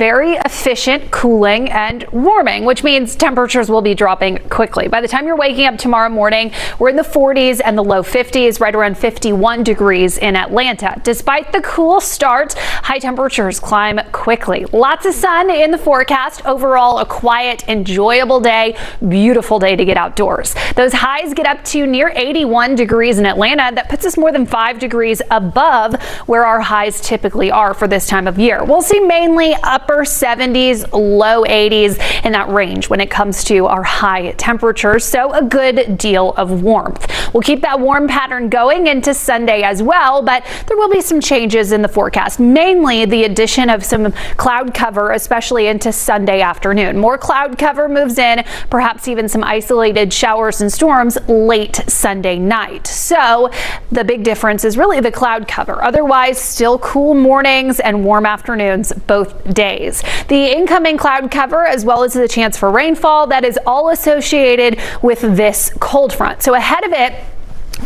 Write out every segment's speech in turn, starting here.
very efficient cooling and warming, which means temperatures will be dropping quickly. By the time you're waking up tomorrow morning, we're in the 40s and the low 50s, right around 51 degrees in Atlanta. Despite the cool start, high temperatures climb quickly. Lots of sun in the forecast. Overall, a quiet, enjoyable day. Beautiful day to get outdoors. Those highs get up to near 81 degrees in Atlanta. That puts us more than 5 degrees above where our highs typically are for this time of year. We'll see mainly upper 70s, low 80s in that range when it comes to our high temperatures, so a good deal of warmth. We'll keep that warm pattern going into Sunday as well, but there will be some changes in the forecast, mainly the addition of some cloud cover, especially into Sunday afternoon. More cloud cover moves in, perhaps even some isolated showers and storms late Sunday night. So the big difference is really the cloud cover. Otherwise, still cool mornings and warm afternoons both days. The incoming cloud cover, as well as the chance for rainfall, that is all associated with this cold front. So ahead of it,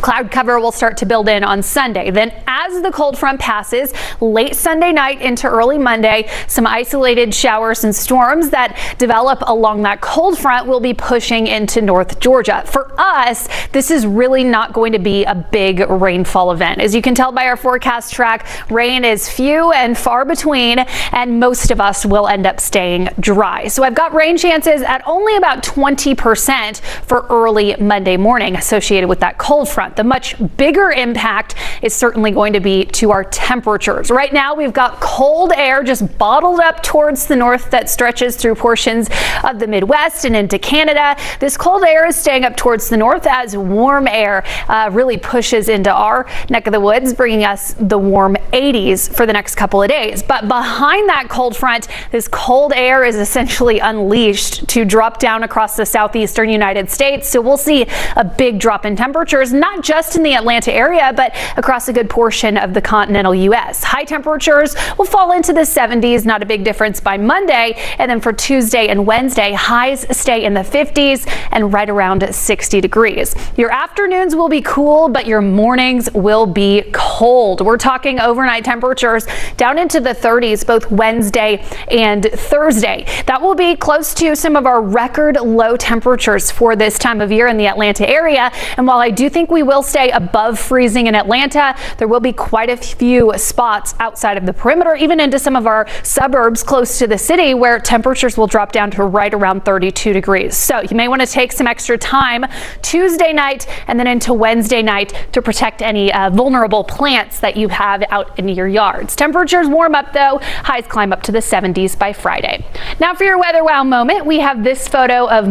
cloud cover will start to build in on Sunday. Then as the cold front passes late Sunday night into early Monday, some isolated showers and storms that develop along that cold front will be pushing into North Georgia. For us, this is really not going to be a big rainfall event. As you can tell by our forecast track, rain is few and far between, and most of us will end up staying dry. So I've got rain chances at only about 20% for early Monday morning associated with that cold front. The much bigger impact is certainly going to be to our temperatures. Right now, we've got cold air just bottled up towards the north that stretches through portions of the Midwest and into Canada. This cold air is staying up towards the north as warm air really pushes into our neck of the woods, bringing us the warm 80s for the next couple of days. But behind that cold front, this cold air is essentially unleashed to drop down across the southeastern United States. So we'll see a big drop in temperatures, not just in the Atlanta area, but across a good portion of the continental U.S. High temperatures will fall into the 70s, not a big difference by Monday. And then for Tuesday and Wednesday, highs stay in the 50s and right around 60 degrees. Your afternoons will be cool, but your mornings will be cold. We're talking overnight temperatures down into the 30s, both Wednesday and Thursday. That will be close to some of our record low temperatures for this time of year in the Atlanta area. And while I do think we will stay above freezing in Atlanta, there will be quite a few spots outside of the perimeter, even into some of our suburbs close to the city, where temperatures will drop down to right around 32 degrees. So you may want to take some extra time Tuesday night and then into Wednesday night to protect any vulnerable plants that you have out in your yards. Temperatures warm up though, highs climb up to the 70s by Friday. Now for your weather wow moment, we have this photo of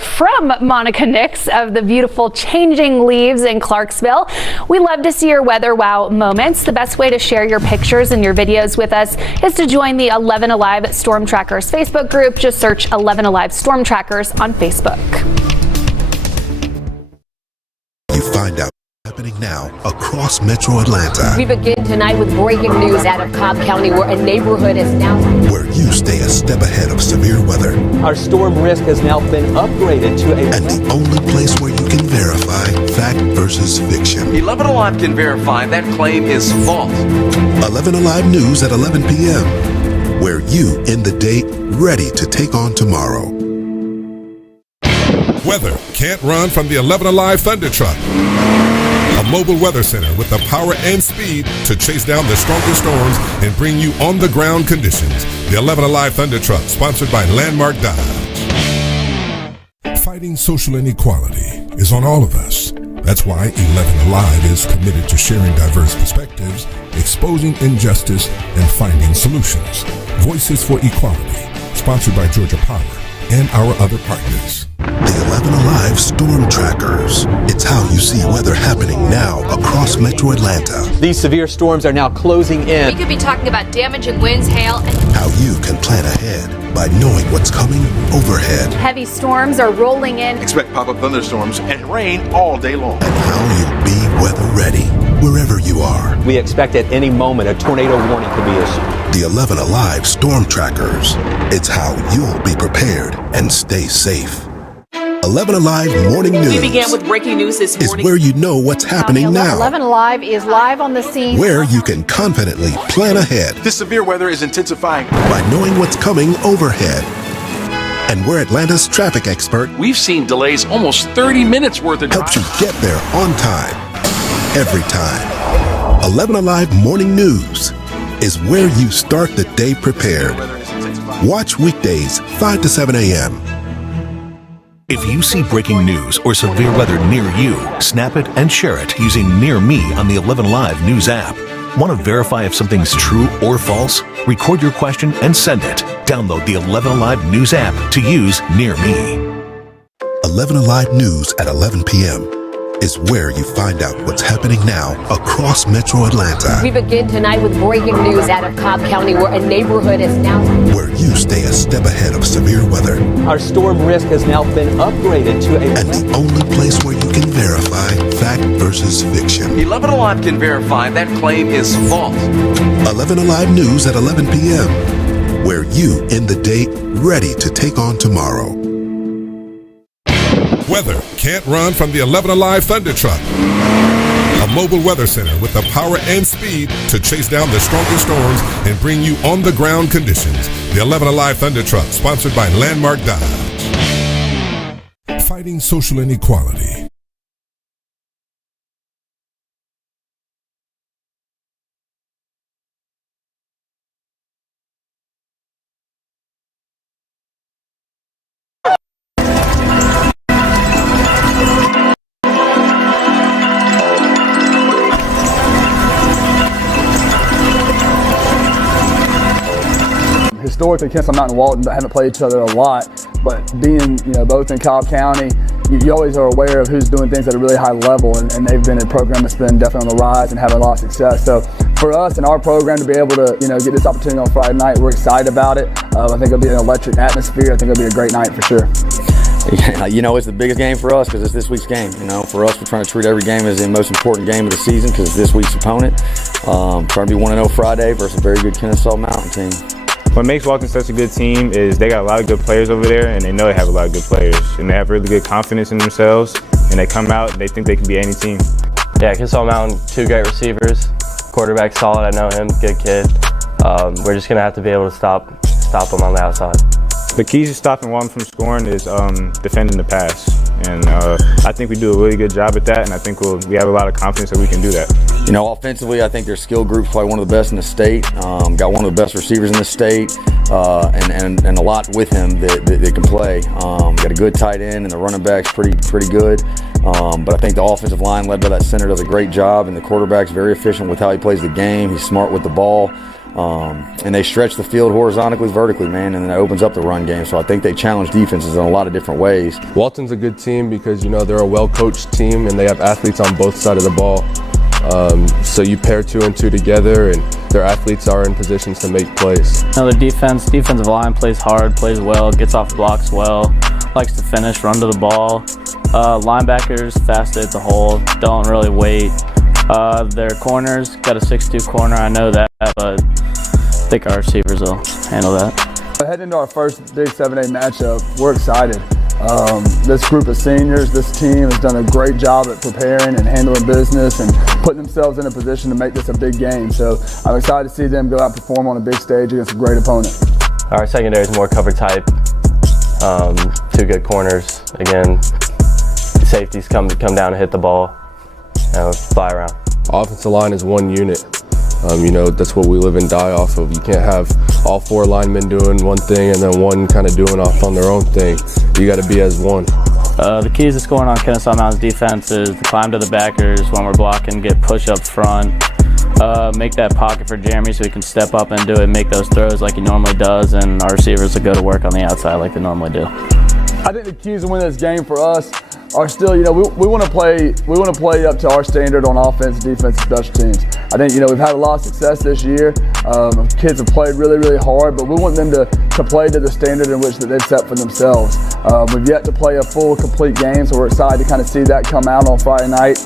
from Monica Nix of the beautiful changing leaves in Clarksville. We love to see your weather wow moments. The best way to share your pictures and your videos with us is to join the 11 Alive Storm Trackers Facebook group. Just search 11 Alive Storm Trackers on Facebook. You find out happening now across Metro Atlanta. We begin tonight with breaking news out of Cobb County, where a neighborhood is now where you stay a step ahead of severe weather. Our storm risk has now been upgraded to and the only place where you can verify fact versus fiction. 11 Alive can verify that claim is false. 11 Alive News at 11 p.m. where you end the day ready to take on tomorrow. Weather can't run from the 11 Alive Thunder Truck. A mobile weather center with the power and speed to chase down the strongest storms and bring you on-the-ground conditions. The 11 Alive Thunder Truck, sponsored by Landmark Dodge. Fighting social inequality is on all of us. That's why 11 Alive is committed to sharing diverse perspectives, exposing injustice, and finding solutions. Voices for Equality, sponsored by Georgia Power and our other partners. The 11 Alive Storm Trackers. It's how you see weather happening now across Metro Atlanta. These severe storms are now closing in. We could be talking about damaging winds, hail, and how you can plan ahead by knowing what's coming overhead. Heavy storms are rolling in. Expect pop-up thunderstorms and rain all day long. And how you'll be weather ready wherever you are. We expect at any moment a tornado warning could be issued. The 11 Alive Storm Trackers. It's how you'll be prepared and stay safe. 11 Alive Morning News. We began with breaking news this morning. Is where you know what's happening now. 11 Alive is live on the scene. Where you can confidently plan ahead. This severe weather is intensifying by knowing what's coming overhead. And where Atlanta's traffic expert, we've seen delays almost 30 minutes worth of helps you get there on time, every time. 11 Alive Morning News is where you start the day prepared. Watch weekdays 5 to 7 a.m. If you see breaking news or severe weather near you, snap it and share it using Near Me on the 11 Alive News app. Want to verify if something's true or false? Record your question and send it. Download the 11 Alive News app to use Near Me. 11 Alive News at 11 p.m. is where you find out what's happening now across Metro Atlanta. We begin tonight with breaking news out of Cobb County, where a neighborhood is now... where you stay a step ahead of severe weather. Our storm risk has now been upgraded to a... and the only place where you can verify fact versus fiction. 11 Alive can verify that claim is false. 11 Alive News at 11 p.m. where you end the day ready to take on tomorrow. Weather can't run from the 11 Alive Thunder Truck. A mobile weather center with the power and speed to chase down the strongest storms and bring you on-the-ground conditions. The 11 Alive Thunder Truck, sponsored by Landmark Dodge. Fighting social inequality. Historically, Kennesaw Mountain and Walton haven't played each other a lot, but being both in Cobb County, you always are aware of who's doing things at a really high level, and they've been a program that's been definitely on the rise and having a lot of success. So for us and our program to be able to get this opportunity on Friday night, we're excited about it. I think it'll be an electric atmosphere. I think it'll be a great night for sure. Yeah, it's the biggest game for us because it's this week's game. For us, we're trying to treat every game as the most important game of the season because it's this week's opponent. Trying to be 1-0 Friday versus a very good Kennesaw Mountain team. What makes Walton such a good team is they got a lot of good players over there, and they know they have a lot of good players, and they have really good confidence in themselves, and they come out and they think they can be any team. Yeah, Kennesaw Mountain, 2 great receivers, quarterback solid, I know him, good kid. We're just going to have to be able to stop him on the outside. The keys to stopping Walton from scoring is defending the pass, and I think we do a really good job at that, and I think we have a lot of confidence that we can do that. Offensively, I think their skill group's probably one of the best in the state. Got one of the best receivers in the state, and a lot with him that can play. Got a good tight end, and the running back's pretty good. But I think the offensive line, led by that center, does a great job, and the quarterback's very efficient with how he plays the game. He's smart with the ball. And they stretch the field horizontally, vertically, man, and then it opens up the run game. So I think they challenge defenses in a lot of different ways. Walton's a good team because, they're a well-coached team and they have athletes on both sides of the ball. So you pair 2 and 2 together and their athletes are in positions to make plays. The defensive line plays hard, plays well, gets off blocks well, likes to finish, run to the ball. Linebackers fast at the hole, don't really wait. Their corners, got a 6'2" corner, I know that, but I think our receivers will handle that. Heading into our first Big 7A matchup, we're excited. This group of seniors, this team has done a great job at preparing and handling business and putting themselves in a position to make this a big game. So I'm excited to see them go out and perform on a big stage against a great opponent. Our secondary is more cover type, 2 good corners. Again, safeties come down and hit the ball and fly around. Offensive line is one unit. That's what we live and die off of. You can't have all 4 linemen doing one thing and then one kind of doing off on their own thing. You got to be as one. The keys to scoring on Kennesaw Mountain's defense is to climb to the backers when we're blocking, get push up front, make that pocket for Jeremy so he can step up and do it, make those throws like he normally does, and our receivers will go to work on the outside like they normally do. I think the keys to win this game for us are still, we want to play up to our standard on offense, defense, and special teams. I think, we've had a lot of success this year. Kids have played really, really hard, but we want them to play to the standard in which that they've set for themselves. We've yet to play a full, complete game, so we're excited to kind of see that come out on Friday night.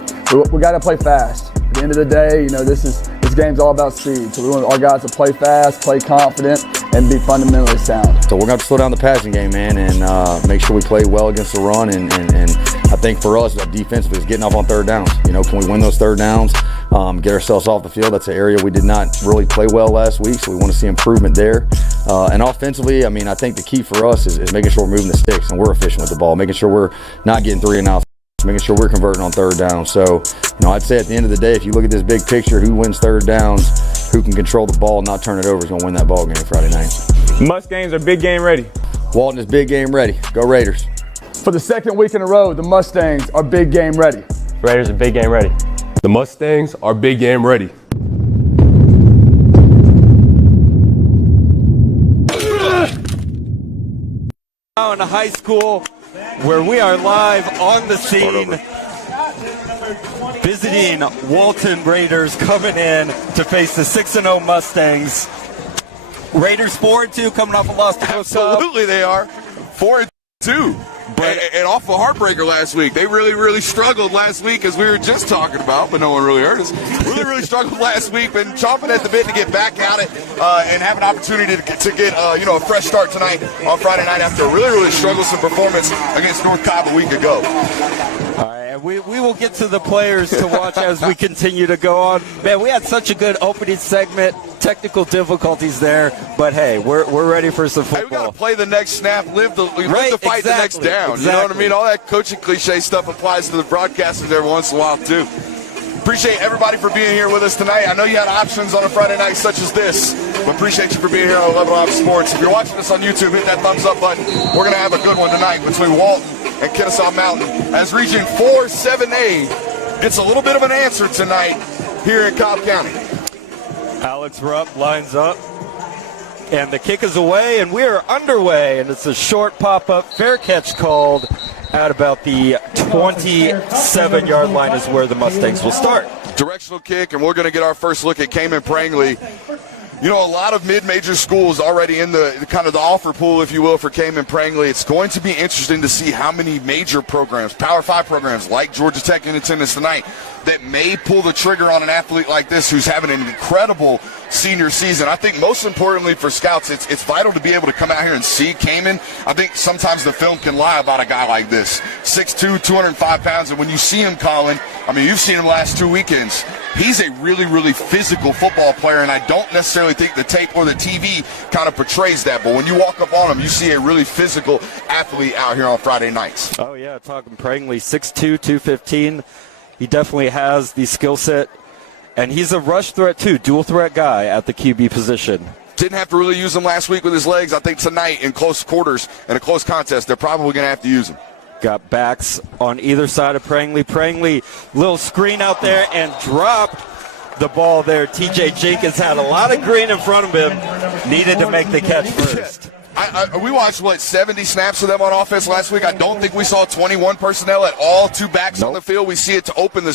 We got to play fast. At the end of the day, this game's all about speed. So we want our guys to play fast, play confident, and be fundamentally sound. So we're going to have to slow down the passing game, man, and make sure we play well against the run. And I think for us, defensively, is getting off on third downs. You know, can we win those third downs, get ourselves off the field? That's an area we did not really play well last week, so we want to see improvement there. And offensively, I mean, I think the key for us is making sure we're moving the sticks and we're efficient with the ball, making sure we're not getting 3 and outs, making sure we're converting on third down. So, you know, I'd say at the end of the day, if you look at this big picture, who wins third downs, who can control the ball and not turn it over is going to win that ball game Friday night. Mustangs are big game ready. Walton is big game ready. Go Raiders. For the second week in a row, the Mustangs are big game ready. Raiders are big game ready. The Mustangs are big game ready. Now in a high school where we are live on the scene, visiting Walton Raiders coming in to face the 6-0 Mustangs. Raiders 4-2 coming off a loss to Absolutely they are. 4-2. And off a heartbreaker last week. They really struggled last week, as we were just talking about, but no one really heard us. Really struggled last week, been chomping at the bit to get back at it and have an opportunity to get a fresh start tonight on Friday night after a really strugglesome performance against North Cobb a week ago. All right, we will get to the players to watch as we continue to go on. Man, we had such a good opening segment. Technical difficulties there, but hey, we're ready for some football. Hey, we got to play the next snap, live the fight the next down. Exactly. You know what I mean? All that coaching cliche stuff applies to the broadcasters every once in a while too. Appreciate everybody for being here with us tonight. I know you had options on a Friday night such as this, but appreciate you for being here on 11 Live Sports. If you're watching us on YouTube, hit that thumbs up button. We're going to have a good one tonight between Walton and Kennesaw Mountain as Region 4-7A gets a little bit of an answer tonight here in Cobb County. Alex Rupp lines up, and the kick is away, and we are underway, and it's a short pop-up fair catch called at about the 27-yard line is where the Mustangs will start. Directional kick, and we're going to get our first look at Cayman Prangley. You know, a lot of mid-major schools already in the kind of the offer pool, if you will, for Cayman Prangley. It's going to be interesting to see how many major programs, Power 5 programs like Georgia Tech in attendance tonight, that may pull the trigger on an athlete like this who's having an incredible senior season. I think most importantly for scouts, it's vital to be able to come out here and see Cayman. I think sometimes the film can lie about a guy like this. 6'2", 205 pounds, and when you see him, Colin, I mean, you've seen him the last 2 weekends. He's a really physical football player, and I don't necessarily think the tape or the TV kind of portrays that. But when you walk up on him, you see a really physical athlete out here on Friday nights. Oh, yeah, talking Prangley, 6'2", 215. He definitely has the skill set, and he's a rush threat, too, dual threat guy at the QB position. Didn't have to really use him last week with his legs. I think tonight in close quarters and a close contest, they're probably going to have to use him. Got backs on either side of Prangley. Prangley, little screen out there and dropped the ball there. TJ Jenkins had a lot of green in front of him. Needed to make the catch first. We watched, 70 snaps of them on offense last week. I don't think we saw 21 personnel at all, 2 backs on the field. We see it to open the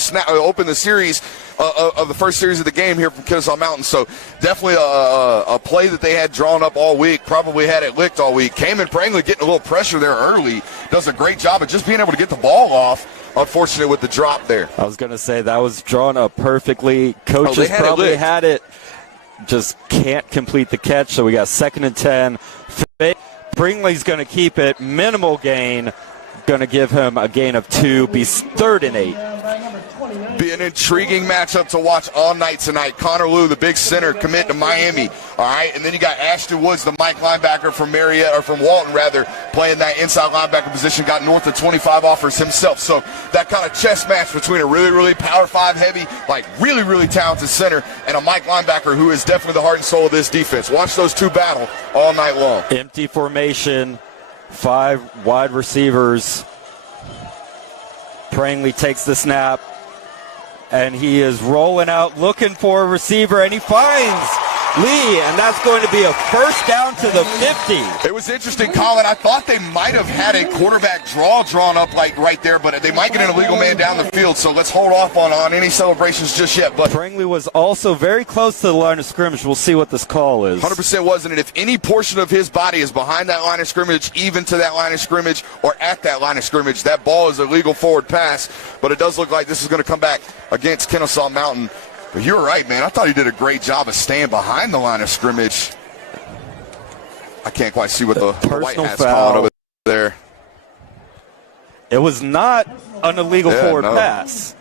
series of the first series of the game here from Kennesaw Mountain. So definitely a play that they had drawn up all week, probably had it licked all week. Cayman Prangley getting a little pressure there early. Does a great job of just being able to get the ball off. Unfortunate with the drop there. I was going to say that was drawn up perfectly. Coaches probably had it. Just can't complete the catch, so we got 2nd and 10. Prangley's going to keep it. Minimal gain. Going to give him a gain of 2. Be 3rd and 8. Be an intriguing matchup to watch all night tonight. Connor Liu, the big center, commit to Miami. All right, and then you got Ashton Woods, the Mike linebacker from Walton, playing that inside linebacker position. Got north of 25 offers himself. So that kind of chess match between a really Power 5 heavy, really talented center and a Mike linebacker who is definitely the heart and soul of this defense. Watch those two battle all night long. Empty formation, 5 wide receivers. Prangley takes the snap, and he is rolling out looking for a receiver, and he finds Lee, and that's going to be a first down to the 50. It was interesting, Colin. I thought they might have had a quarterback draw drawn up right there, but they might get an illegal man down the field, so let's hold off on any celebrations just yet. But Prangley was also very close to the line of scrimmage. We'll see what this call is. 100% wasn't it? If any portion of his body is behind that line of scrimmage, even to that line of scrimmage, or at that line of scrimmage, that ball is a legal forward pass, but it does look like this is going to come back against Kennesaw Mountain. But you're right, man. I thought he did a great job of staying behind the line of scrimmage. I can't quite see what the white Personal hat's foul. calling over there. It was not an illegal forward pass.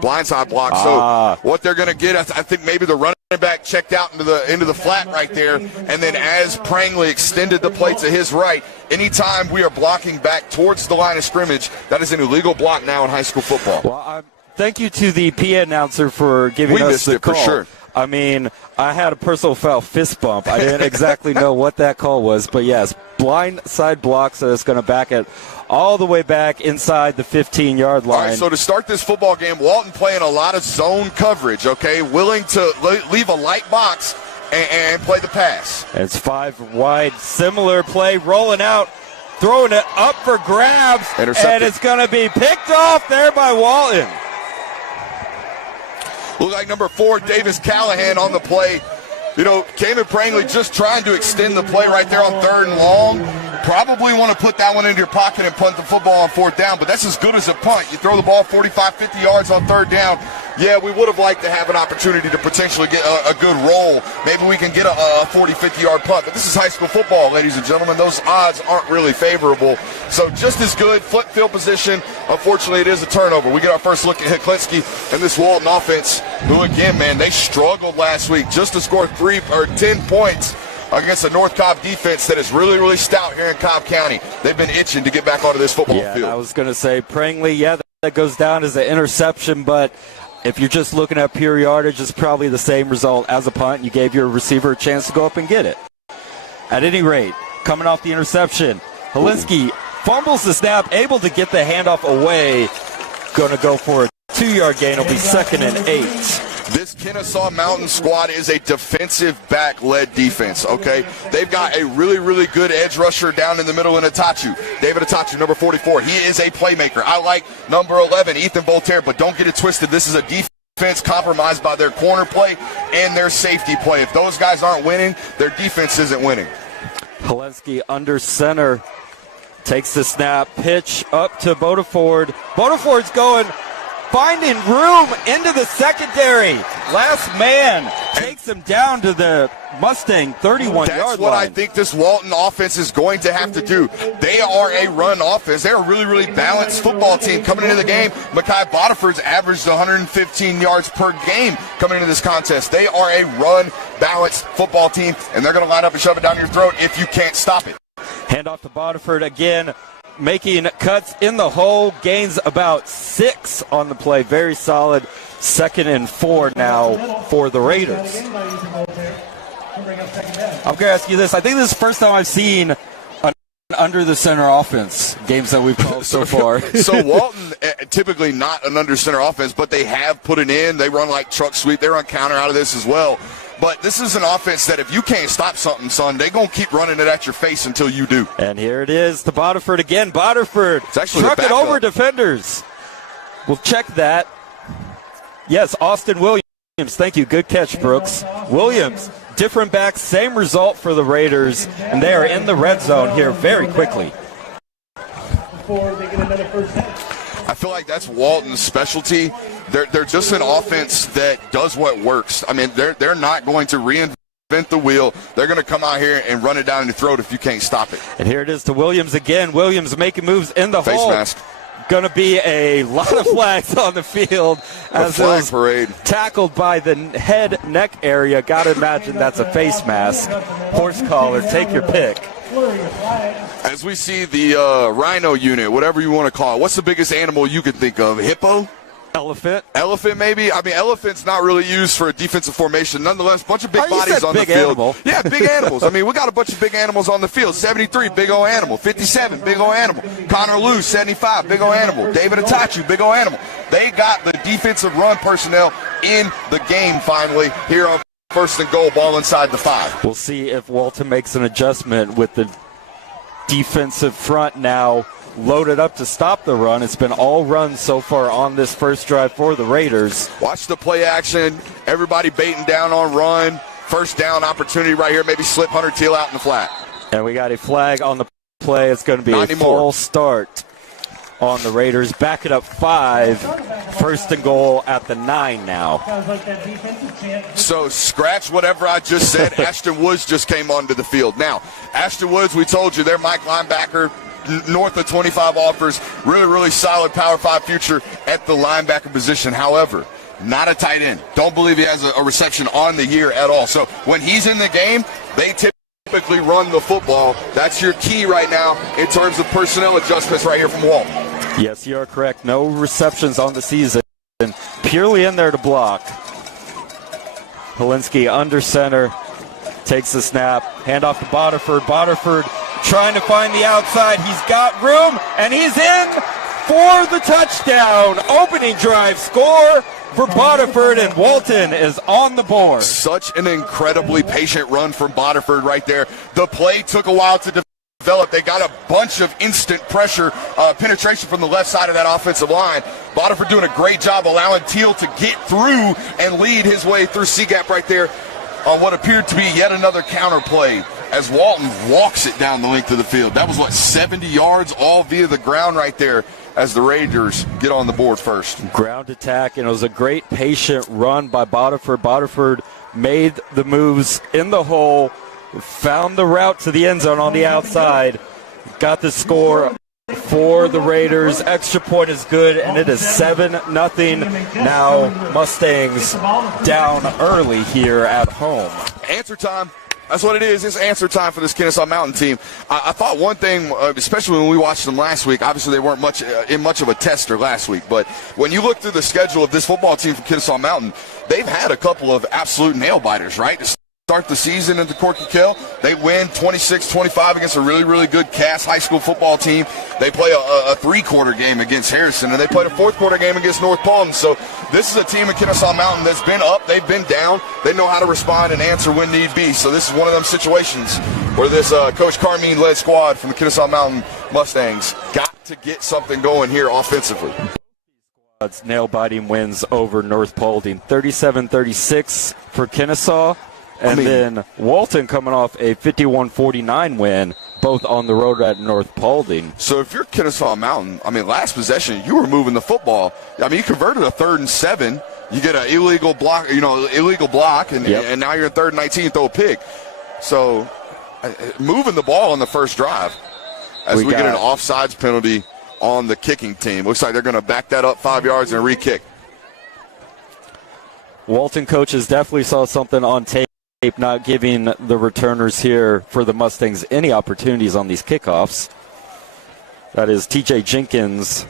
Blindside block. So what they're going to get, I think maybe the running back checked out into the flat right there, and then as Prangley extended the play to his right, anytime we are blocking back towards the line of scrimmage, that is an illegal block now in high school football. Well, thank you to the PA announcer for giving us the call. For sure. I mean, I had a personal foul fist bump. I didn't exactly know what that call was, but yes, blindside block, so it's going to back it all the way back inside the 15-yard line. All right, so to start this football game, Walton playing a lot of zone coverage, okay, willing to leave a light box and play the pass. It's 5 wide, similar play, rolling out, throwing it up for grabs, and it's going to be picked off there by Walton. Look like number 4, Davis Callahan on the play. You know, Cayman Prangley just trying to extend the play right there on 3rd and long. Probably want to put that one into your pocket and punt the football on 4th down, but that's as good as a punt. You throw the ball 45, 50 yards on 3rd down. Yeah, we would have liked to have an opportunity to potentially get a good roll. Maybe we can get a 40, 50-yard punt. But this is high school football, ladies and gentlemen. Those odds aren't really favorable. So just as good, flip field position. Unfortunately, it is a turnover. We get our first look at Hiklinski and this Walton offense, who, again, man, they struggled last week just to score 10 points against a North Cobb defense that is really, really stout here in Cobb County. They've been itching to get back onto this football field. I was going to say, Prangley, that goes down as an interception, but if you're just looking at pure yardage, it's probably the same result as a punt. You gave your receiver a chance to go up and get it. At any rate, coming off the interception, Hiklinski fumbles the snap, able to get the handoff away. Going to go for a 2-yard gain. It'll be 2nd and 8. This Kennesaw Mountain squad is a defensive back-led defense, okay? They've got a really, really good edge rusher down in the middle in Atachu. David Atachu, number 44. He is a playmaker. I like number 11, Ethan Voltaire, but don't get it twisted. This is a defense compromised by their corner play and their safety play. If those guys aren't winning, their defense isn't winning. Hiklinski under center. Takes the snap, pitch up to Bodeford. Bodeford's going, finding room into the secondary. Last man takes him down to the Mustang 31-yard line. That's what I think this Walton offense is going to have to do. They are a run offense. They're a really, really balanced football team coming into the game. Mekhi Bodeford's averaged 115 yards per game coming into this contest. They are a run balanced football team, and they're going to line up and shove it down your throat if you can't stop it. Handoff to Bodeford again, making cuts in the hole, gains about 6 on the play. Very solid. 2nd and 4 now for the Raiders. I'm going to ask you this. I think this is the first time I've seen an under the center offense games that we've called so far. So Walton, typically not an under center offense, but they have put it in. They run like truck sweep. They run counter out of this as well. But this is an offense that if you can't stop something, son, they're going to keep running it at your face until you do. And here it is to Bodeford again. Bodeford trucking over defenders. We'll check that. Yes, Austin Williams. Thank you. Good catch, Brooks. Williams, different back, same result for the Raiders, and they are in the red zone here very quickly. Before they get another first down. I feel like that's Walton's specialty. They're just an offense that does what works. I mean, they're not going to reinvent the wheel. They're going to come out here and run it down your throat if you can't stop it. And here it is to Williams again. Williams making moves in the face hole. Mask. Going to be a lot of flags on the field as flag parade. Tackled by the head neck area. Got to imagine that's a face mask. Horse collar, take your pick. As we see the rhino unit, whatever you want to call it, what's the biggest animal you can think of? Hippo? Elephant? Elephant, maybe? I mean, elephant's not really used for a defensive formation. Nonetheless, a bunch of big bodies on the field. Animal. Yeah, big animals. I mean, we got a bunch of big animals on the field. 73, big old animal. 57, big old animal. Connor Lou, 75, big old animal. David Atachu, big old animal. They got the defensive run personnel in the game finally here on 1st and goal, ball inside the 5. We'll see if Walton makes an adjustment with the defensive front now loaded up to stop the run. It's been all runs so far on this first drive for the Raiders. Watch the play action. Everybody baiting down on run. First down opportunity right here. Maybe slip Hunter Teal out in the flat. And we got a flag on the play. It's going to be a full start on the Raiders. Back it up 5 First and goal at the 9 now. So scratch whatever I just said. Ashton Woods just came onto the field. Now, Ashton Woods, we told you, they're Mike linebacker, north of 25 offers, really, really solid Power 5 future at the linebacker position. However, not a tight end. Don't believe he has a reception on the year at all. So when he's in the game, they typically run the football. That's your key right now in terms of personnel adjustments right here from Walton. Yes, you are correct. No receptions on the season. Purely in there to block. Helinski under center. Takes the snap. Hand off to Bodiford. Bodiford trying to find the outside. He's got room, and he's in for the touchdown. Opening drive score for Bodiford, and Walton is on the board. Such an incredibly patient run from Bodiford right there. The play took a while to develop. They got a bunch of instant pressure penetration from the left side of that offensive line. Bodiford doing a great job allowing Teal to get through and lead his way through C-gap right there on what appeared to be yet another counter play as Walton walks it down the length of the field. That was, 70 yards all via the ground right there as the Raiders get on the board first. Ground attack, and it was a great patient run by Bodiford. Bodiford made the moves in the hole, found the route to the end zone on the outside, got the score for the Raiders. Extra point is good, and it is 7-0. Now Mustangs down early here at home. Answer time. That's what it is. It's answer time for this Kennesaw Mountain team. I thought one thing, especially when we watched them last week, obviously they weren't much of a tester last week, but when you look through the schedule of this football team from Kennesaw Mountain, they've had a couple of absolute nail-biters, right? To start the season at the Corky Kell, they win 26-25 against a really, really good Cass high school football team. They play a three-quarter game against Harrison, and they played a fourth-quarter game against North Palm. So this is a team in Kennesaw Mountain that's been up, they've been down, they know how to respond and answer when need be. So this is one of them situations where this Coach Carmine-led squad from the Kennesaw Mountain Mustangs got to get something going here offensively. Nail-biting wins over North Paulding, 37-36 for Kennesaw. And then Walton coming off a 51-49 win, both on the road at North Paulding. So if you're Kennesaw Mountain, last possession, you were moving the football. You converted a 3rd and 7. You get an illegal block, and now you're in 3rd and 19, you throw a pick. So moving the ball on the first drive as we get an offsides penalty on the kicking team. Looks like they're going to back that up 5 yards and re-kick. Walton coaches definitely saw something on tape, not giving the returners here for the Mustangs any opportunities on these kickoffs. That is TJ Jenkins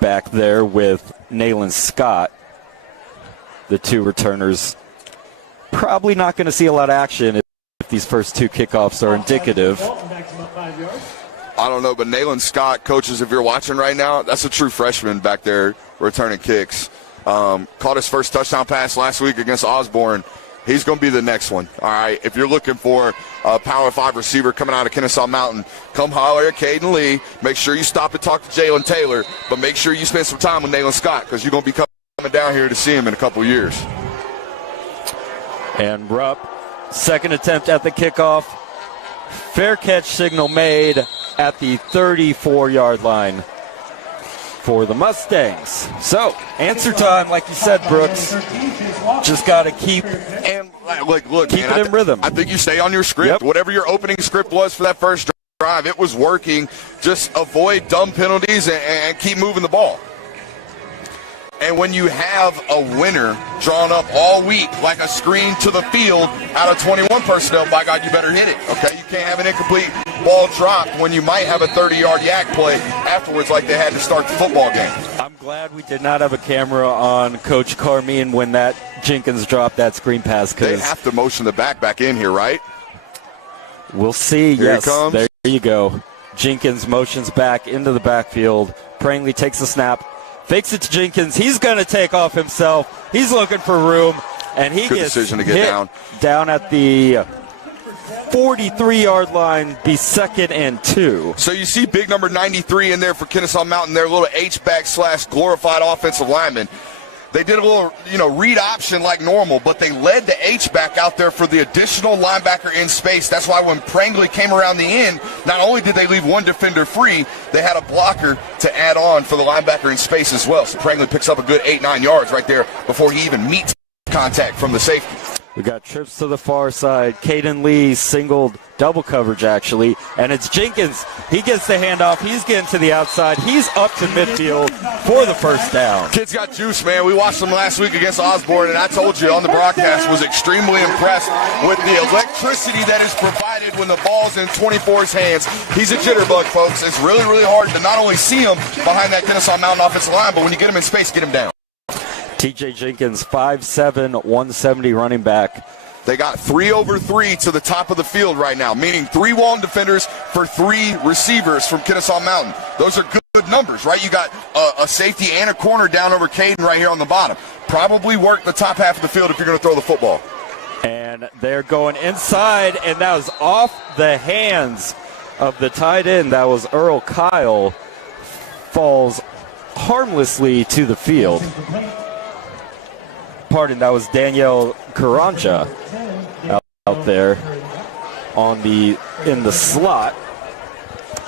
back there with Nayland Scott. The two returners probably not going to see a lot of action if these first two kickoffs are indicative. I don't know, but Nayland Scott, coaches, if you're watching right now, that's a true freshman back there returning kicks. Caught his first touchdown pass last week against Osborne. He's going to be the next one. All right, if you're looking for a Power 5 receiver coming out of Kennesaw Mountain, come holler at Caden Lee. Make sure you stop and talk to Jalen Taylor, but make sure you spend some time with Nayland Scott because you're going to be coming down here to see him in a couple years. And Rupp, second attempt at the kickoff. Fair catch signal made at the 34-yard line for the Mustangs. So, answer time, like you said, Brooks. Just got to keep it in rhythm. I think you stay on your script. Yep. Whatever your opening script was for that first drive, it was working. Just avoid dumb penalties and keep moving the ball. And when you have a winner drawn up all week like a screen to the field out of 21 personnel, by God, you better hit it, okay? You can't have an incomplete ball dropped when you might have a 30-yard yak play afterwards like they had to start the football game. I'm glad we did not have a camera on Coach Carmine when that Jenkins dropped that screen pass. They have to motion the back in here, right? We'll see. Here yes, he comes. There you go. Jenkins motions back into the backfield. Prangley takes the snap. Fakes it to Jenkins. He's going to take off himself. He's looking for room, and he Good gets decision to get down at the 43-yard line, be 2nd and 2. So you see big number 93 in there for Kennesaw Mountain, their little H-back / glorified offensive lineman. They did a little, read option like normal, but they led the H-back out there for the additional linebacker in space. That's why when Prangley came around the end, not only did they leave one defender free, they had a blocker to add on for the linebacker in space as well. So Prangley picks up a good 8-9 yards right there before he even meets contact from the safety. We got trips to the far side. Caden Lee singled double coverage, actually. And it's Jenkins. He gets the handoff. He's getting to the outside. He's up to midfield for the first down. Kid's got juice, man. We watched him last week against Osborne, and I told you on the broadcast, was extremely impressed with the electricity that is provided when the ball's in 24's hands. He's a jitterbug, folks. It's really, really hard to not only see him behind that Kennesaw Mountain offensive line, but when you get him in space, get him down. TJ Jenkins, 5'7", 170 running back. They got 3 over 3 to the top of the field right now, meaning 3 Walton defenders for 3 receivers from Kennesaw Mountain. Those are good numbers, right? You got a safety and a corner down over Caden right here on the bottom. Probably work the top half of the field if you're going to throw the football. And they're going inside, and that was off the hands of the tight end. That was Earl Kyle. Falls harmlessly to the field. Pardon, that was Danielle Karanja out there in the slot.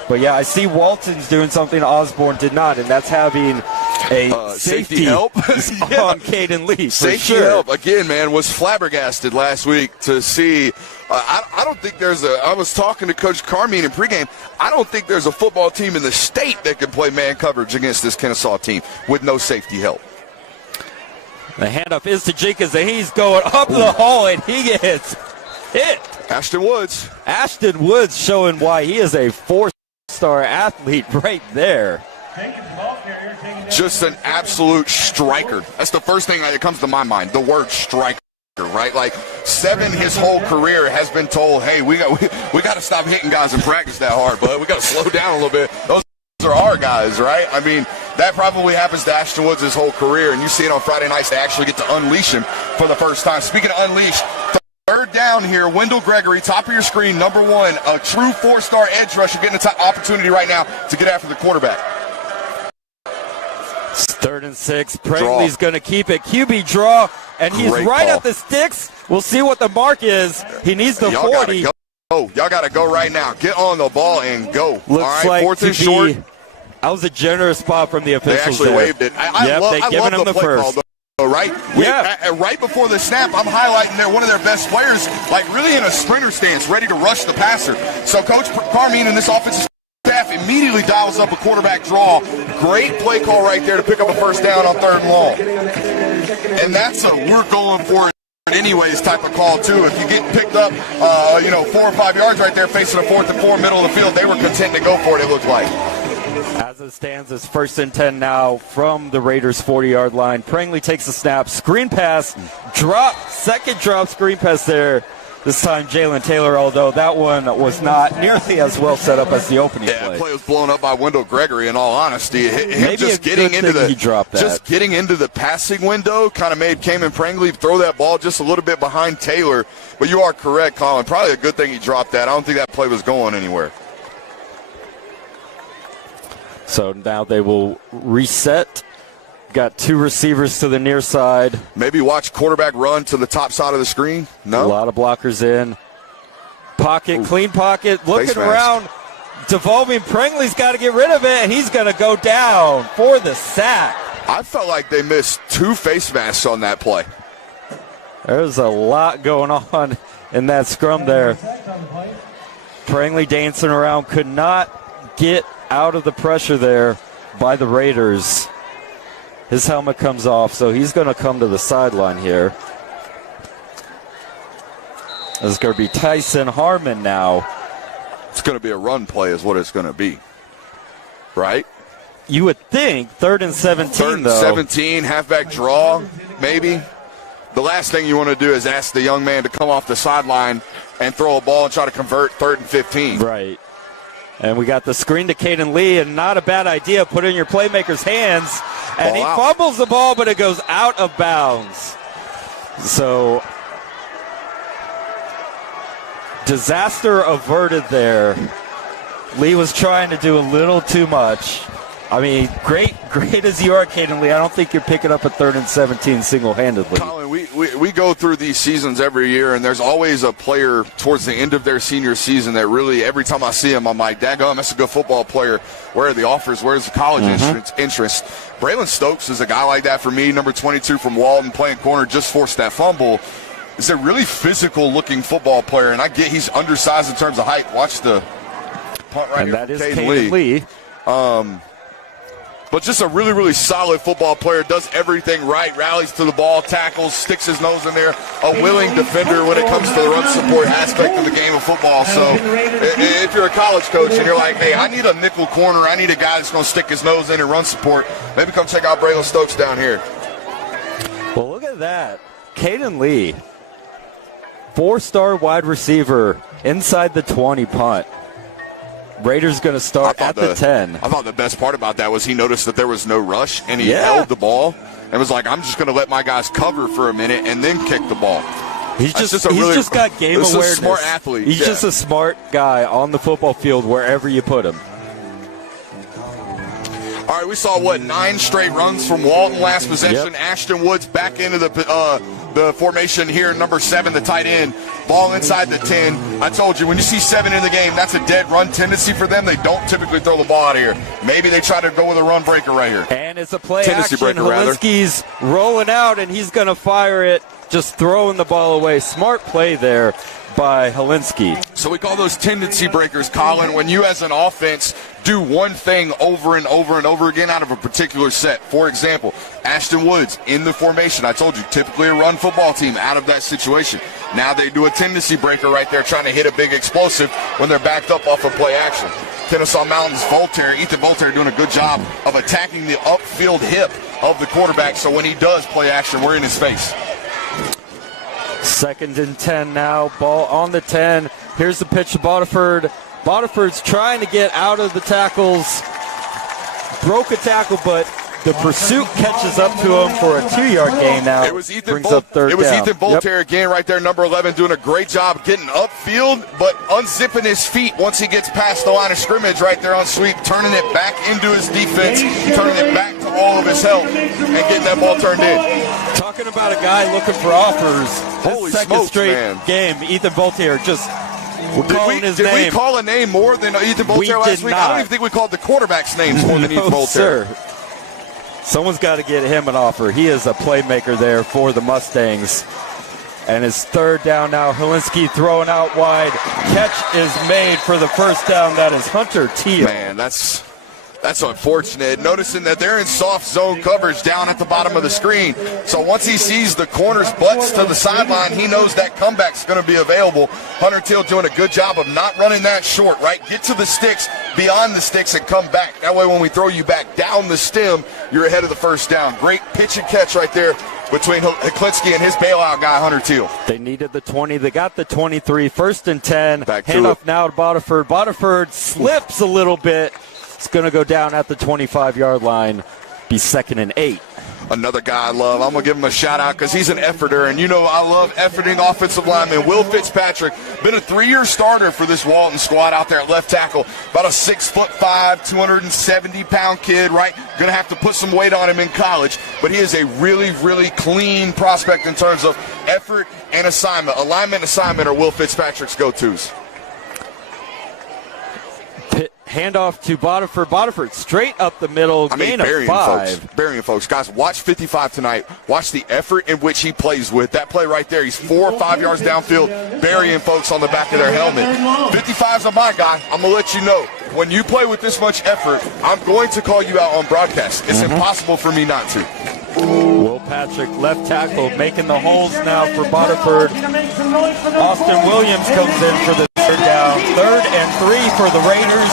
But yeah, I see Walton's doing something Osborne did not, and that's having a safety help on Caden Lee. Safety help, again, man, was flabbergasted last week to see. I don't think I was talking to Coach Carmine in pregame, I don't think there's a football team in the state that can play man coverage against this Kennesaw team with no safety help. The handoff is to Jenkins, and he's going up the hole, and he gets hit. Ashton Woods showing why he is a 4-star athlete right there. Just an absolute striker. That's the first thing that comes to my mind, the word striker, right? Like, 7 his whole career has been told, hey, we got to stop hitting guys in practice that hard, bud. We got to slow down a little bit. Those are our guys, right? I mean, that probably happens to Ashton Woods his whole career, and you see it on Friday nights. They actually get to unleash him for the first time. Speaking of unleash, third down here, Wendell Gregory, top of your screen, number 1, a true 4-star edge rusher getting the opportunity right now to get after the quarterback. It's 3rd and 6. Prangley's going to keep it. QB draw, and he's right at the sticks. We'll see what the mark is. He needs the 40. Y'all got to go right now. Get on the ball and go. Looks all right, like 4th and short. That was a generous spot from the officials. They actually waved it. I love the play first. Call, right? Right before the snap, I'm highlighting one of their best players, like really in a sprinter stance, ready to rush the passer. So Coach Carmine and this offensive staff immediately dials up a quarterback draw. Great play call right there to pick up a first down on 3rd and long. And that's a we're going for it anyways type of call too. If you get picked up, 4 or 5 yards right there facing a 4th and 4 middle of the field, they were content to go for it, it looked like. As it stands, it's 1st and 10 now from the Raiders' 40-yard line. Prangley takes the snap, screen pass, second drop screen pass there. This time Jalen Taylor, although that one was not nearly as well set up as the opening play. That play was blown up by Wendell Gregory, in all honesty. Him just getting into the passing window kind of made Cayman Prangley throw that ball just a little bit behind Taylor. But you are correct, Colin. Probably a good thing he dropped that. I don't think that play was going anywhere. So now they will reset. Got 2 receivers to the near side. Maybe watch quarterback run to the top side of the screen. No. A lot of blockers in. Pocket, clean pocket. Looking around. Devolving. Prangley's got to get rid of it, and he's going to go down for the sack. I felt like they missed 2 face masks on that play. There's a lot going on in that scrum there. Prangley dancing around, could not get out of the pressure there by the Raiders. His helmet comes off, so he's going to come to the sideline here. This is going to be Tyson Harmon now. It's going to be a run play is what it's going to be, right? You would think 3rd and 17, 3rd and 17, halfback draw, maybe. The last thing you want to do is ask the young man to come off the sideline and throw a ball and try to convert 3rd and 15. Right. And we got the screen to Caden Lee, and not a bad idea. Put it in your playmaker's hands. And he fumbles the ball, but it goes out of bounds. So, disaster averted there. Lee was trying to do a little too much. I mean, great as you are, Caden Lee, I don't think you're picking up a 3rd and 17 single-handedly. Colin, we go through these seasons every year, and there's always a player towards the end of their senior season that really, every time I see him, I'm like, daggone, that's a good football player. Where are the offers? Where's the college interest? Braylon Stokes is a guy like that for me, number 22 from Walton, playing corner, just forced that fumble. Is a really physical-looking football player, and I get he's undersized in terms of height. Watch the punt right and here. That is Caden Lee. But just a really, really solid football player, does everything right, rallies to the ball, tackles, sticks his nose in there, a willing defender when it comes to the run support aspect of the game of football. So if you're a college coach and you're like, hey, I need a nickel corner, I need a guy that's going to stick his nose in and run support, maybe come check out Braylon Stokes down here. Well, look at that. Caden Lee, 4-star wide receiver, inside the 20 punt. Raiders going to start at the 10. I thought the best part about that was he noticed that there was no rush, and he held the ball and was like, I'm just going to let my guys cover for a minute and then kick the ball. He's just got game awareness. He's a smart athlete. He's just a smart guy on the football field wherever you put him. All right, we saw, 9 straight runs from Walton last possession. Yep. Ashton Woods back into the formation here, number 7, the tight end. Ball inside the 10. I told you, when you see 7 in the game, that's a dead run tendency for them. They don't typically throw the ball out of here. Maybe they try to go with a run breaker right here. And it's a play action. Helinski's rolling out, and he's going to fire it, just throwing the ball away. Smart play there by Helinski. So we call those tendency breakers, Colin, when you as an offense do one thing over and over and over again out of a particular set. For example, Ashton Woods in the formation. I told you, typically a run football team out of that situation. Now they do a tendency breaker right there, trying to hit a big explosive when they're backed up off of play action. Kennesaw Mountain's Ethan Voltaire doing a good job of attacking the upfield hip of the quarterback, so when he does play action, we're in his face. 2nd and 10 now. Ball on the 10. Here's the pitch to Bodiford. Bodiford's trying to get out of the tackles. Broke a tackle, but the pursuit catches up to him for a 2-yard gain now. It was Ethan Voltaire again right there, number 11, doing a great job getting upfield, but unzipping his feet once he gets past the line of scrimmage right there on sweep, turning it back into his defense, turning it back to all of his help, and getting that ball turned in. Talking about a guy looking for offers. Holy second smokes, straight man. Game, Ethan Voltaire just calling his name. Did we call a name more than Ethan Voltaire last week? I don't even think we called the quarterback's names more than Ethan Voltaire. Sir. Someone's got to get him an offer. He is a playmaker there for the Mustangs. And it's 3rd down now. Helinski throwing out wide. Catch is made for the first down. That is Hunter Teal. Man, that's unfortunate. Noticing that they're in soft zone coverage down at the bottom of the screen. So once he sees the corner's butts to the sideline, he knows that comeback's going to be available. Hunter Teal doing a good job of not running that short, right? Get to the sticks, beyond the sticks, and come back. That way when we throw you back down the stem, you're ahead of the first down. Great pitch and catch right there between Helinski and his bailout guy, Hunter Teal. They needed the 20. They got the 23. 1st and 10. Handoff now to Bodiford. Bodiford slips a little bit. It's going to go down at the 25-yard line. Be 2nd and 8. Another guy I love. I'm going to give him a shout-out because he's an efforter, and you know I love efforting offensive linemen. Will Fitzpatrick, been a 3-year starter for this Walton squad out there at left tackle. About a 6'5", 270-pound kid, right? Going to have to put some weight on him in college, but he is a really, really clean prospect in terms of effort and assignment. Alignment and assignment are Will Fitzpatrick's go-tos. Handoff to Bodiford. Bodiford straight up the middle. Gain of 5. Burying folks. Guys, watch 55 tonight. Watch the effort in which he plays with. That play right there. He's 4 or 5 yards downfield, burying folks on the back of their helmet. 55's on my guy. I'm going to let you know. When you play with this much effort, I'm going to call you out on broadcast. It's impossible for me not to. Will Patrick, left tackle, making the holes now for Bodiford. Austin Williams comes in for the 3rd down. 3rd and 3 for the Raiders.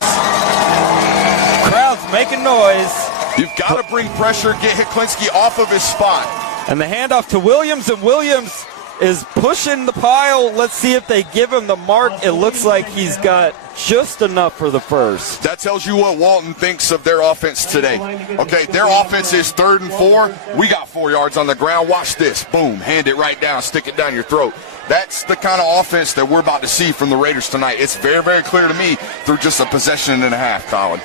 Crowd's making noise. You've got to bring pressure, get Helinski off of his spot. And the handoff to Williams, and Williams is pushing the pile. Let's see if they give him the mark. It looks like he's got just enough for the first. That tells you what Walton thinks of their offense today. Okay, their offense is 3rd and 4. We got 4 yards on the ground. Watch this. Boom. Hand it right down. Stick it down your throat. That's the kind of offense that we're about to see from the Raiders tonight. It's very, very clear to me through just a possession and a half, Colin.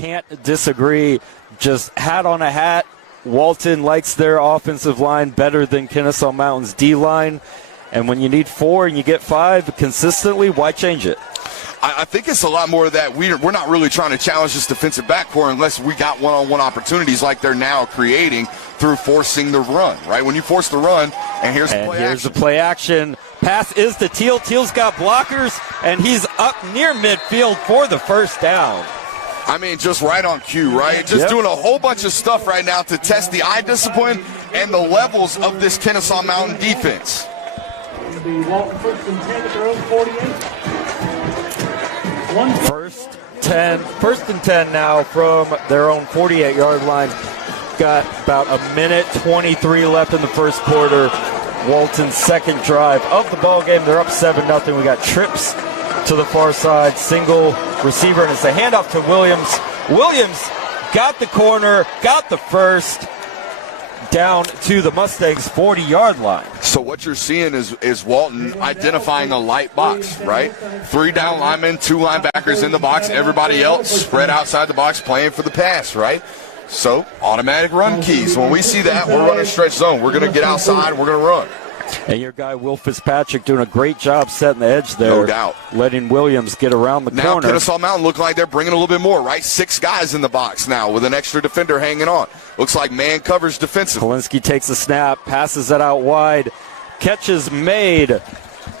Can't disagree. Just hat on a hat. Walton likes their offensive line better than Kennesaw Mountain's D-line. And when you need 4 and you get 5 consistently, why change it? I think it's a lot more of that. We're not really trying to challenge this defensive backcourt unless we got one-on-one opportunities like they're now creating through forcing the run, right? When you force the run, and here's the play action. Pass is to Teal. Teal's got blockers, and he's up near midfield for the first down. I mean, just right on cue, right? Just doing a whole bunch of stuff right now to test the eye discipline and the levels of this Kennesaw Mountain defense. It'll be Walton first and 10 at their own 48. First and 10 now from their own 48-yard line. Got about a minute 23 left in the first quarter. Walton's second drive of the ball game. They're up 7-0. We got trips to the far side, single receiver, and it's a handoff to Williams. Williams got the corner, got the first, down to the Mustangs' 40-yard line. So what you're seeing is Walton identifying a light box, right? 3 down linemen, 2 linebackers in the box, everybody else spread outside the box playing for the pass, right? So automatic run keys. When we see that, we're running stretch zone. We're going to get outside, we're going to run. And your guy, Will Fitzpatrick, doing a great job setting the edge there. No doubt. Letting Williams get around the corner. Now Kennesaw Mountain look like they're bringing a little bit more, right? 6 guys in the box now with an extra defender hanging on. Looks like man covers defensively. Kolinsky takes a snap, passes it out wide. Catch is made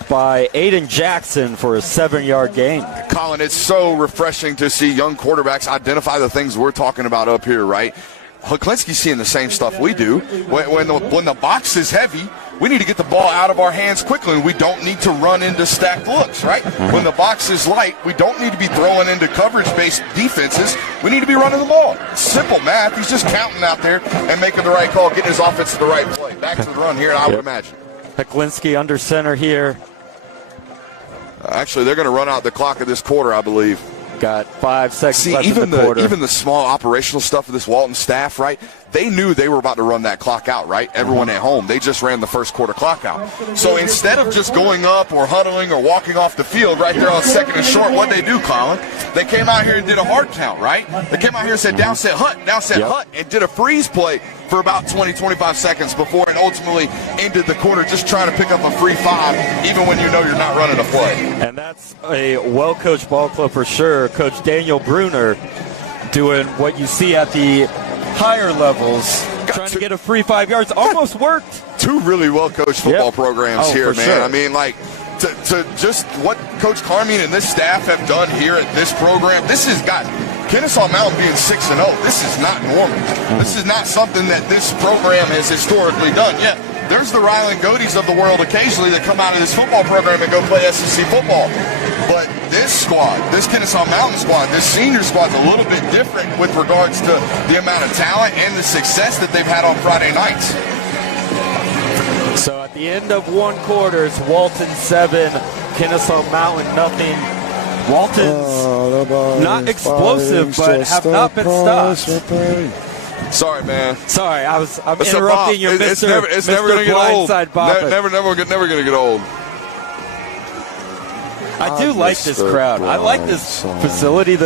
by Aiden Jackson for a 7-yard gain. Colin, it's so refreshing to see young quarterbacks identify the things we're talking about up here, right? Kolinsky's seeing the same stuff we do. When the box is heavy, we need to get the ball out of our hands quickly, and we don't need to run into stacked looks, right? When the box is light, we don't need to be throwing into coverage-based defenses. We need to be running the ball. Simple math. He's just counting out there and making the right call, getting his offense to the right play. Back to the run here, I would imagine. Kolinsky under center here. Actually, they're going to run out the clock of this quarter, I believe. Got 5 seconds left in the quarter. Even the small operational stuff of this Walton staff, right? They knew they were about to run that clock out, right? Everyone at home, they just ran the first quarter clock out. So instead of just going up or huddling or walking off the field right there on second and short, what they do, Colin? They came out here and did a hard count, right? They came out here and said down set hut, and did a freeze play for about 20, 25 seconds before it ultimately ended the quarter, just trying to pick up a free 5, even when you know you're not running a play. And that's a well-coached ball club for sure. Coach Daniel Bruner doing what you see at the higher levels, trying to get a free 5 yards. Almost worked. 2 really well-coached football programs here, man. Sure. I mean, like, to just what Coach Carmine and this staff have done here at this program, this has got Kennesaw Mountain being 6-0. This is not normal. This is not something that this program has historically done. Yeah, there's the Ryland Godys of the world occasionally that come out of this football program and go play SEC football. But this squad, this Kennesaw Mountain squad, this senior squad's a little bit different with regards to the amount of talent and the success that they've had on Friday nights. So at the end of 1 quarter, it's Walton 7, Kennesaw Mountain nothing. Walton's not explosive, but have not been stopped. Sorry, man. Sorry, I'm interrupting your It's never going to get old. Never going to get old. I do like this crowd. I like this facility.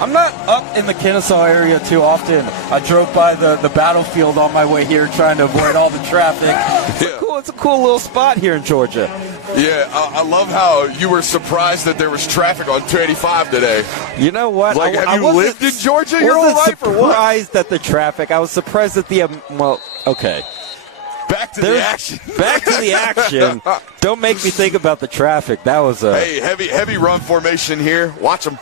I'm not up in the Kennesaw area too often. I drove by the battlefield on my way here trying to avoid all the traffic. It's a cool little spot here in Georgia. Yeah, I love how you were surprised that there was traffic on 285 today. You know what? Like, have you lived in Georgia your whole life or what? I was surprised at the traffic. I was surprised at the, okay. Back to the action. Back to the action. Don't make me think about the traffic. That was a heavy run formation here. Watch them.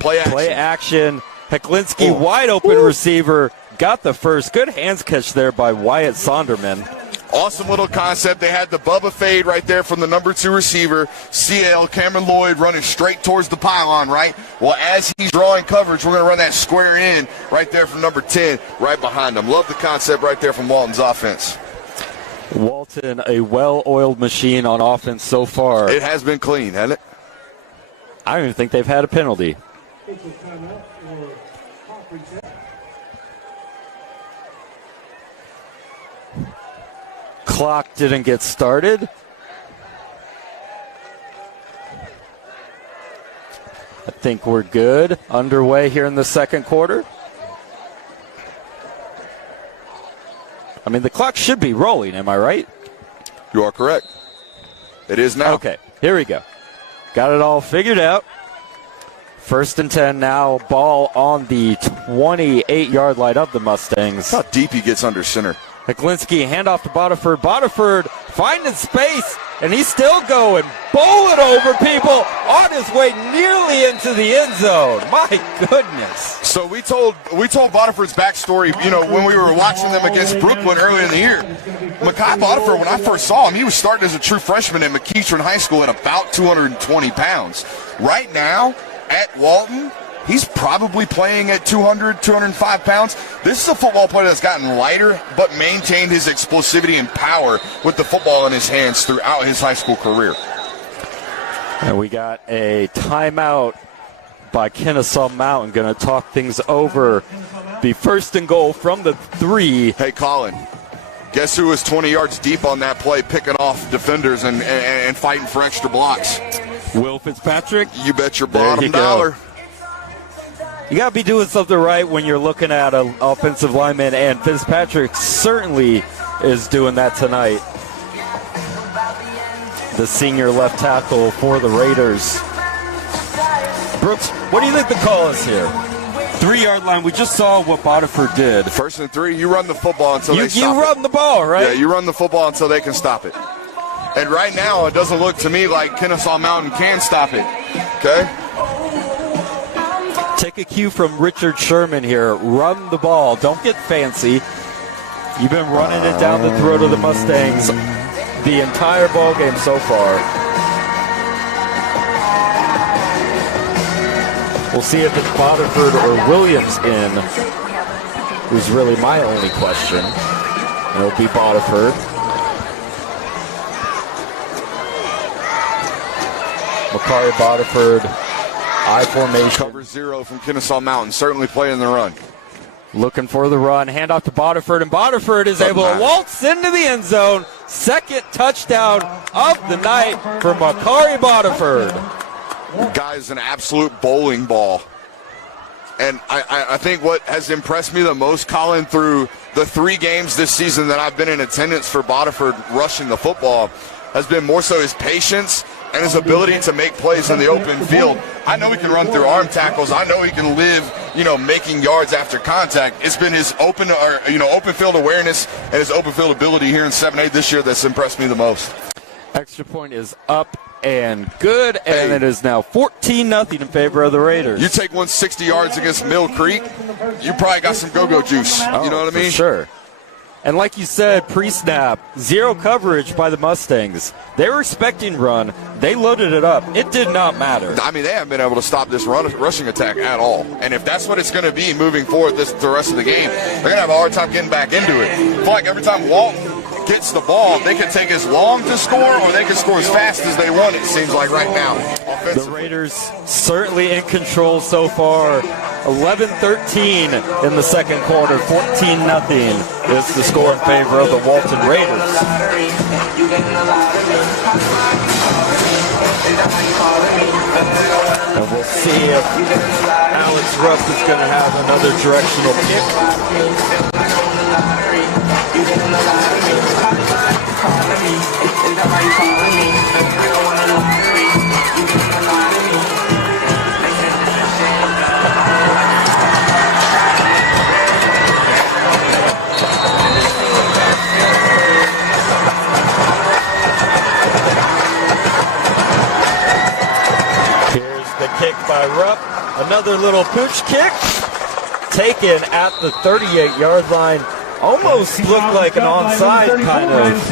Play action. Kolinsky, wide open receiver, got the first. Good hands catch there by Wyatt Sonderman. Awesome little concept. They had the Bubba fade right there from the number 2 receiver, CL Cameron Lloyd, running straight towards the pylon, right? Well, as he's drawing coverage, we're going to run that square in right there from number 10, right behind him. Love the concept right there from Walton's offense. Walton, a well-oiled machine on offense so far. It has been clean, hasn't it? I don't even think they've had a penalty. Clock didn't get started. I think we're good. Underway here in the second quarter. I mean, the clock should be rolling, am I right? You are correct. It is now. Okay, here we go. Got it all figured out. 1st and 10 now. Ball on the 28-yard line of the Mustangs. How deep he gets under center. Heklinski, handoff to Bodiford. Bodiford finding space, and he's still going. Bowling over people on his way nearly into the end zone. My goodness. So we told Bodiford's backstory, when we were watching them against Brooklyn earlier in the year. Mekhi Bodiford, when I first saw him, he was starting as a true freshman at McEachern High School at about 220 pounds. Right now, at Walton, he's probably playing at 200, 205 pounds. This is a football player that's gotten lighter but maintained his explosivity and power with the football in his hands throughout his high school career. And we got a timeout by Kennesaw Mountain. Going to talk things over. The 1st and goal from the 3. Hey, Colin, guess who was 20 yards deep on that play, picking off defenders and fighting for extra blocks? Will Fitzpatrick. You bet your bottom dollar. You got to be doing something right when you're looking at an offensive lineman, and Fitzpatrick certainly is doing that tonight. The senior left tackle for the Raiders. Brooks, what do you think the call is here? 3-yard line. We just saw what Bodiford did. 1st and 3, you run the football until they stop it. You run the ball, right? Yeah, you run the football until they can stop it. And right now, it doesn't look to me like Kennesaw Mountain can stop it. Okay? Take a cue from Richard Sherman here. Run the ball. Don't get fancy. You've been running it down the throat of the Mustangs the entire ball game so far. We'll see if it's Bodiford or Williams in, who's really my only question. It'll be Bodiford. Makari Bodiford, I formation. Cover 0 from Kennesaw Mountain, certainly playing the run. Looking for the run, handoff to Bodiford, and Bodiford is able to waltz into the end zone. 2nd touchdown of the night for Makari Bodiford. Guy's an absolute bowling ball. And I think what has impressed me the most, Colin, through the 3 games this season that I've been in attendance for Bodiford rushing the football, has been more so his patience and his ability to make plays in the open field. I know he can run through arm tackles. I know he can live, making yards after contact. It's been his open field awareness and his open field ability here in 7A this year that's impressed me the most. Extra point is up and good, and it is now 14-0 in favor of the Raiders. You take 160 yards against Mill Creek, you probably got some go-go juice. You know what I mean? For sure. And like you said, pre-snap, 0 coverage by the Mustangs. They were expecting run. They loaded it up. It did not matter. I mean, they haven't been able to stop this rushing attack at all. And if that's what it's going to be moving forward the rest of the game, they're going to have a hard time getting back into it. I feel like every time Walton gets the ball, they can take as long to score or they can score as fast as they want, it seems like right now. The Raiders certainly in control so far. 11-13 in the second quarter. 14-0 is the score in favor of the Walton Raiders. And we'll see if Alex Rupp is going to have another directional kick. Here's the kick by Rupp. Another little pooch kick taken at the 38-yard line. Almost looked like an onside kind of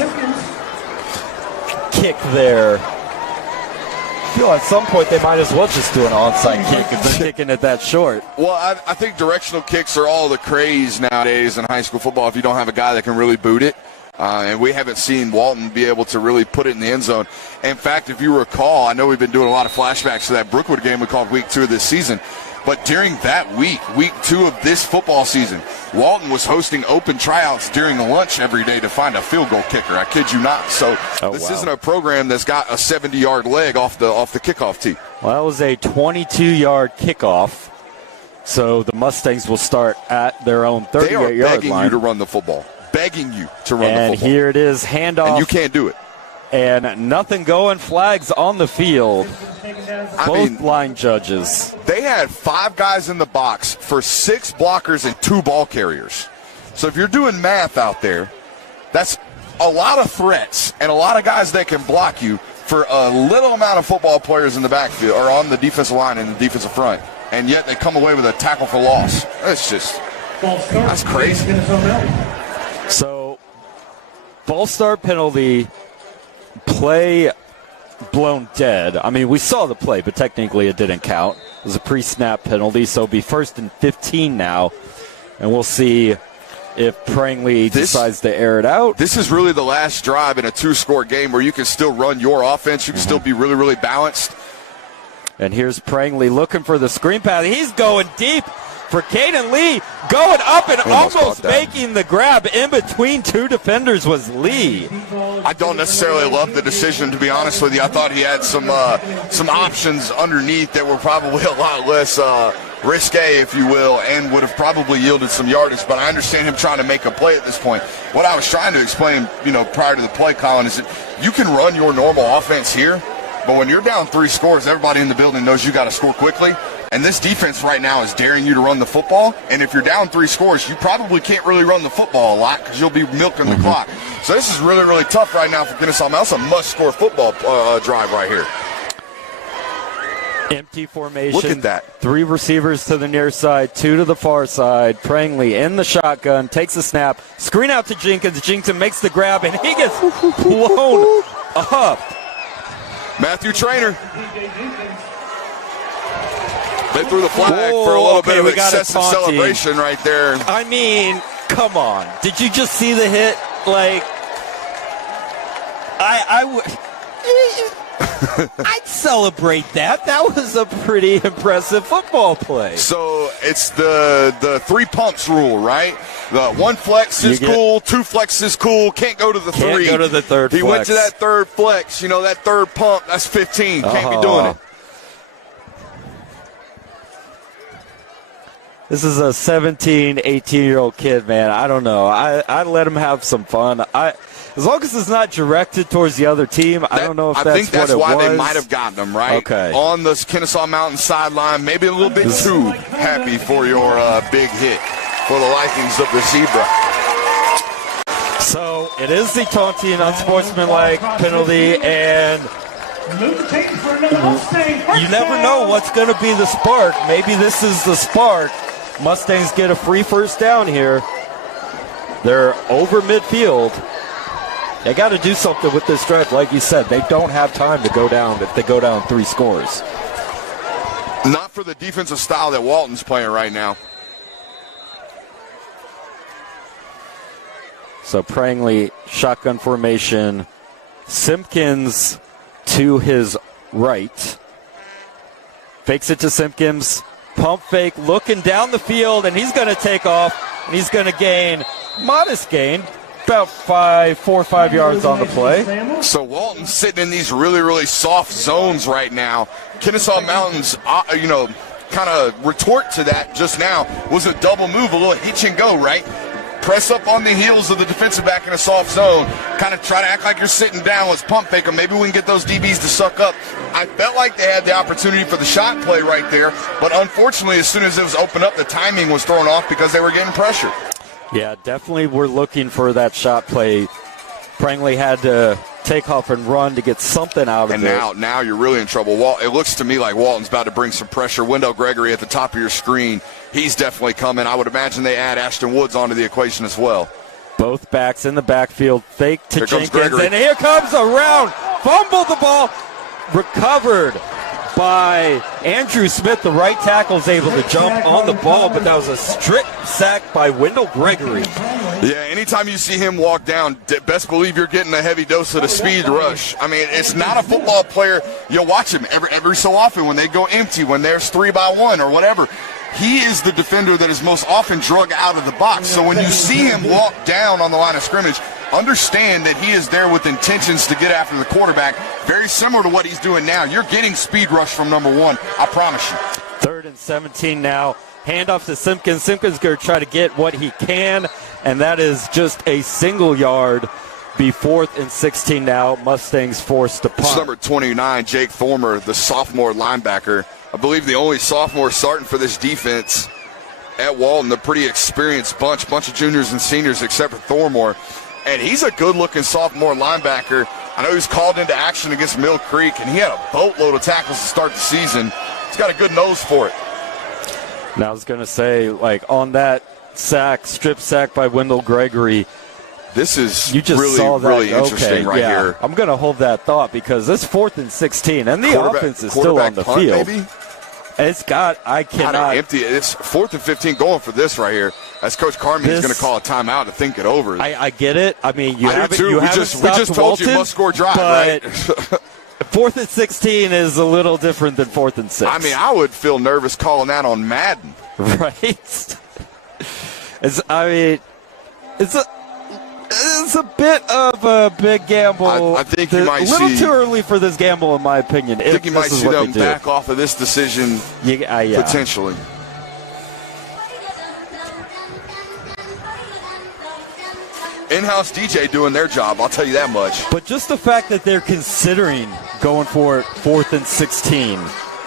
kick there. I feel at some point they might as well just do an onside kick if they're kicking it that short. Well, I think directional kicks are all the craze nowadays in high school football if you don't have a guy that can really boot it. And we haven't seen Walton be able to really put it in the end zone. In fact, if you recall, I know we've been doing a lot of flashbacks to that Brookwood game we called week 2 of this season. But during that week 2 of this football season, Walton was hosting open tryouts during lunch every day to find a field goal kicker. I kid you not. So this isn't a program that's got a 70-yard leg off the kickoff tee. Well, that was a 22-yard kickoff. So the Mustangs will start at their own 38-yard line. They are begging you to run the football. Begging you to run the football. And here it is, handoff. And you can't do it. And nothing going, flags on the field. Both line judges. They had 5 guys in the box for 6 blockers and 2 ball carriers. So if you're doing math out there, that's a lot of threats and a lot of guys that can block you for a little amount of football players in the backfield or on the defensive line and the defensive front. And yet they come away with a tackle for loss. That's crazy. So, false start penalty, play blown dead. I mean, we saw the play, but technically it didn't count. It was a pre-snap penalty, so it'll be 1st and 15 now. And we'll see if Prangley decides to air it out. This is really the last drive in a 2-score game where you can still run your offense. You can still be really, really balanced. And here's Prangley looking for the screen pass. He's going deep for Caden Lee. Going up and almost making the grab. In between 2 defenders was Lee. I don't necessarily love the decision, to be honest with you. I thought he had some options underneath that were probably a lot less risque, if you will, and would have probably yielded some yardage. But I understand him trying to make a play at this point. What I was trying to explain, prior to the play, Colin, is that you can run your normal offense here, but when you're down 3 scores, everybody in the building knows you got to score quickly. And this defense right now is daring you to run the football. And if you're down 3 scores, you probably can't really run the football a lot because you'll be milking the clock. So this is really, really tough right now for Kennesaw Mountain. That's a must-score football drive right here. Empty formation. Look at that. 3 receivers to the near side, 2 to the far side. Prangley in the shotgun, takes a snap, screen out to Jenkins. Jenkins makes the grab, and he gets blown up. Matthew Trainer. They threw the flag for a little bit of excessive celebration right there. I mean, come on. Did you just see the hit? Like, I'd celebrate that. That was a pretty impressive football play. So it's the 3 pumps rule, right? The 1 flex is cool, 2 flex is cool, can't go to the 3. Can't go to the 3rd flex. He went to that 3rd flex. That 3rd pump, that's 15. Can't be doing it. This is a 17, 18-year-old kid, man. I don't know. I let him have some fun. As long as it's not directed towards the other team, I don't know if that's what it was. I think that's why they might have gotten him, right? Okay. On the Kennesaw Mountain sideline, maybe a little bit too happy for your big hit for the likings of the Zebra. So it is the taunting, unsportsmanlike penalty, and you never know what's going to be the spark. Maybe this is the spark. Mustangs get a free 1st down here. They're over midfield. They got to do something with this drive. Like you said, they don't have time to go down if they go down 3 scores. Not for the defensive style that Walton's playing right now. So Prangley, shotgun formation. Simpkins to his right. Fakes it to Simpkins. Pump fake, looking down the field, and he's going to take off, and he's going to gain, modest gain, about 4 or 5 yards on the play. So Walton's sitting in these really, really soft zones right now. Kennesaw Mountain's, kind of retort to that just now was a double move, a little hitch and go, right? Press up on the heels of the defensive back in a soft zone. Kind of try to act like you're sitting down. Let's pump fake them. Maybe we can get those DBs to suck up. I felt like they had the opportunity for the shot play right there, but unfortunately, as soon as it was opened up, the timing was thrown off because they were getting pressure. Yeah, definitely we're looking for that shot play. Prangley had to take off and run to get something out of it. And now you're really in trouble. It looks to me like Walton's about to bring some pressure. Wendell Gregory at the top of your screen. He's definitely coming. I would imagine they add Ashton Woods onto the equation as well. Both backs in the backfield. Fake to Jenkins. And here comes a round. Fumbled the ball. Recovered by Andrew Smith. The right tackle is able to jump on the ball, but that was a strict sack by Wendell Gregory. Yeah, anytime you see him walk down, best believe you're getting a heavy dose of the speed rush. I mean, it's not a football player. You'll watch him every so often when they go empty, when there's 3-by-1 or whatever. He is the defender that is most often drug out of the box. So when you see him walk down on the line of scrimmage, understand that he is there with intentions to get after the quarterback, very similar to what he's doing now. You're getting speed rush from number one, I promise you. 3rd and 17 now. Handoff to Simpkins. Simpkins going to try to get what he can, and that is just a single yard. Be 4th and 16 now. Mustangs forced to punt. It's number 29, Jake Thormer, the sophomore linebacker. I believe the only sophomore starting for this defense at Walton, a pretty experienced bunch of juniors and seniors except for Thormore. And he's a good-looking sophomore linebacker. I know he was called into action against Mill Creek, and he had a boatload of tackles to start the season. He's got a good nose for it. Now I was going to say, like, on that strip sack by Wendell Gregory, this is you just really, saw that. really interesting here. I'm going to hold that thought because it's 4th and 16, and the offense is still on the punt, field. Maybe? I cannot. Empty. It's 4th and 15 going for this right here. As Coach Carmen is going to call a timeout to think it over. I get it. I mean, you haven't just told Walton, you must score drive, right? 4th and 16 is a little different than 4th and 6. I mean, I would feel nervous calling that on Madden. Right? It's a bit of a big gamble. I think you might see a little too early for this gamble, in my opinion. I think you might see them back off of this decision potentially. In-house DJ doing their job, I'll tell you that much. But just the fact that they're considering going for 4th and 16.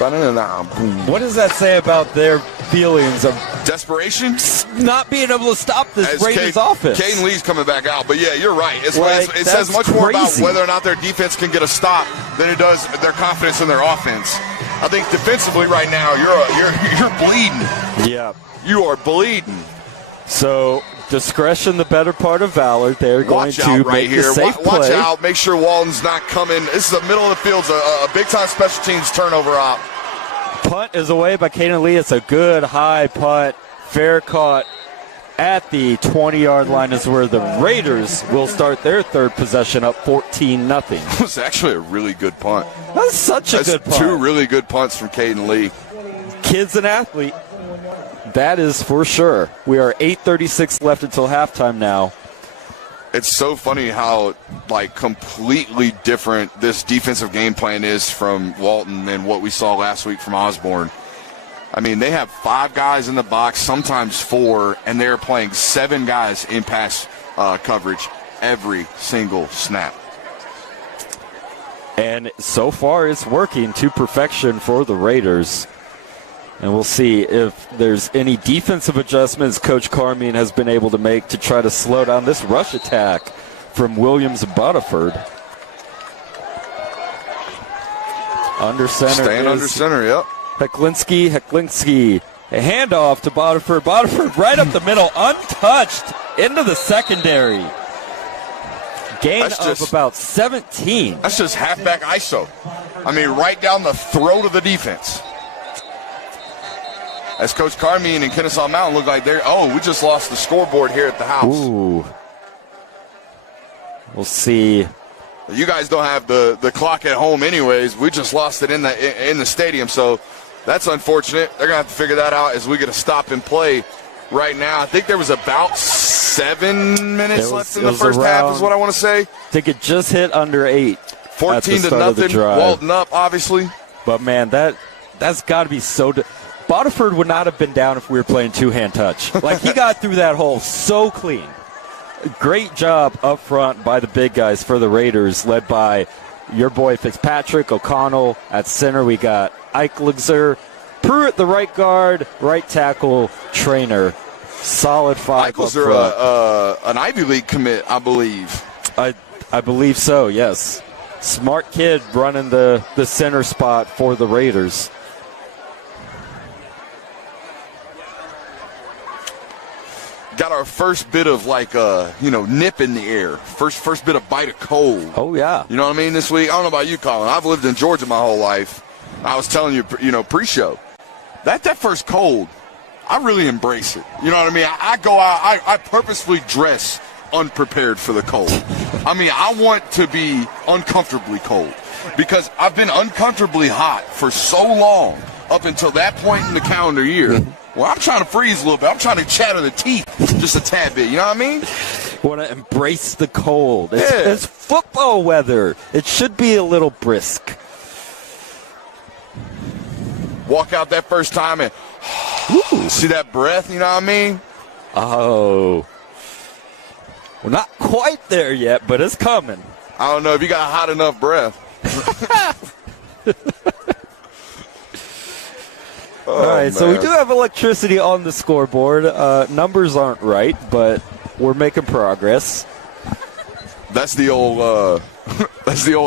What does that say about their feelings of desperation? Not being able to stop this Raiders offense. Caden Lee's coming back out. But, yeah, you're right. It says much more about whether or not their defense can get a stop than it does their confidence in their offense. I think defensively right now, you're bleeding. Yeah. You are bleeding. So discretion, the better part of valor. They're going to right make here. the safe play. Watch out. Make sure Walton's not coming. This is the middle of the field. A big-time special teams turnover op. Punt is away by Caden Lee. It's a good high punt. Fair caught at the 20-yard line is where the Raiders will start their 3rd possession up 14-0. It was actually a really good punt. That's such a good punt. 2 really good punts from Caden Lee. Kid's an athlete. That is for sure. We are 8:36 left until halftime now. It's so funny how, completely different this defensive game plan is from Walton than what we saw last week from Osborne. I mean, they have 5 guys in the box, sometimes 4, and they're playing 7 guys in pass coverage every single snap. And so far, it's working to perfection for the Raiders. And we'll see if there's any defensive adjustments Coach Carmine has been able to make to try to slow down this rush attack from Williams Butterford. Under center. Staying under center, yep. Hecklinski. A handoff to Butterford. Butterford right up the middle, untouched, into the secondary. Gain of about 17. That's just halfback ISO. I mean, right down the throat of the defense. As Coach Carmine and Kennesaw Mountain look like we just lost the scoreboard here at the house. Ooh. We'll see. You guys don't have the clock at home anyways. We just lost it in the stadium, so that's unfortunate. They're going to have to figure that out as we get a stop and play right now. I think there was about 7 minutes left in the first half is what I want to say. I think it just hit under 8. 14-0, Walton up, obviously. But, man, that's got to be so Butterford would not have been down if we were playing two-hand touch. He got through that hole so clean. Great job up front by the big guys for the Raiders, led by your boy Fitzpatrick, O'Connell. At center, we got Eichlinger. Pruitt, the right guard, right tackle, Trainer. Solid 5 up front. Eichlinger, an Ivy League commit, I believe. I believe so, yes. Smart kid running the center spot for the Raiders. Got our first bit of nip in the air. First bit of bite of cold. Oh, yeah. You know what I mean this week? I don't know about you, Colin. I've lived in Georgia my whole life. I was telling you, pre-show. That first cold, I really embrace it. You know what I mean? I go out, I purposefully dress unprepared for the cold. I mean, I want to be uncomfortably cold because I've been uncomfortably hot for so long up until that point in the calendar year. Well, I'm trying to freeze a little bit. I'm trying to chatter the teeth just a tad bit. You know what I mean? Want to embrace the cold. It's football weather. It should be a little brisk. Walk out that first time and see that breath, you know what I mean? Oh. We're not quite there yet, but it's coming. I don't know if you got hot enough breath. All right, so we do have electricity on the scoreboard. Numbers aren't right, but we're making progress. That's the old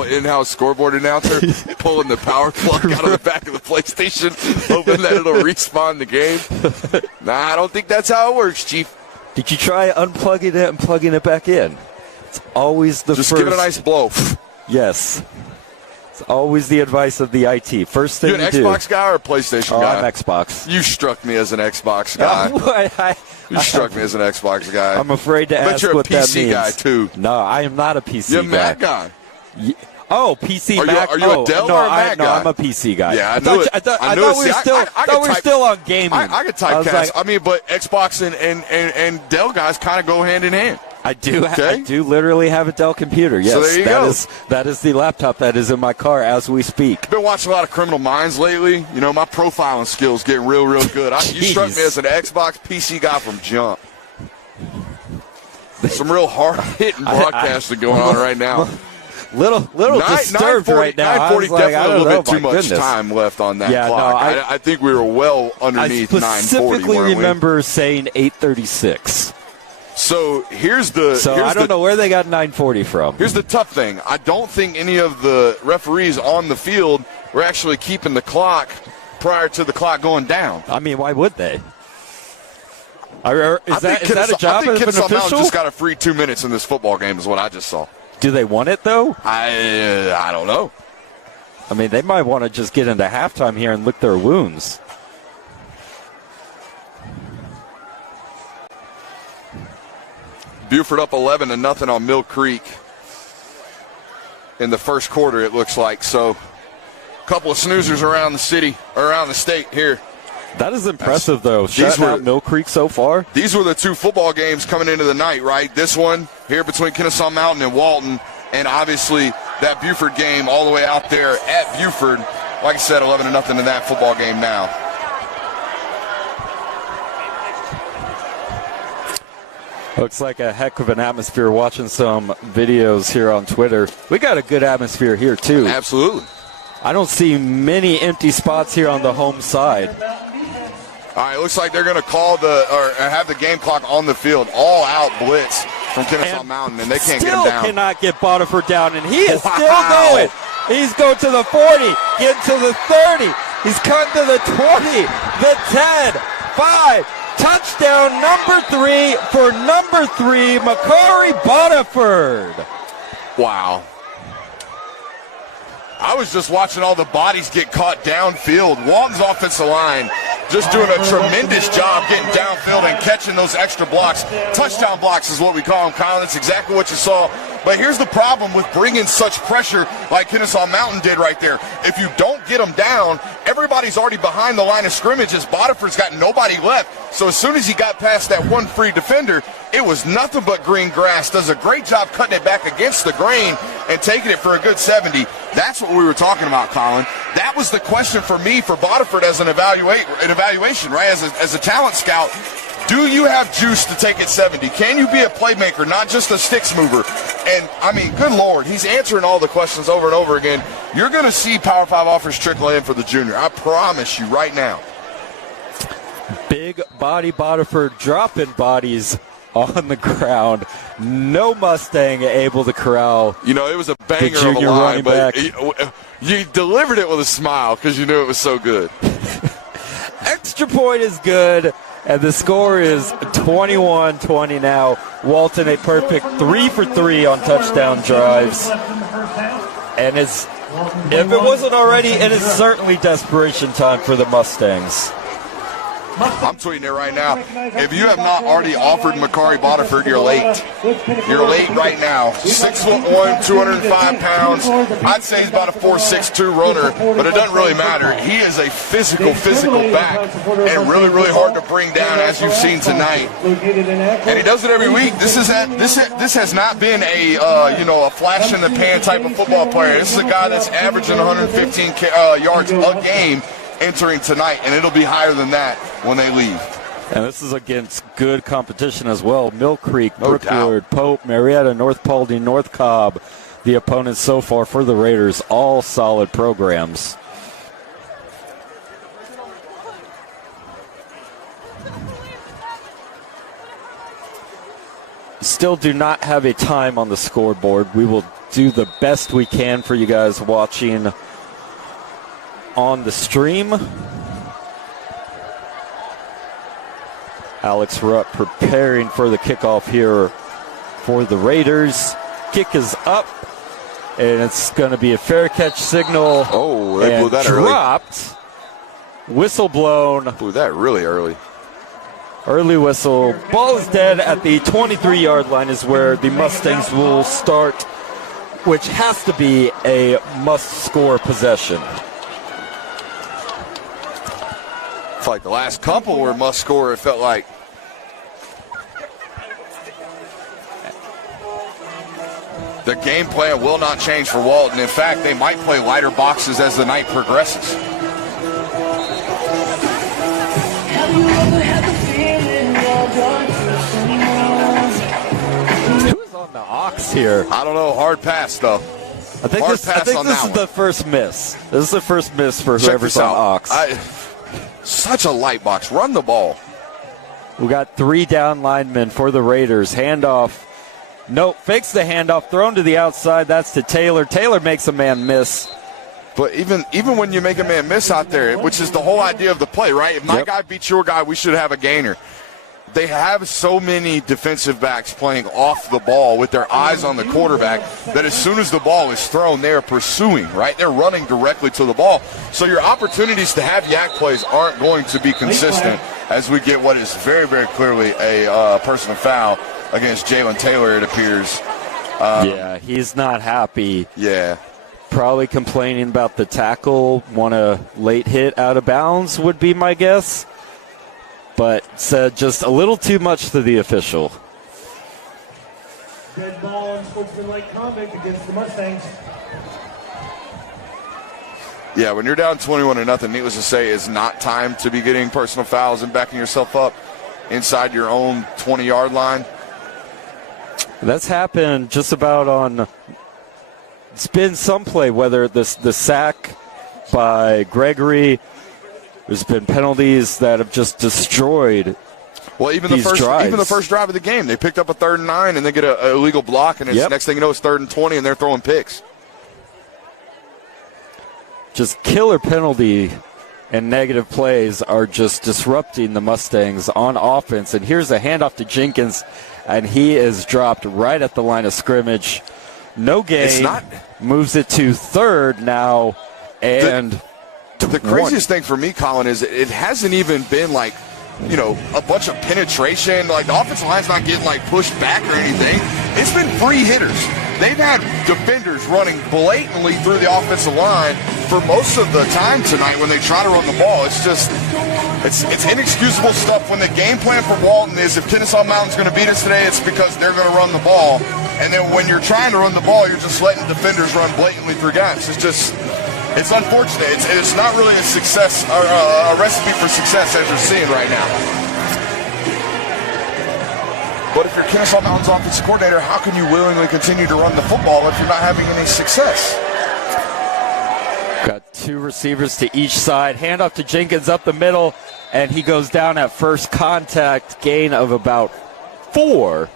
in-house scoreboard announcer pulling the power plug out of the back of the PlayStation, hoping that it'll respawn the game. Nah, I don't think that's how it works, Chief. Did you try unplugging it and plugging it back in? It's always the Just first. give it a nice blow. Yes. It's always the advice of the IT. First thing you an Xbox guy or a PlayStation guy? I'm Xbox. You struck me as an Xbox guy. You struck me as an Xbox guy. I'm afraid to ask what that means. But you're a PC guy, too. No, I am not a PC guy. You're a Mac guy. Oh, PC Mac. Are you a Dell or a Mac guy? No, I'm a PC guy. Yeah, I knew it. I thought we were still on gaming. I could typecast. I mean, but Xbox and Dell guys kind of go hand in hand. I do literally have a Dell computer. Yes, so there you go. That is the laptop that is in my car as we speak. Been watching a lot of Criminal Minds lately. You know, my profiling skills getting real good. You struck me as an Xbox PC guy from jump. Some real hard-hitting broadcasting going on right now. Little disturbed right now. 9:40, definitely a little bit too much time left on that clock. No, I think we were well underneath 9:40. I specifically remember saying 8:36. So I don't know where they got 9:40 from. Here's the tough thing. I don't think any of the referees on the field were actually keeping the clock prior to the clock going down. I mean, why would they? Is that a job of an Kennesaw Mountain official? just got a free 2 minutes in this football game is what I just saw. Do they want it, though? I don't know. I mean, they might want to just get into halftime here and lick their wounds. Buford up 11-0 on Mill Creek in the first quarter, it looks like. So a couple of snoozers around the city, around the state here. That is impressive, though. Shutting out Mill Creek so far. These were the two football games coming into the night, right? This one here between Kennesaw Mountain and Walton, and obviously that Buford game all the way out there at Buford. Like I said, 11-0 in that football game now. Looks like a heck of an atmosphere watching some videos here on Twitter. We got a good atmosphere here, too. Absolutely. I don't see many empty spots here on the home side. All right, looks like they're going to call have the game clock on the field. All out blitz from Kennesaw Mountain, and they can't get him down. Still cannot get Bodiford down, and he is still going. He's going to the 40, getting to the 30. He's cutting to the 20, the 10, 5. Touchdown number 3 for number 3, Makari Bodiford. Wow. I was just watching all the bodies get caught downfield. Walton's offensive line just doing a tremendous job getting downfield and catching those extra blocks. Touchdown blocks is what we call them, Kyle. That's exactly what you saw. But here's the problem with bringing such pressure like Kennesaw Mountain did right there. If you don't get them down, everybody's already behind the line of scrimmage as Bodiford's got nobody left. So as soon as he got past that one free defender, it was nothing but green grass. Does a great job cutting it back against the grain and taking it for a good 70. That's what we were talking about, Colin. That was the question for me for Bodiford as an evaluation, right? As a talent scout. Do you have juice to take it 70? Can you be a playmaker, not just a sticks mover? And, I mean, good Lord, he's answering all the questions over and over again. You're going to see Power 5 offers trickle in for the junior. I promise you right now. Big body Bodiford dropping bodies on the ground. No Mustang able to corral. You know, it was a banger of a line, but you delivered it with a smile because you knew it was so good. Extra point is good. And the score is 21-20 now. Walton a perfect 3 for 3 on touchdown drives. And if it wasn't already, it is certainly desperation time for the Mustangs. I'm tweeting it right now. If you have not already offered Makari Bodiford, you're late. You're late right now. 6'1", 205 pounds. I'd say he's about a 4.62 runner, but it doesn't really matter. He is a physical back and really, really hard to bring down, as you've seen tonight. And he does it every week. This has not been a a flash in the pan type of football player. This is a guy that's averaging 115 yards a game entering tonight, and it'll be higher than that when they leave. And this is against good competition as well. Mill Creek, Brookwood, Pope, Marietta, North Paulding, North Cobb. The opponents so far for the Raiders, all solid programs. Still do not have a time on the scoreboard. We will do the best we can for you guys watching on the stream. Alex Rupp preparing for the kickoff here for the Raiders. Kick is up, and it's going to be a fair catch signal. Oh, they blew that dropped. Early. Whistle blown. Blew that really early. Early whistle. Ball is dead at the 23-yard line is where the Mustangs will start, which has to be a must-score possession. It's like the last couple were must-score, it felt like. The game plan will not change for Walton. In fact, they might play lighter boxes as the night progresses. Who's on the ox here? I don't know. Hard pass, though. I think this is the first miss. This is the first miss for whoever's on ox. Such a light box. Run the ball. We got 3 down linemen for the Raiders. Handoff. Nope, fakes the handoff, thrown to the outside. That's to Taylor. Taylor makes a man miss. But even when you make a man miss out there, which is the whole idea of the play, right? If my guy beats your guy, we should have a gainer. They have so many defensive backs playing off the ball with their eyes on the quarterback that as soon as the ball is thrown, they are pursuing, right? They're running directly to the ball. So your opportunities to have yak plays aren't going to be consistent as we get what is very, very clearly a personal foul against Jalen Taylor, it appears. Yeah, he's not happy. Yeah. Probably complaining about the tackle. Want a late hit out of bounds would be my guess. But said just a little too much to the official. Dead ball on sportsmanlike conduct against the Mustangs. Yeah, when you're down 21-0, needless to say, it's not time to be getting personal fouls and backing yourself up inside your own 20-yard line. That's happened just about on. It's been some play, whether the sack by Gregory. There's been penalties that have just destroyed. Well, even the first drive of the game, they picked up a 3rd and 9, and they get an illegal block, and it's next thing you know, it's 3rd and 20, and they're throwing picks. Just killer penalty and negative plays are just disrupting the Mustangs on offense. And here's a handoff to Jenkins, and he is dropped right at the line of scrimmage. No gain. Moves it to 3rd now, and the craziest thing for me, Colin, is it hasn't even been like, a bunch of penetration. Like, the offensive line's not getting, pushed back or anything. It's been free hitters. They've had defenders running blatantly through the offensive line for most of the time tonight when they try to run the ball. It's just, it's inexcusable stuff. When the game plan for Walton is if Kennesaw Mountain's going to beat us today, it's because they're going to run the ball. And then when you're trying to run the ball, you're just letting defenders run blatantly through gaps. It's unfortunate. It's not really a success or a recipe for success as you're seeing right now. But if you're Kennesaw Mountain's offensive coordinator, how can you willingly continue to run the football if you're not having any success? Got 2 receivers to each side. Handoff to Jenkins up the middle, and he goes down at first contact. Gain of about 4.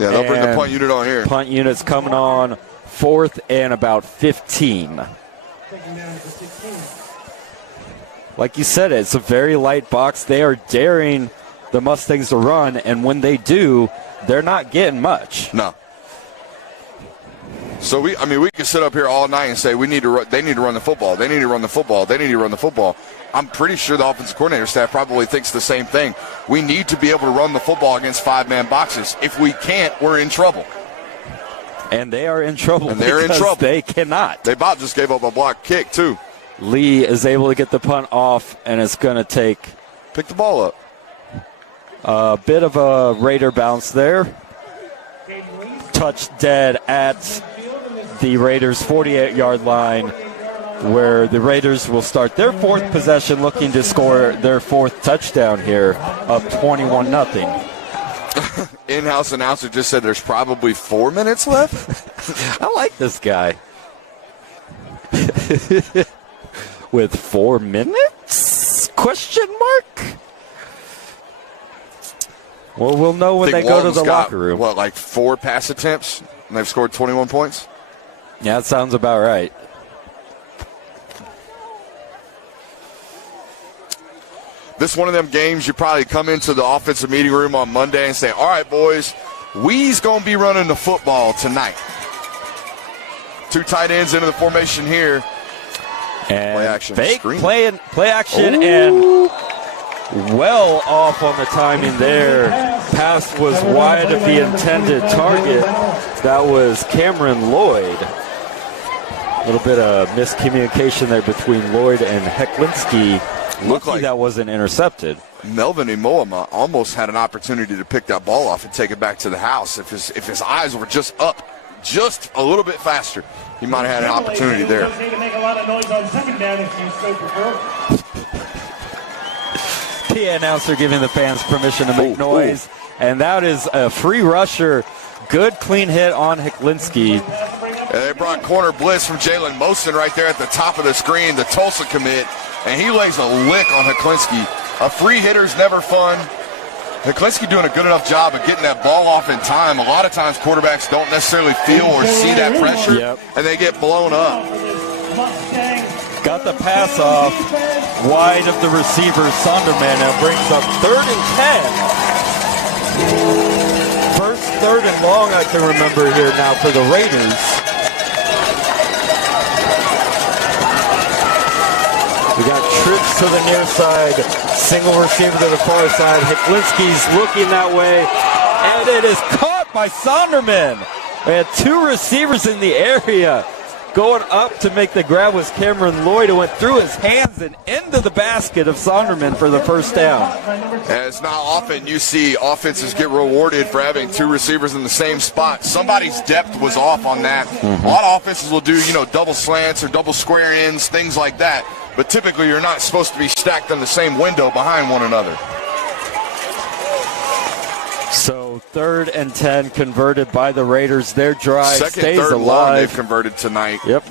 Yeah, they'll bring the punt unit on here. Punt unit's coming on 4th and about 15. Like you said, it's a very light box. They are daring the Mustangs to run, and when they do, they're not getting much. No. So we could sit up here all night and say they need to run the football. They need to run the football. They need to run the football. I'm pretty sure the offensive coordinator staff probably thinks the same thing. We need to be able to run the football against 5-man boxes. If we can't, we're in trouble. And they are in trouble. And they're in trouble. They cannot. They about just gave up a block kick, too. Lee is able to get the punt off, and it's going to pick the ball up. A bit of a Raider bounce there. Touch dead at the Raiders' 48-yard line, where the Raiders will start their fourth possession looking to score their fourth touchdown here, up 21-0. In-house announcer just said there's probably 4 minutes left. I like this guy. With 4 minutes? Question mark? Well, we'll know when they go to the locker room. What, like 4 pass attempts, and they've scored 21 points? Yeah, that sounds about right. This one of them games you probably come into the offensive meeting room on Monday and say, all right, boys, we's going to be running the football tonight. 2 tight ends into the formation here. And play action. Fake Screen. play action. Ooh. And well off on the timing there. Pass was wide of the intended target. That was Cameron Lloyd. A little bit of miscommunication there between Lloyd and Hecklinski. Looked like that wasn't intercepted. Melvin Imoama almost had an opportunity to pick that ball off and take it back to the house. If his eyes were just up just a little bit faster, he might have had an opportunity there. Make a lot of noise on second down if you so prefer. PA announcer giving the fans permission to make noise. And that is a free rusher. Good clean hit on Hecklinski. And they brought corner blitz from Jalen Mosten right there at the top of the screen, the Tulsa commit. And he lays a lick on Hecklinski. A free hitter's never fun. Hecklinski doing a good enough job of getting that ball off in time. A lot of times quarterbacks don't necessarily feel or see that pressure, and they get blown up. Got the pass off wide of the receiver, Sonderman, and brings up 3rd and 10. First 3rd and long I can remember here now for the Raiders. We got trips to the near side, single receiver to the far side. Hecklinski's looking that way, and it is caught by Sonderman. We had 2 receivers in the area. Going up to make the grab was Cameron Lloyd, who went through his hands and into the basket of Sonderman for the first down. And it's not often you see offenses get rewarded for having 2 receivers in the same spot. Somebody's depth was off on that. A lot of offenses will do, double slants or double square ends, things like that. But typically you're not supposed to be stacked in the same window behind one another. So 3rd and 10 converted by the Raiders. Their drive stays alive. 2nd, 3rd long they've converted tonight. Yep.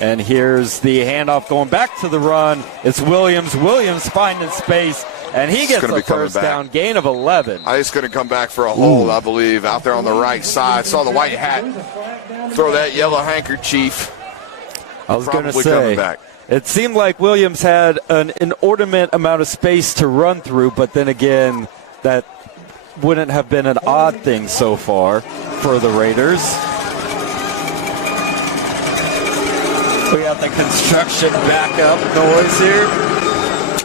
And here's the handoff going back to the run. It's Williams. Williams finding space, and he gets a first down, gain of 11. I just going to come back for a hold, I believe, out there on the right side. Saw the white hat. Throw that yellow handkerchief. I was going to say, it seemed like Williams had an inordinate amount of space to run through, but then again, that wouldn't have been an odd thing so far for the Raiders. We got the construction backup noise here.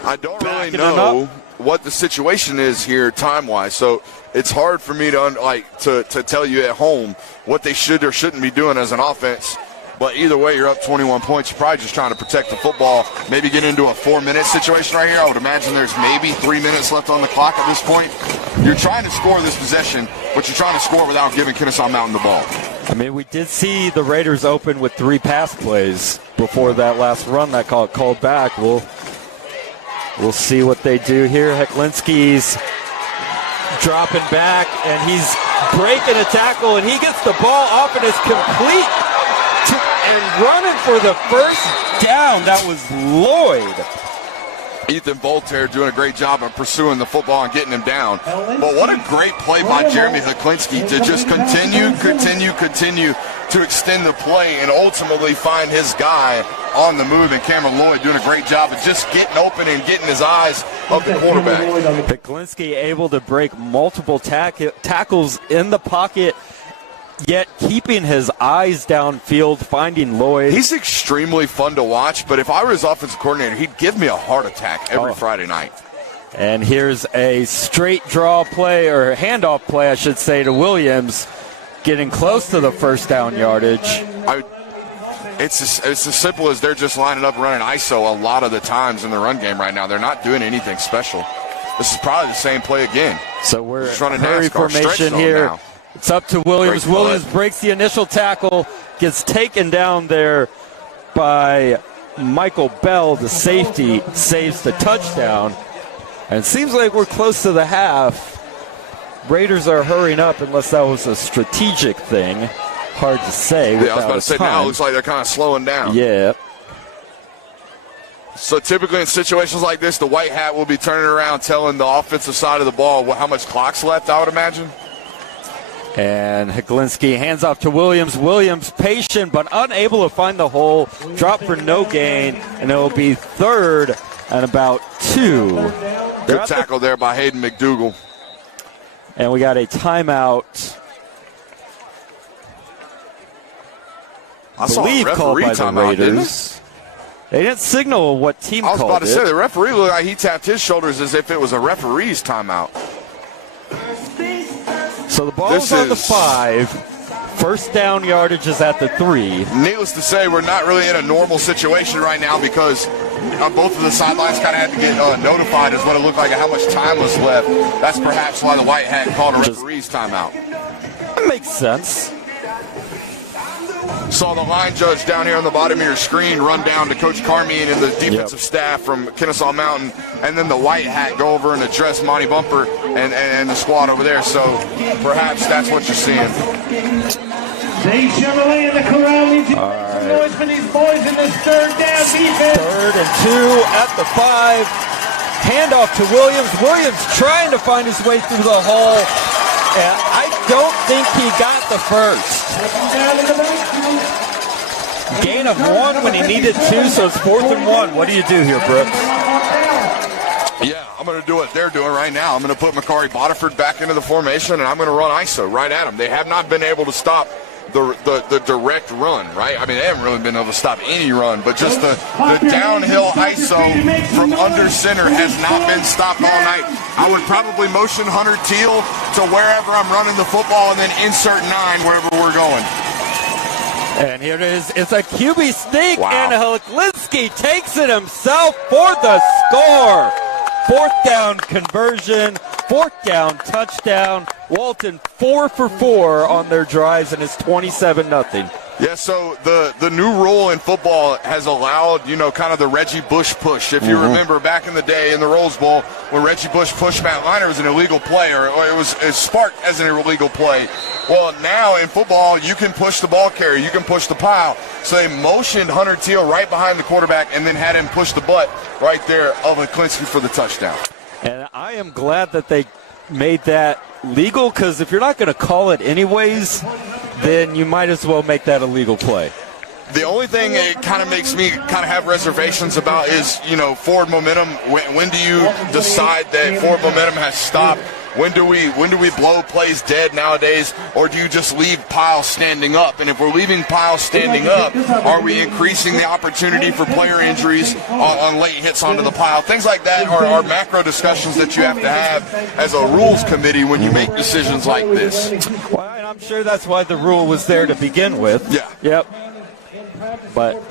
I don't really know what the situation is here time-wise, so it's hard for me to tell you at home what they should or shouldn't be doing as an offense. But either way, you're up 21 points. You're probably just trying to protect the football, maybe get into a 4-minute situation right here. I would imagine there's maybe 3 minutes left on the clock at this point. You're trying to score this possession, but you're trying to score without giving Kennesaw Mountain the ball. I mean, we did see the Raiders open with 3 pass plays before that last run that got called back. We'll see what they do here. Hecklinski's dropping back, and he's breaking a tackle, and he gets the ball off and is complete. And running for the first down, that was Lloyd. Ethan Voltaire doing a great job of pursuing the football and getting him down. But what a great play by Jeremy Hecklinski to just continue to extend the play and ultimately find his guy on the move. And Cameron Lloyd doing a great job of just getting open and getting his eyes of the quarterback. Hecklinski able to break multiple tackles in the pocket. yet keeping his eyes downfield, finding Lloyd. He's extremely fun to watch, but if I were his offensive coordinator, he'd give me a heart attack every Friday night. And here's a straight draw play, or handoff play, I should say, to Williams, getting close to the first down yardage. It's as simple as they're just lining up running ISO a lot of the times in the run game right now. They're not doing anything special. This is probably the same play again. So we're just running hurry NASCAR formation here. Now. It's up to Williams. Williams breaks the initial tackle, gets taken down there by Michael Bell, the safety, saves the touchdown. And it seems like we're close to the half. Raiders are hurrying up unless that was a strategic thing. Hard to say. Yeah, I was about to say, now it looks like they're kind of slowing down. Yeah. So typically in situations like this, the white hat will be turning around telling the offensive side of the ball how much clock's left, I would imagine. And Heklinski hands off to Williams. Williams patient but unable to find the hole. Drop for no gain, and it will be third and about 2. Good tackle there by Hayden McDougal. And we got a timeout. I saw a referee timeout, didn't They didn't signal what team called it. I was about to say, the referee looked like he tapped his shoulders as if it was a referee's timeout. So the ball's on the 5. First down yardage is at the 3. Needless to say, we're not really in a normal situation right now because both of the sidelines kind of had to get notified as what it looked like and how much time was left. That's perhaps why the white hat called a referee's timeout. That makes sense. Saw the line judge down here on the bottom of your screen run down to Coach Carmian and the defensive staff from Kennesaw Mountain, and then the white hat go over and address Monty Bumper and the squad over there. So perhaps that's what you're seeing. Zay Chevrolet in the corral needs to make some noise for these boys in this third down defense. 3rd and 2 at the 5. Handoff to Williams. Williams trying to find his way through the hole. And I don't think he got the first. Gain of 1 when he needed 2, so it's 4th and 1. What do you do here, Brooks? Yeah, I'm going to do what they're doing right now. I'm going to put Makari Bodiford back into the formation, and I'm going to run ISO right at him. They have not been able to stop the direct run, right? I mean, they haven't really been able to stop any run, but just the downhill ISO from under center has not been stopped all night. I would probably motion Hunter Teal to wherever I'm running the football and then insert 9 wherever we're going. And here it is. It's a QB sneak, and Heklinski takes it himself for the score. 4th down conversion, 4th down touchdown. Walton 4 for 4 on their drives, and it's 27-0. Yeah, so the new rule in football has allowed, kind of the Reggie Bush push. If you remember back in the day in the Rose Bowl when Reggie Bush pushed Matt Leinart, was an illegal play, or it was sparked as an illegal play. Well, now in football, you can push the ball carrier, you can push the pile. So they motioned Hunter Teal right behind the quarterback and then had him push the butt right there of Heklinski for the touchdown. And I am glad that they made that legal, because if you're not going to call it anyways, then you might as well make that a legal play. The only thing it kind of makes me kind of have reservations about is, forward momentum. When do you decide that forward momentum has stopped? When do we blow plays dead nowadays, or do you just leave piles standing up? And if we're leaving piles standing up, are we increasing the opportunity for player injuries on late hits onto the pile? Things like that are macro discussions that you have to have as a rules committee when you make decisions like this. Well, and I'm sure that's why the rule was there to begin with. Yeah. Yep. But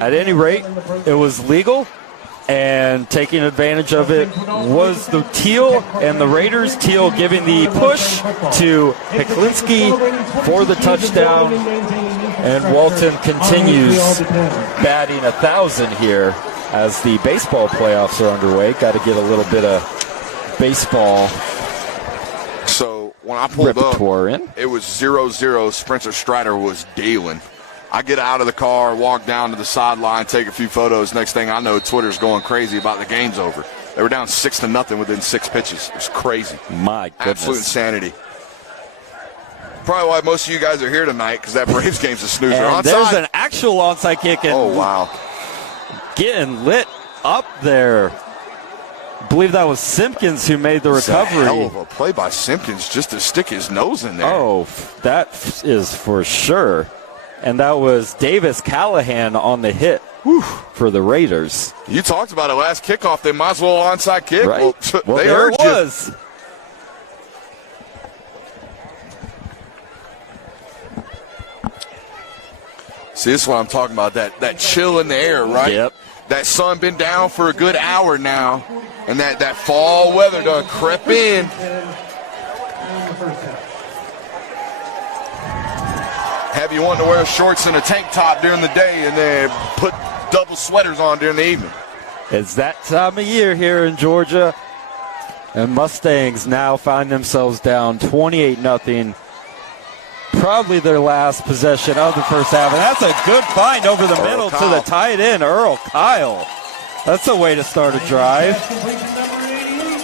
at any rate, it was legal. And taking advantage of it was the Teal and the Raiders. Teal giving the push to Heklinski for the touchdown. And Walton continues batting 1,000 here as the baseball playoffs are underway. Got to get a little bit of baseball So when I pulled repertoire up, in. It was 0-0. Spencer Strider was dealing. I get out of the car, walk down to the sideline, take a few photos. Next thing I know, Twitter's going crazy about the game's over. They were down 6-0 within 6 pitches. It was crazy. My goodness. Absolute insanity. Probably why most of you guys are here tonight, because that Braves game's a snoozer. And there's an actual onside kick. And oh, wow. Getting lit up there. I believe that was Simpkins who made the recovery. A hell of a play by Simpkins just to stick his nose in there. Oh, that is for sure. And that was Davis Callahan on the hit for the Raiders. You talked about it last kickoff. They might as well onside kick. Right? Well, Well, they there heard it was. See, this is what I'm talking about, that chill in the air, right? Yep. That sun been down for a good hour now, and that fall weather done crept in. Have you wanting to wear shorts and a tank top during the day and then put double sweaters on during the evening? It's that time of year here in Georgia, and Mustangs now find themselves down 28-0. Probably their last possession of the first half, and that's a good find over the middle to the tight end, Earl Kyle. That's a way to start a drive.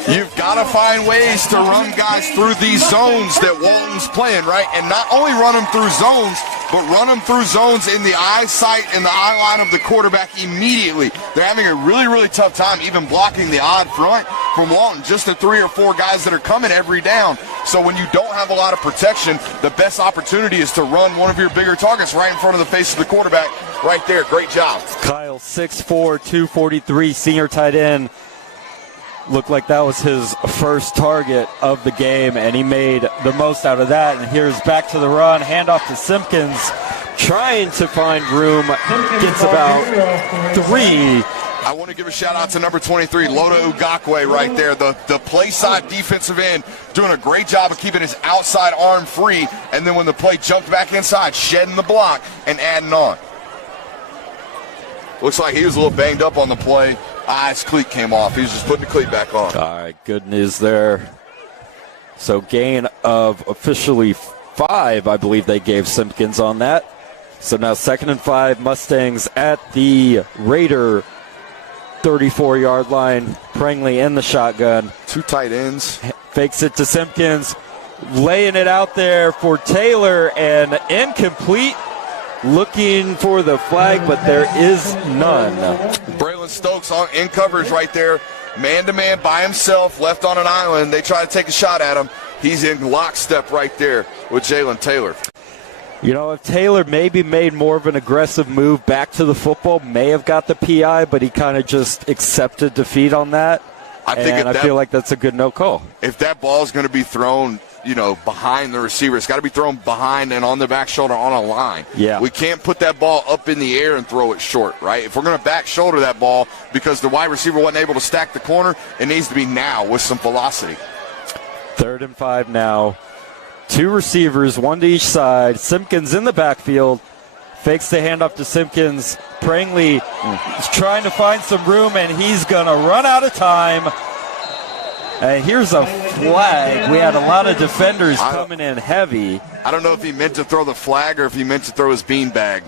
You've got to find ways to run guys through these zones that Walton's playing, right? And not only run them through zones, but run them through zones in the eyesight and the eye line of the quarterback immediately. They're having a really, really tough time even blocking the odd front from Walton, just the 3 or 4 guys that are coming every down. So when you don't have a lot of protection, the best opportunity is to run one of your bigger targets right in front of the face of the quarterback right there. Great job. Kyle, 6'4", 243, senior tight end. Looked like that was his first target of the game, and he made the most out of that. And here's back to the run, handoff to Simpkins, trying to find room, gets about 3. I want to give a shout out to number 23, Loda Ugakwe right there, the play side defensive end, doing a great job of keeping his outside arm free, and then when the play jumped back inside, shedding the block and adding on. Looks like he was a little banged up on the play. His cleat came off. He was just putting the cleat back on. All right, good news there. So gain of officially 5, I believe they gave Simpkins on that. So now 2nd and 5, Mustangs at the Raider 34-yard line. Prangley in the shotgun. 2 tight ends. Fakes it to Simpkins, laying it out there for Taylor, and incomplete. Looking for the flag, but there is none. Braylon Stokes in coverage right there. Man-to-man by himself, left on an island. They try to take a shot at him. He's in lockstep right there with Jalen Taylor. You know, if Taylor maybe made more of an aggressive move back to the football, may have got the PI, but he kind of just accepted defeat on that. I feel like that's a good no call. If that ball is going to be thrown, behind the receiver, it's got to be thrown behind and on the back shoulder on a line. Yeah. We can't put that ball up in the air and throw it short, right? If we're going to back shoulder that ball because the wide receiver wasn't able to stack the corner, it needs to be now with some velocity. 3rd and 5 now. 2 receivers, 1 to each side. Simpkins in the backfield. Fakes the handoff to Simpkins. Prangley is trying to find some room, and he's going to run out of time. And here's a flag. We had a lot of defenders coming in heavy. I don't know if he meant to throw the flag or if he meant to throw his beanbag.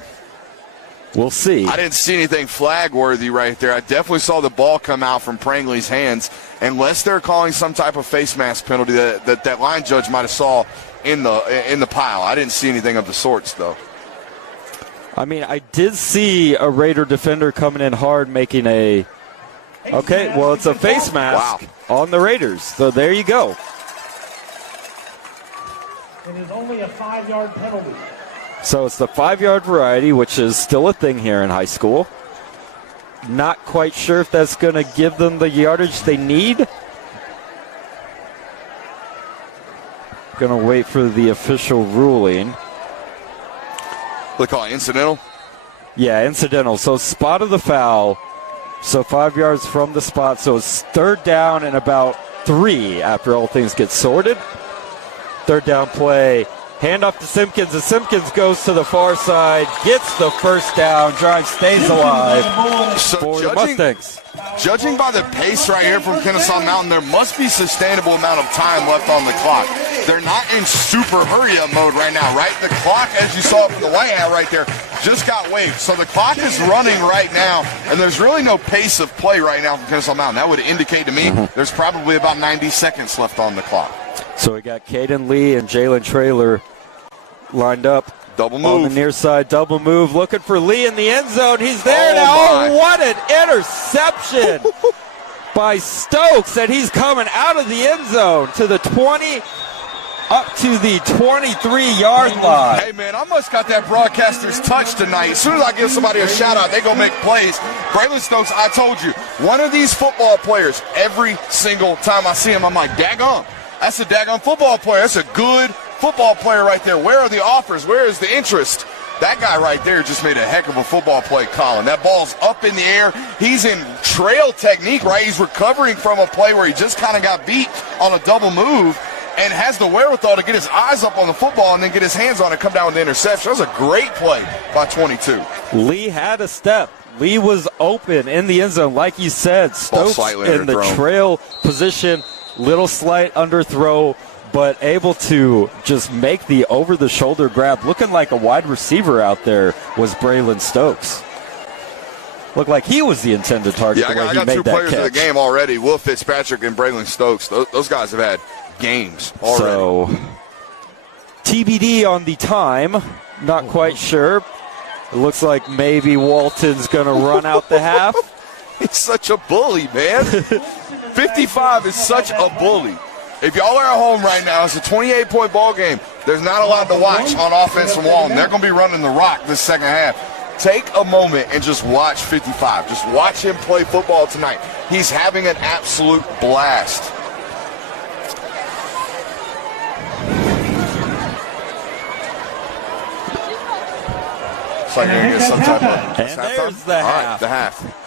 We'll see. I didn't see anything flag-worthy right there. I definitely saw the ball come out from Prangley's hands. Unless they're calling some type of face mask penalty that line judge might have saw in the pile. I didn't see anything of the sorts, though. I mean, I did see a Raider defender coming in hard making a... Okay, well, it's a face mask on the Raiders. So there you go. It is only a 5-yard penalty. So it's the 5-yard variety, which is still a thing here in high school. Not quite sure if that's going to give them the yardage they need. Going to wait for the official ruling. They call it incidental? Yeah, incidental. So spot of the foul. So 5 yards from the spot. So it's 3rd down and about 3 after all things get sorted. 3rd down play. Handoff to Simpkins, and Simpkins goes to the far side, gets the first down, drive stays alive for the Mustangs. Judging by the pace right here from Kennesaw Mountain, there must be sustainable amount of time left on the clock. They're not in super hurry-up mode right now, right? The clock, as you saw from the white hat right there, just got waved. So the clock is running right now, and there's really no pace of play right now from Kennesaw Mountain. That would indicate to me there's probably about 90 seconds left on the clock. So we got Caden Lee and Jalen Traylor lined up. Double move. On the near side, double move. Looking for Lee in the end zone. He's there now. Oh, what an interception by Stokes, and he's coming out of the end zone to the 20, up to the 23-yard line. Hey, man, I must got that broadcaster's touch tonight. As soon as I give somebody a shout-out, they going to make plays. Braylon Stokes, I told you, one of these football players, every single time I see him, I'm like, daggone. That's a daggone football player. That's a good football player right there. Where are the offers? Where is the interest? That guy right there just made a heck of a football play, Colin. That ball's up in the air. He's in trail technique, right? He's recovering from a play where he just kind of got beat on a double move and has the wherewithal to get his eyes up on the football and then get his hands on it, come down with the interception. That was a great play by 22. Lee had a step. Lee was open in the end zone, like you said. Stokes in the trail position, little slight underthrow, but able to just make the over-the-shoulder grab. Looking like a wide receiver out there was Braylon Stokes. Looked like he was the intended target. Yeah, I got two players in the game already, Will Fitzpatrick and Braylon Stokes. Those guys have had games already. So, TBD on the time. Not quite sure. It looks like maybe Walton's going to run out the half. He's such a bully, man. 55 is such a bully. If y'all are at home right now, it's a 28-point ball game. There's not a lot to watch on offense from Walton. They're going to be running the rock this second half. Take a moment and just watch 55. Just watch him play football tonight. He's having an absolute blast. It's like going to get some type of... And there's the half. All right, the half.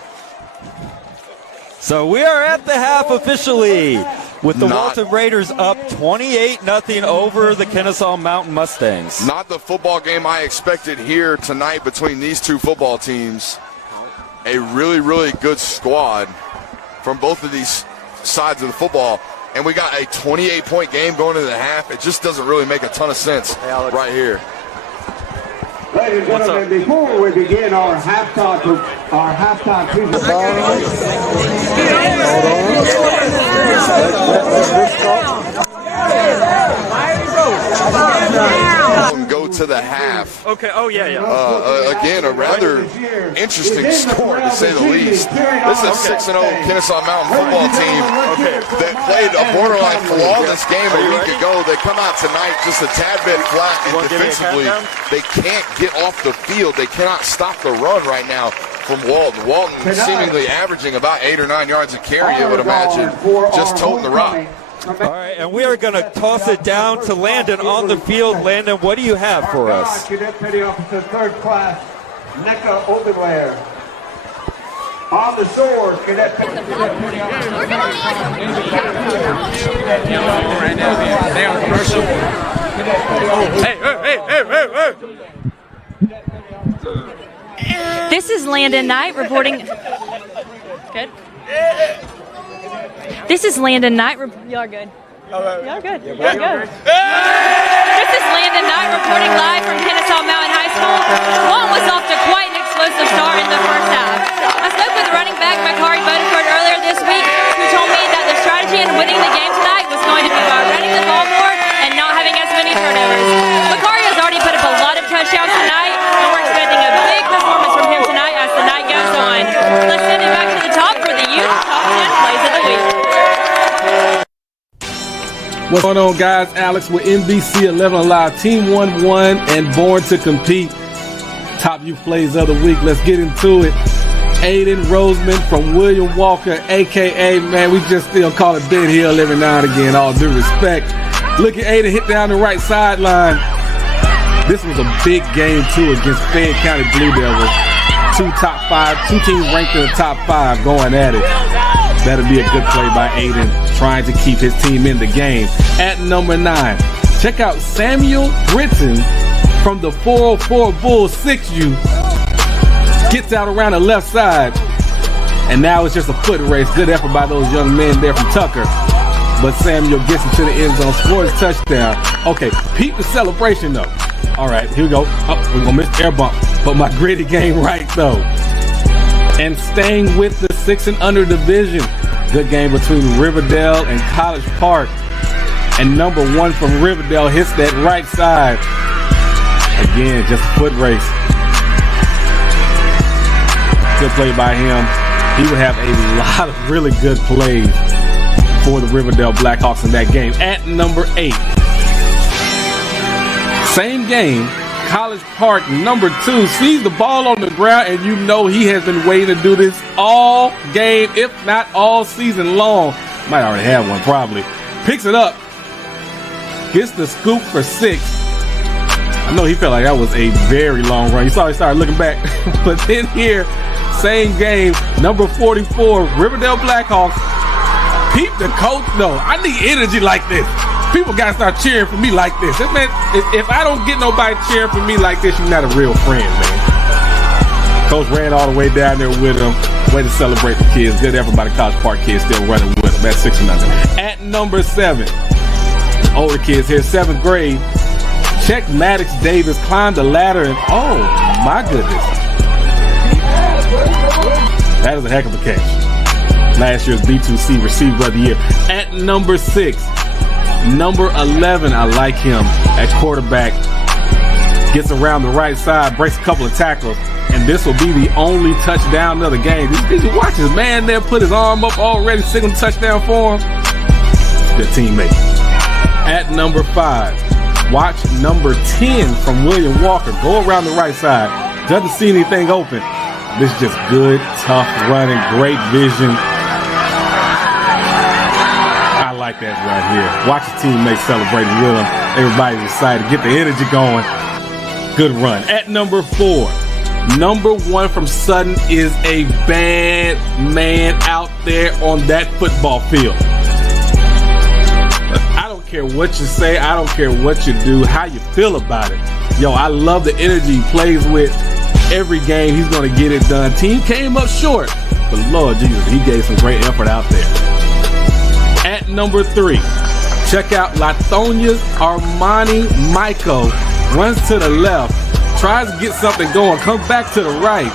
So we are at the half officially, with the Walton Raiders up 28-0 over the Kennesaw Mountain Mustangs. Not the football game I expected here tonight between these two football teams. A really, really good squad from both of these sides of the football. And we got a 28-point game going into the half. It just doesn't really make a ton of sense right here. Ladies and gentlemen, before we begin our halftime presentation, go to the half. Okay. Oh yeah. Again, a rather interesting score to say the least. This is a 6-0 Kennesaw Mountain football team that played a borderline flawless game a week ago. They come out tonight just a tad bit flat defensively. They can't get off the field. They cannot stop the run right now from Walton. Walton seemingly averaging about 8 or 9 yards a carry, I would imagine, just toting the rock. All right, and we are going to toss it down to Landon on the field. Landon, what do you have for us? Cadet Petty Officer 3rd Class, Neka Obenlair. On the sword, Cadet Petty Officer 3rd Class. This is Landon Knight reporting. Good. This is Landon Knight. Y'all are good. Y'all are good. Y'all are good. This is Landon Knight reporting live from Kennesaw Mountain High School. Walton was off to quite an explosive start in the first half. I spoke with running back Makari Bodeford earlier this week, who told me that the strategy in winning the game tonight was going to be by running the ball more and not having as many turnovers. Makari has already put up a lot of touchdowns tonight, and we're expecting a big performance from him tonight as the night goes on. Let's send it back to the top for the youth top 10 plays of the week. What's going on, guys? Alex with NBC 11 Alive, Team 1-1 and Born to Compete. Top youth plays of the week. Let's get into it. Aiden Roseman from William Walker, a.k.a. man, we just still call it Ben Hill every now and again, all due respect. Look at Aiden hit down the right sideline. This was a big game, too, against Fayette County Blue Devils. Two teams ranked in the top 5 going at it. That'll be a good play by Aiden, trying to keep his team in the game. At number 9, check out Samuel Britton from the 404 Bulls 6U. Gets out around the left side, and now it's just a foot race. Good effort by those young men there from Tucker. But Samuel gets into the end zone, scores a touchdown. Okay, peep the celebration, though. All right, here we go. Oh, we're going to miss the air bump. But my gritty game right, though. And staying with the 6 and under division. Good game between Riverdale and College Park. And number 1 from Riverdale hits that right side. Again, just a foot race. Good play by him. he would have a lot of really good plays for the Riverdale Blackhawks in that game. At number 8, same game, College Park, number 2, sees the ball on the ground, and you know he has been waiting to do this all game, if not all season long. Might already have one, probably. Picks it up, gets the scoop for 6. I know he felt like that was a very long run. You saw he started looking back. But then here, same game, number 44, Riverdale Blackhawks. Peep the coach. No, I need energy like this. People got to start cheering for me like this. Man, if I don't get nobody cheering for me like this, you're not a real friend, man. Coach ran all the way down there with him. Way to celebrate the kids. Good effort by the College Park kids still running with him at 6-0. At number 7, older kids here, 7th grade. Check Maddox Davis climbed the ladder and oh my goodness. That is a heck of a catch. Last year's B2C receiver of the year. At number 6, number 11, I like him at quarterback. Gets around the right side, breaks a couple of tackles, and this will be the only touchdown of the game. Did you watch his man there put his arm up already, signal touchdown for him? Good teammate. At number 5, watch number 10 from William Walker go around the right side. Doesn't see anything open. This is just good, tough running, great vision. I like that right here. Watch the teammates celebrating with him. Everybody's excited. Get the energy going. Good run. At number 4, number 1 from Sutton is a bad man out there on that football field. I don't care what you say. I don't care what you do, how you feel about it. Yo, I love the energy he plays with. Every game, he's going to get it done. Team came up short, but Lord Jesus, he gave some great effort out there. At number 3, check out Lathonia's Armani Michael. Runs to the left, tries to get something going, comes back to the right.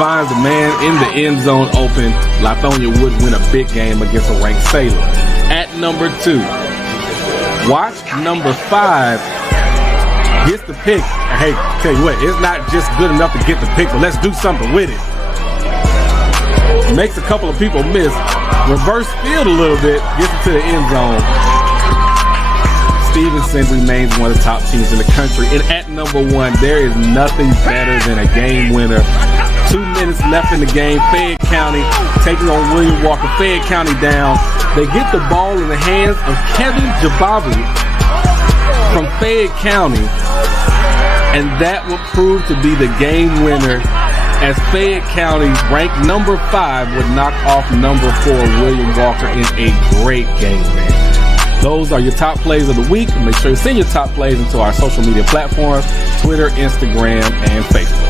Finds the man in the end zone open. Lithonia would win a big game against a ranked Sailor. At number 2, watch number 5. Gets the pick. Hey, tell you what, it's not just good enough to get the pick, but let's do something with it. Makes a couple of people miss. Reverse field a little bit. Gets it to the end zone. Stevenson remains one of the top teams in the country. And at number 1, there is nothing better than a game winner. 2 minutes left in the game. Fayette County taking on William Walker. Fayette County down. They get the ball in the hands of Kevin Jabavu from Fayette County. And that will prove to be the game winner as Fayette County, ranked number 5, would knock off number 4, William Walker, in a great game, man. Those are your top plays of the week. Make sure you send your top plays into our social media platforms, Twitter, Instagram, and Facebook.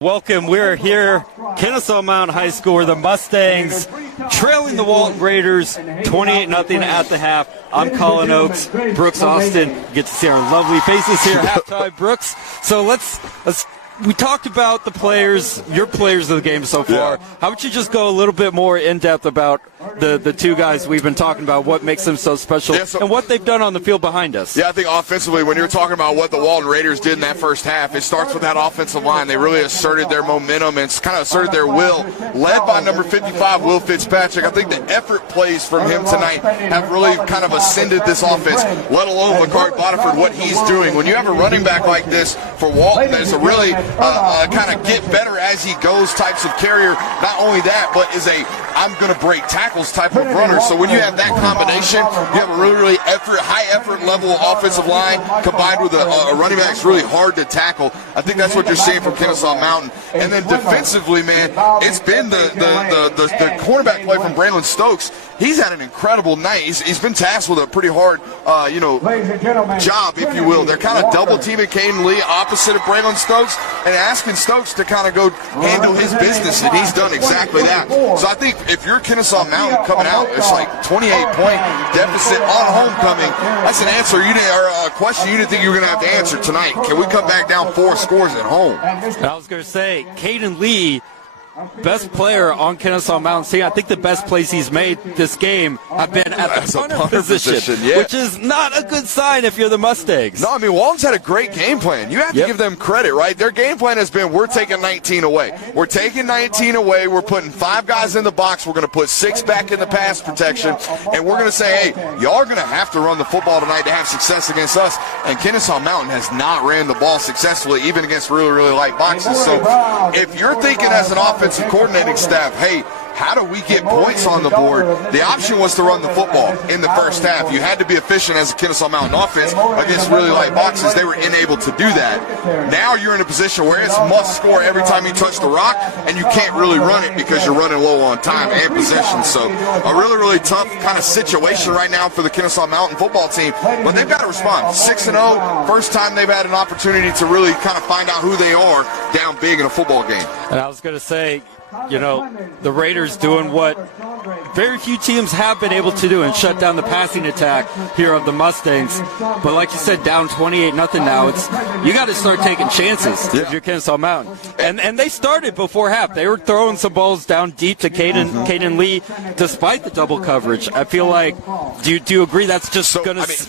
Welcome. We're here, Kennesaw Mountain High School, where the Mustangs trailing the Walton Raiders 28-0 at the half. I'm Colin Oakes, Brooks Austin. You get to see our lovely faces here at halftime, Brooks. So let's we talked about the players, your players of the game so far. Yeah. How about you just go a little bit more in depth about the two guys we've been talking about, what makes them so special, and what they've done on the field behind us? Yeah, I think offensively, when you're talking about what the Walton Raiders did in that first half, it starts with that offensive line. They really asserted their momentum and kind of asserted their will, led by number 55, Will Fitzpatrick. I think the effort plays from him tonight have really kind of ascended this offense, let alone LaCart Bodiford, what he's doing. When you have a running back like this for Walton, there's a really kind of get better as he goes types of carrier. Not only that, but is a I'm going to break tackles type of runner. So when you have that combination, you have a really high effort level offensive line combined with a running back that's really hard to tackle. I think that's what you're seeing from Kennesaw Mountain. And then defensively, man, it's been the cornerback play from Braylon Stokes. He's had an incredible night. He's been tasked with a pretty hard, job, if you will. They're kind of double teaming Caden Lee opposite of Braylon Stokes and asking Stokes to kind of go handle his business, and he's done exactly that. So I think if you're Kennesaw Mountain coming out, it's like 28-point deficit on homecoming. That's an answer or a question you didn't think you were going to have to answer tonight. Can we come back down 4 scores at home? I was going to say, Caden Lee, best player on Kennesaw Mountain team. I think the best plays he's made this game have been at the punter position, which is not a good sign if you're the Mustangs. No, I mean, Walton's had a great game plan. You have to give them credit, right? Their game plan has been, we're taking 19 away. We're taking 19 away. We're putting 5 guys in the box. We're going to put 6 back in the pass protection, and we're going to say, hey, y'all are going to have to run the football tonight to have success against us. And Kennesaw Mountain has not ran the ball successfully, even against really, really light boxes. So if you're thinking as an offensive coordinating staff, hey, how do we get points on the board? The option was to run the football in the first half. You had to be efficient as a Kennesaw Mountain offense against really light boxes. They were unable to do that. Now you're in a position where it's must score every time you touch the rock, and you can't really run it because you're running low on time and possession. So a really, really tough kind of situation right now for the Kennesaw Mountain football team. But they've got to respond. 6-0, first time they've had an opportunity to really kind of find out who they are down big in a football game. And I was going to say, the Raiders doing what very few teams have been able to do and shut down the passing attack here of the Mustangs. But like you said, down 28-0 now. You got to start taking chances if you're Kennesaw Mountain. And they started before half. They were throwing some balls down deep to Caden Lee, despite the double coverage. I feel like, do you agree that's just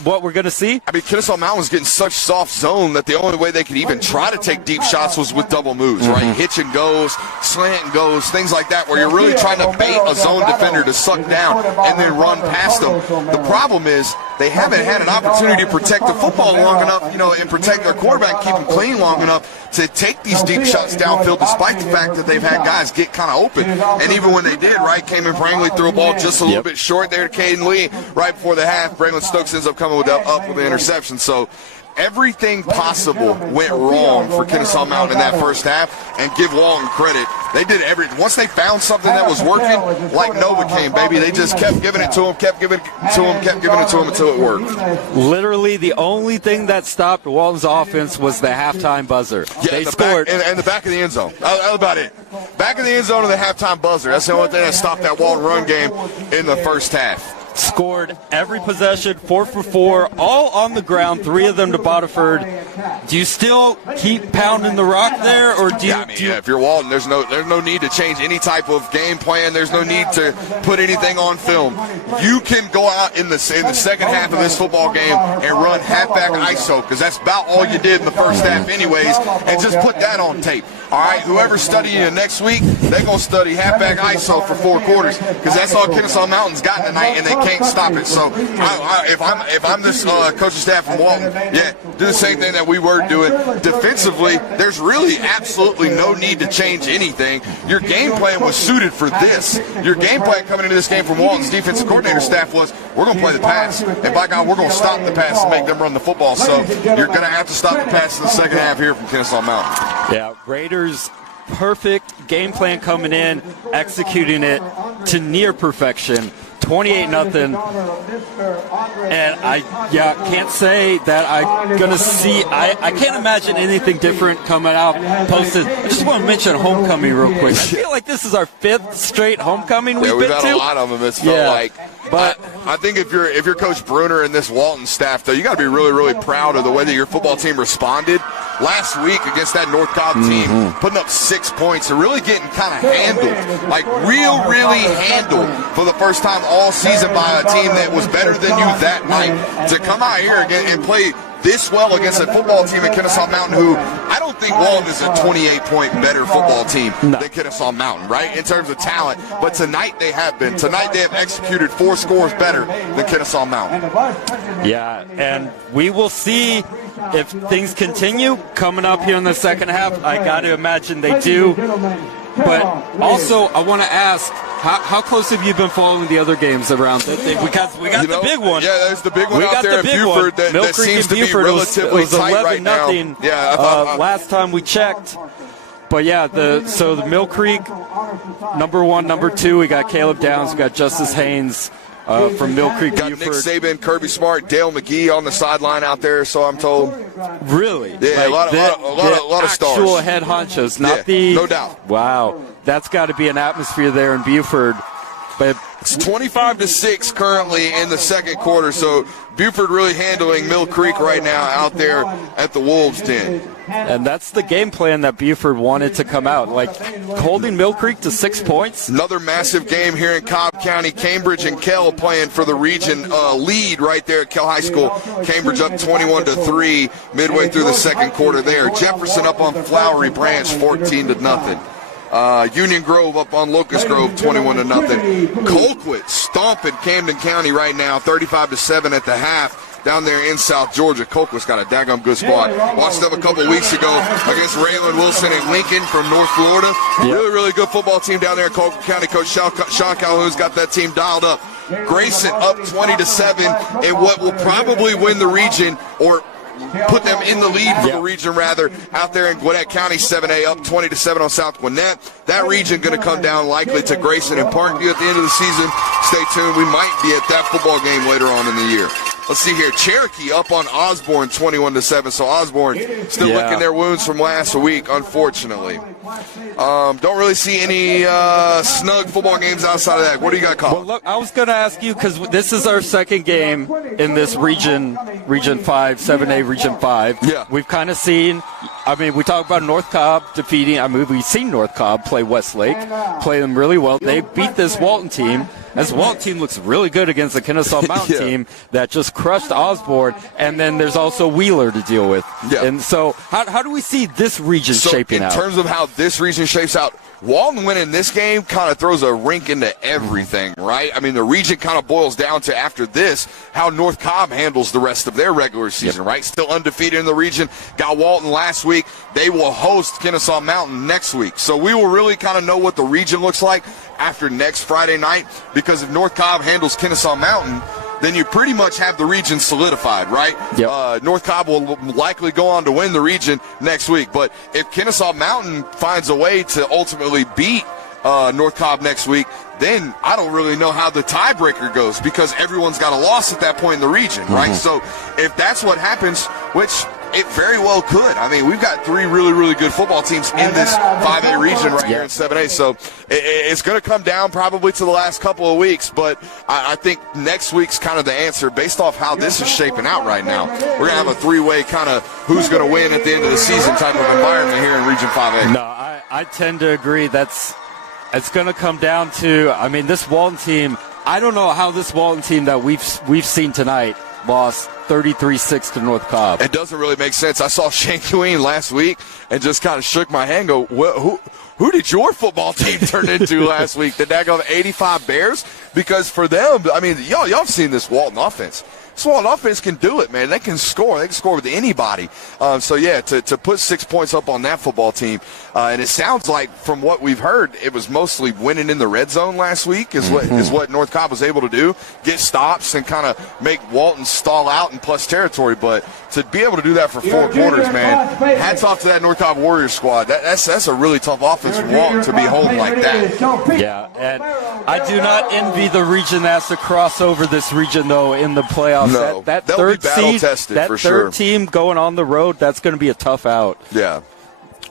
what we're going to see? I mean, Kennesaw Mountain was getting such soft zone that the only way they could even try to take deep shots was with double moves, right? Hitch and goes, slant and goes, things like that, where you're really trying to bait a zone defender to suck down and then run past them. The problem is they haven't had an opportunity to protect the football long enough, and protect their quarterback and keep him clean long enough to take these deep shots downfield, despite the fact that they've had guys get kind of open. And even when they did, right, Cameron Prangley threw a ball just a little bit short there to Caden Lee right before the half. Braylon Stokes ends up coming up with the interception. So everything possible went wrong for Kennesaw Mountain in that first half, and give Walton credit. They did everything. Once they found something that was working, like Novocaine, baby, they just kept giving it to him, kept giving it to him until it worked. Literally, the only thing that stopped Walton's offense was the halftime buzzer. Yeah, they scored. And the back of the end zone. That was about it. Back of the end zone and the halftime buzzer. That's the only thing that stopped that Walton run game in the first half. Scored every possession, 4 for 4, all on the ground, 3 of them to Bodiford. Do you still keep pounding the rock there, or do you? If you're Walton, there's no need to change any type of game plan. There's no need to put anything on film. You can go out in the second half of this football game and run halfback ISO, because that's about all you did in the first half anyways, and just put that on tape. All right, whoever's studying it next week, they're going to study halfback ISO for 4 quarters, because that's all Kennesaw Mountain's got tonight, and they can't stop it. So if I'm this coaching staff from Walton, do the same thing that we were doing. Defensively, there's really absolutely no need to change anything. Your game plan was suited for this. Your game plan coming into this game from Walton's defensive coordinator staff was, we're going to play the pass, and by God, we're going to stop the pass and make them run the football. So you're going to have to stop the pass in the second half here from Kennesaw Mountain. Yeah, Raiders, perfect game plan coming in, executing it to near perfection. 28-0, and I can't say that I'm gonna see. I can't imagine anything different coming out posted. I just want to mention homecoming real quick. I feel like this is our 5th straight homecoming we've been to. We've had a lot of them. It's felt like. But I think if you're Coach Bruner and this Walton staff, though, you got to be really, really proud of the way that your football team responded last week against that North Cobb team, putting up 6 points and really getting kind of handled, like really handled for the first time all season by a team that was better than you that night. To come out here again and play this well against a football team at Kennesaw Mountain, who I don't think Walton is a 28-point better football team than Kennesaw Mountain, right, in terms of talent. But tonight they have been. Tonight they have executed 4 scores better than Kennesaw Mountain. Yeah, and we will see if things continue coming up here in the second half. I got to imagine they do. But also, I want to ask, How close have you been following the other games around? Because we got the big one. Yeah, there's the big one out there in Buford that seems to be relatively tight right now. Yeah, last time we checked. But yeah, so the Mill Creek, number 1, number 2, we got Caleb Downs, we got Justice Haynes from Mill Creek. Got Buford. Nick Saban, Kirby Smart, Dale McGee on the sideline out there, so I'm told. Really? Yeah, like a lot of stars. Actual head honchos, not the. No doubt. Wow, that's got to be an atmosphere there in Buford. But it's 25-6 currently in the second quarter, so Buford really handling Mill Creek right now out there at the Wolves' Den. And that's the game plan that Buford wanted to come out, like holding Mill Creek to 6 points. Another massive game here in Cobb County. Cambridge and Kell playing for the region lead right there at Kell High School. Cambridge up 21-3 midway through the second quarter there. Jefferson up on Flowery Branch 14-0. Union Grove up on Locust Grove 21-0. Colquitt stomping Camden County right now 35-7 at the half. Down there in South Georgia. Colquitt's got a daggum good squad. Watched them a couple weeks ago against Raylan Wilson and Lincoln from North Florida. Yep. Really good football team down there in Colquitt County. Coach Sean Calhoun's got that team dialed up. Grayson up 20-7 in what will probably win the region, or put them in the lead for the region, rather, out there in Gwinnett County. 7A up 20-7 on South Gwinnett. That region going to come down likely to Grayson and Parkview at the end of the season. Stay tuned. We might be at that football game later on in the year. Let's see here. Cherokee up on Osborne 21-7. So Osborne still licking their wounds from last week, unfortunately. Don't really see any snug football games outside of that. What do you got, Colin? Well, look, I was going to ask you, because this is our second game in this region 5, 7A Region 5. Yeah. We've kind of seen, we talk about North Cobb defeating, we've seen North Cobb play Westlake, play them really well. They beat this Walton team. This Walton team looks really good against the Kennesaw Mountain team that just crushed Osborne, and then there's also Wheeler to deal with. Yeah. And so how do we see this region shaping out? In terms of how this region shapes out, Walton winning this game kind of throws a wrench into everything, right? The region kind of boils down to, after this, how North Cobb handles the rest of their regular season, right? Still undefeated in the region. Got Walton last week. They will host Kennesaw Mountain next week. So we will really kind of know what the region looks like after next Friday night, because if North Cobb handles Kennesaw Mountain, then you pretty much have the region solidified, right? Yep. North Cobb will likely go on to win the region next week. But if Kennesaw Mountain finds a way to ultimately beat North Cobb next week, then I don't really know how the tiebreaker goes, because everyone's got a loss at that point in the region, right? So if that's what happens, which it very well could. We've got 3 really, really good football teams in this 5A region right here in 7A. So it's going to come down probably to the last couple of weeks, but I think next week's kind of the answer based off how this is shaping out right now. We're going to have a 3-way kind of who's going to win at the end of the season type of environment here in Region 5A. No, I tend to agree. It's going to come down to, this Walton team, I don't know how this Walton team that we've seen tonight lost 33-6 to North Cobb. It doesn't really make sense. I saw Shane Queen last week and just kind of shook my hand and go, who did your football team turn into last week? The daggone 85 Bears? Because for them, y'all have seen this Walton offense. This Walton offense can do it, man. They can score. They can score with anybody. To put 6 points up on that football team, and it sounds like from what we've heard, it was mostly winning in the red zone last week is what North Cobb was able to do, get stops and kind of make Walton stall out in plus territory. But to be able to do that for 4 quarters, man, hats off to that North Cobb Warriors squad. That's a really tough offense for Walton to be holding like that. Yeah, and I do not envy the region that has to cross over this region, though, in the playoffs. No, that they'll third be battle seed, tested that for third team going on the road, that's going to be a tough out. Yeah.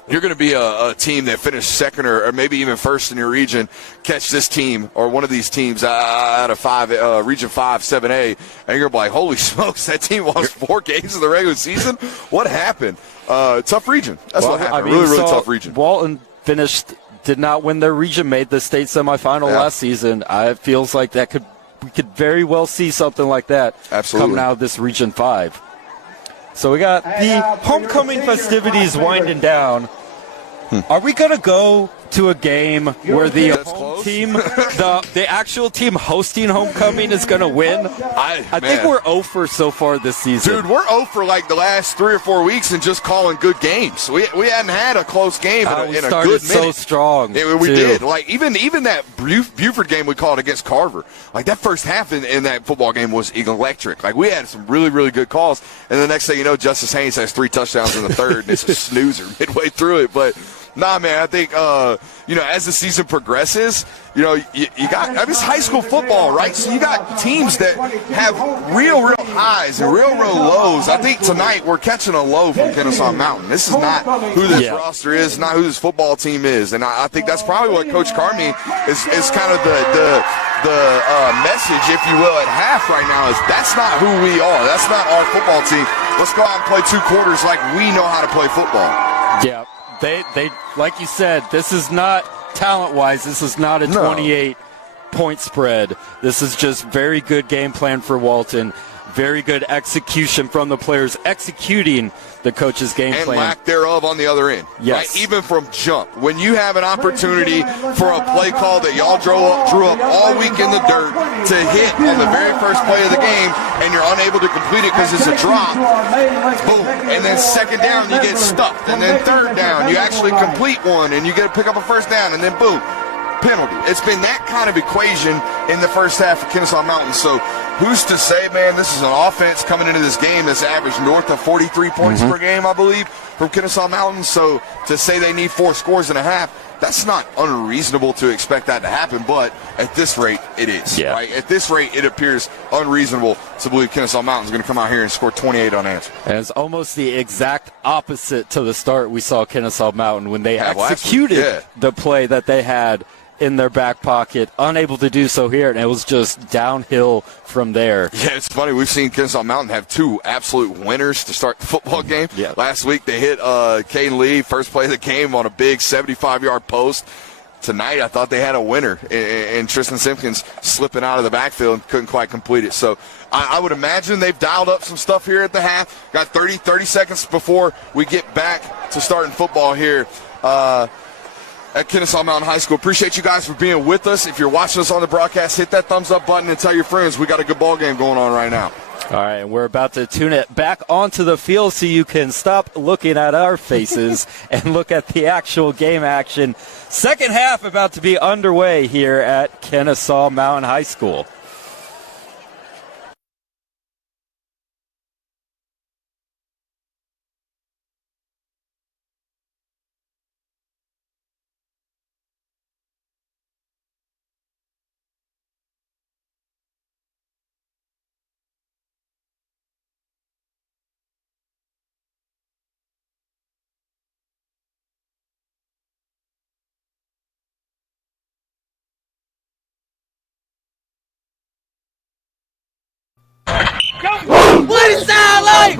You're going to be a team that finished second or maybe even first in your region, catch this team or one of these teams out of Region 5, 7A, and you're going to be like, holy smokes, that team lost 4 games in the regular season? What happened? Tough region. That's what happened. Really tough region. Walton did not win their region, made the state semifinal last season. It feels like we could very well see something like that coming out of this Region 5. So we got the homecoming festivities winding down. Are we going to go to a game where the team, the actual team hosting homecoming is going to win. I think we're 0 for so far this season. Dude, we're 0 for like the last 3 or 4 weeks and just calling good games. We hadn't had a close game in a good minute. We started so strong. We did. Like even that Buford game we called against Carver, like that first half in that football game was electric. Like we had some really, really good calls. And the next thing you know, Justice Haynes has 3 touchdowns in the third, and it's a snoozer midway through it. But nah, man, I think, as the season progresses, you got, it's high school football, right? So you got teams that have real highs and real lows. I think tonight we're catching a low from Kennesaw Mountain. This is not who this roster is, not who this football team is. And I think that's probably what Coach Carmi is kind of the message, if you will, at half right now is that's not who we are. That's not our football team. Let's go out and play 2 quarters like we know how to play football. Yeah. They like you said, this is not talent-wise, this is not a 28-point spread. This is just very good game plan for Walton. Very good execution from the players, executing the coach's game plan. And lack thereof on the other end. Yes. Right? Even from jump. When you have an opportunity for a play call that y'all drew up all week in the dirt to hit on the very first play of the game, and you're unable to complete it because it's a drop, boom. And then second down, you get stuffed. And then third down, you actually complete one, and you get to pick up a first down, and then boom, penalty. It's been that kind of equation in the first half of Kennesaw Mountain. So who's to say, man, this is an offense coming into this game that's averaged north of 43 points per game, I believe, from Kennesaw Mountain. So to say they need 4 scores and a half, that's not unreasonable to expect that to happen. But at this rate, it is. Yeah. Right? At this rate, it appears unreasonable to believe Kennesaw Mountain is going to come out here and score 28 unanswered. And it's almost the exact opposite to the start we saw Kennesaw Mountain when they executed the play that they had in their back pocket, unable to do so here, and it was just downhill from there. Yeah, it's funny. We've seen Kennesaw Mountain have 2 absolute winners to start the football game. Yeah. Last week they hit Caden Lee, first play of the game, on a big 75-yard post. Tonight I thought they had a winner in Tristan Simpkins slipping out of the backfield and couldn't quite complete it. So I would imagine they've dialed up some stuff here at the half. Got 30 seconds before we get back to starting football here at Kennesaw Mountain High School. Appreciate you guys for being with us. If you're watching us on the broadcast, hit that thumbs up button and tell your friends we got a good ball game going on right now. All right, and we're about to tune it back onto the field so you can stop looking at our faces and look at the actual game action. Second half about to be underway here at Kennesaw Mountain High School. What it sound like?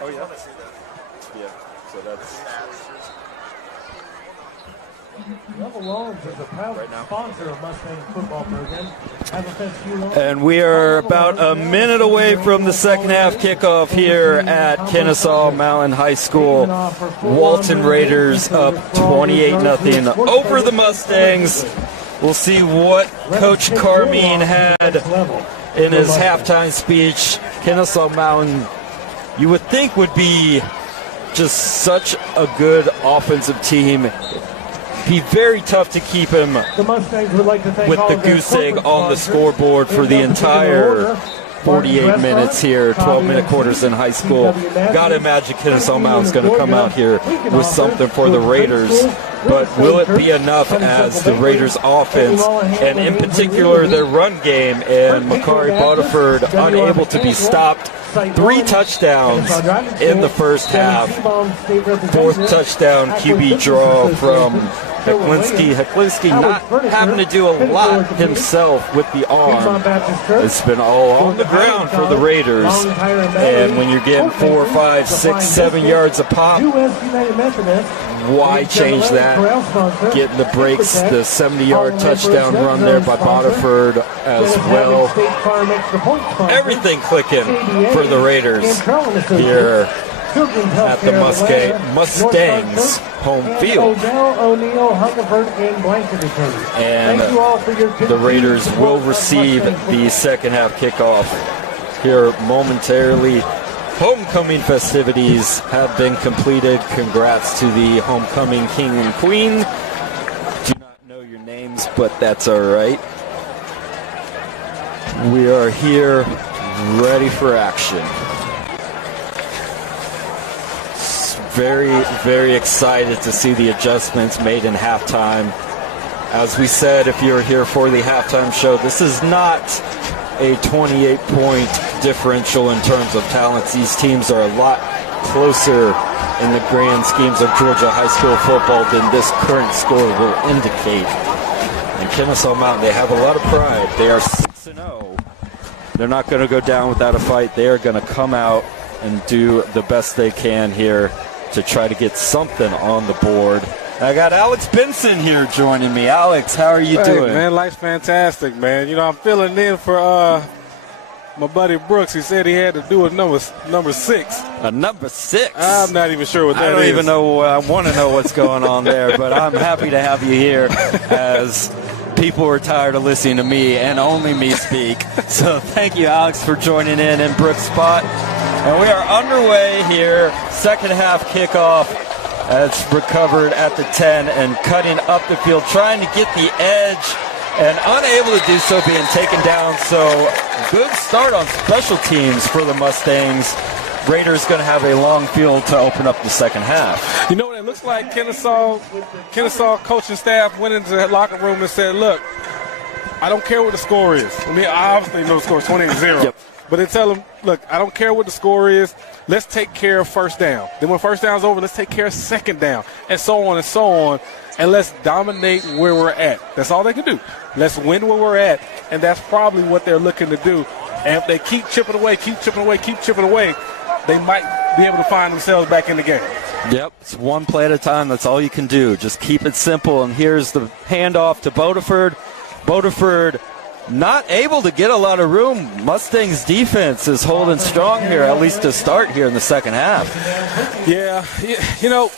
Oh, yeah? Yeah, so that's... And we are about a minute away from the second half kickoff here at Kennesaw Mountain High School. Walton Raiders up 28-0 over the Mustangs. We'll see what Coach Carmine had in his halftime speech. Kennesaw Mountain, you would think, would be just such a good offensive team. Be very tough to keep him with the goose egg on the scoreboard for the entire 48 minutes here, 12-minute quarters in high school. Gotta imagine Kennesaw Mountain's going to come out here with something for the Raiders. But will it be enough as the Raiders' offense, and in particular their run game, and Makari Butterford unable to be stopped? 3 touchdowns in the first half. 4th touchdown QB draw from Heklinski. Heklinski not having to do a lot himself with the arm. It's been all on the ground for the Raiders. And when you're getting 4, 5, 6, 7 yards a pop, why change that? Getting the breaks, the 70-yard touchdown run there by Butterford as well. Everything clicking for the Raiders here at the Mustangs home field. And the Raiders will receive the second half kickoff here momentarily. Homecoming festivities have been completed. Congrats to the homecoming king and queen. Do not know your names, but that's all right. We are here ready for action. Very, very excited to see the adjustments made in halftime. As we said, if you're here for the halftime show, this is not a 28-point differential in terms of talents. These teams are a lot closer in the grand schemes of Georgia high school football than this current score will indicate. And Kennesaw Mountain, they have a lot of pride. They are 6-0. They're not going to go down without a fight. They are going to come out and do the best they can here to try to get something on the board. I got Alex Benson here joining me. Alex, how are you doing? Man, life's fantastic, man. You know, I'm filling in for my buddy Brooks. He said he had to do a number 6. A number 6? I'm not even sure what that is. I don't even know. I want to know what's going on there, but I'm happy to have you here as people are tired of listening to me and only me speak. So thank you, Alex, for joining in Brooks' spot. And we are underway here. Second half kickoff. It's recovered at the 10 and cutting up the field, trying to get the edge and unable to do so, being taken down. So good start on special teams for the Mustangs. Raiders going to have a long field to open up the second half. You know what it looks like? Kennesaw coaching staff went into that locker room and said, look, I don't care what the score is. I mean, I obviously know the score is 20-0. Yep. But they tell them, look, I don't care what the score is. Let's take care of first down. Then when first down's over, let's take care of second down, and so on and so on. And let's dominate where we're at. That's all they can do. Let's win where we're at, and that's probably what they're looking to do. And if they keep chipping away, they might be able to find themselves back in the game. Yep, it's one play at a time. That's all you can do. Just keep it simple. And here's the handoff to Bodeford. Bodeford not able to get a lot of room. Mustangs defense is holding strong here, at least to start here in the second half. Yeah, you know,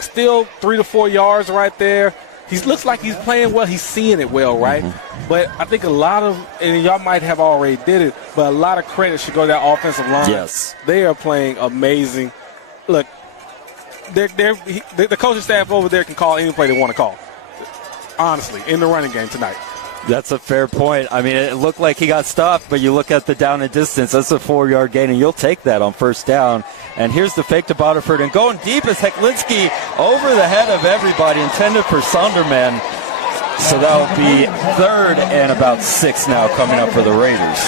still 3 to 4 yards right there. He looks like he's playing well. He's seeing it well, right? Mm-hmm. But I think a lot of, and y'all might have already did it, but a lot of credit should go to that offensive line. Yes. They are playing amazing. Look, the coaching staff over there can call any play they want to call, honestly, in the running game tonight. That's a fair point. I mean, it looked like he got stopped, but you look at the down and distance, that's a 4-yard gain, and you'll take that on first down. And here's the fake to Bodeford, and going deep is Heklinski over the head of everybody, intended for Sonderman. So that'll be 3rd and about 6 now coming up for the Raiders.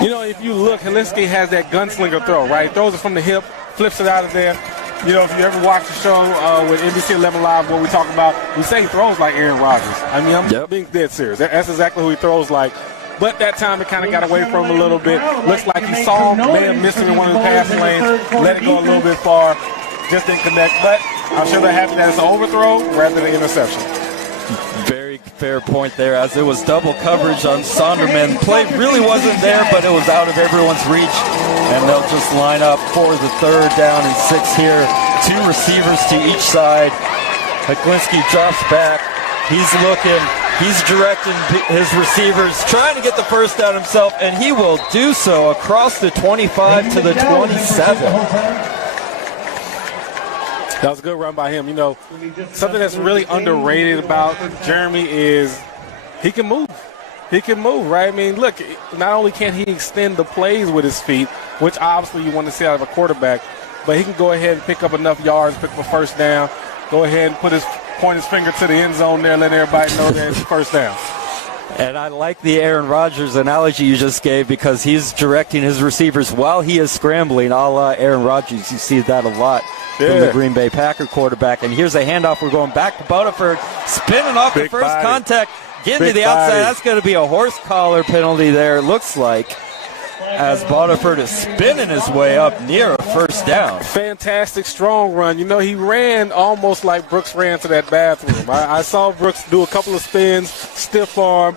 You know, if you look, Heklinski has that gunslinger throw, right? Throws it from the hip, flips it out of there. You know, if you ever watch the show with NBC 11 Live, what we talk about, we say he throws like Aaron Rodgers. I mean, I'm being dead serious. That's exactly who he throws like. But that time it kind of got away from him a little bit. Looks like he saw him, may have missed him in one of the pass lanes, let it go a little bit far, just didn't connect. But I'm sure they're happy that it's an overthrow rather than an interception. Very fair point there, as it was double coverage on Sonderman. Play really wasn't there, but it was out of everyone's reach, and they'll just line up for the 3rd down and 6 here. 2 receivers to each side. Heklinski drops back. He's looking. He's directing his receivers, trying to get the first down himself, and he will do so across the 25 to the 27. That was a good run by him. You know, something that's really underrated about Jeremy is he can move. He can move, right? I mean, look, not only can he extend the plays with his feet, which obviously you want to see out of a quarterback, but he can go ahead and pick up enough yards, pick up a first down, go ahead and point his finger to the end zone there, let everybody know that it's first down. And I like the Aaron Rodgers analogy you just gave, because he's directing his receivers while he is scrambling, a la Aaron Rodgers. You see that a lot from the Green Bay Packer quarterback. And here's a handoff. We're going back to Butterford, spinning off the first contact, getting to the outside. That's going to be a horse collar penalty there, it looks like, as Butterford is spinning his way up near a first down. Fantastic, strong run. You know, he ran almost like Brooks ran to that bathroom. I saw Brooks do a couple of spins, stiff arm.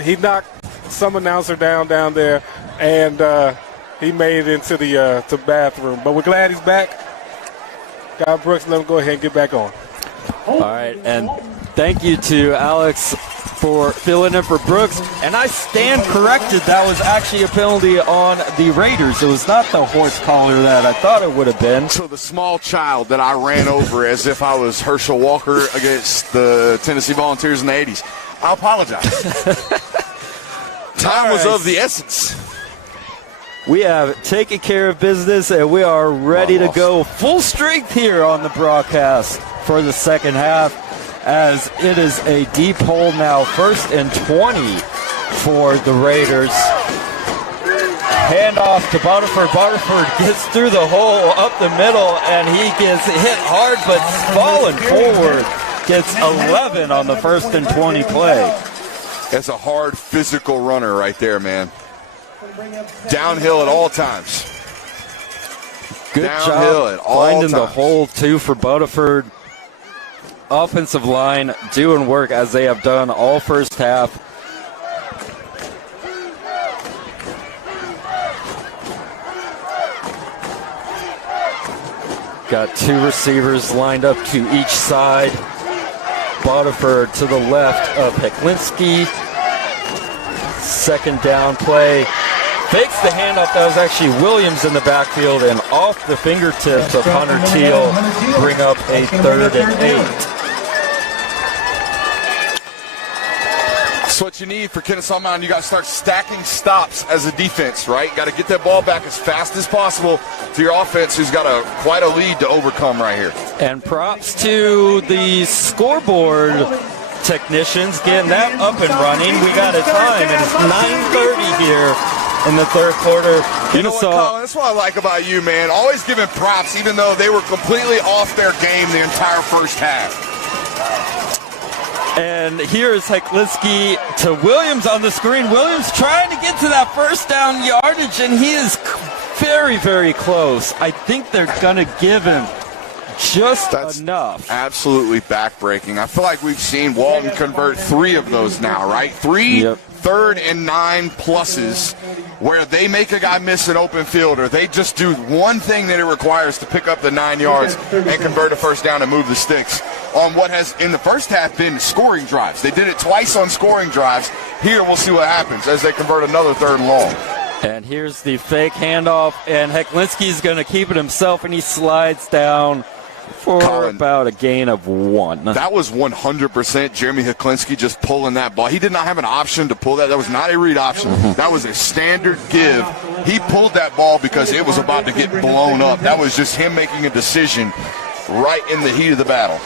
He knocked some announcer down there, and he made it into the bathroom. But we're glad he's back. Got Brooks, let him go ahead and get back on. All right, and thank you to Alex for filling in for Brooks. And I stand corrected. That was actually a penalty on the Raiders. It was not the horse collar that I thought it would have been. So the small child that I ran over as if I was Herschel Walker against the Tennessee Volunteers in the 80s. I apologize. Time was of the essence. We have taken care of business, and we are ready to go full strength here on the broadcast for the second half, as it is a deep hole now, 1st and 20 for the Raiders. Handoff to Butterford. Butterford gets through the hole up the middle, and he gets hit hard, but falling forward. Gets 11 on the 1st and 20 play. That's a hard physical runner right there, man. Downhill at all times. Good job finding the hole, too, for Butterford. Offensive line doing work as they have done all first half. Got 2 receivers lined up to each side. Butterford to the left of Heklinski. 2nd down play. Fakes the handoff. That was actually Williams in the backfield, and off the fingertips of Hunter Teal, bring up a 3rd and 8. That's what you need for Kennesaw Mountain. You got to start stacking stops as a defense, right? Got to get that ball back as fast as possible to your offense, who's got quite a lead to overcome right here. And props to the scoreboard technicians getting that up and running. We got a time, and it's 9:30 here in the 3rd quarter. You know what, Colin? That's what I like about you, man. Always giving props, even though they were completely off their game the entire first half. And here is Heklinski to Williams on the screen. Williams trying to get to that first down yardage, and he is very, very close. I think they're going to give him just enough. Absolutely backbreaking. I feel like we've seen Walton convert 3 of those now, right? 3 3rd and 9 pluses where they make a guy miss an open field, or they just do one thing that it requires to pick up the 9 yards and convert a first down and move the sticks on what has in the first half been scoring drives. They did it twice on scoring drives. Here we'll see what happens as they convert another 3rd and long. And here's the fake handoff, and Heklinski's going to keep it himself, and he slides down for about a gain of 1. That was 100% Jeremy Heklinski just pulling that ball. He did not have an option to pull that. That was not a read option. That was a standard give. He pulled that ball because it was about to get blown up. That was just him making a decision right in the heat of the battle.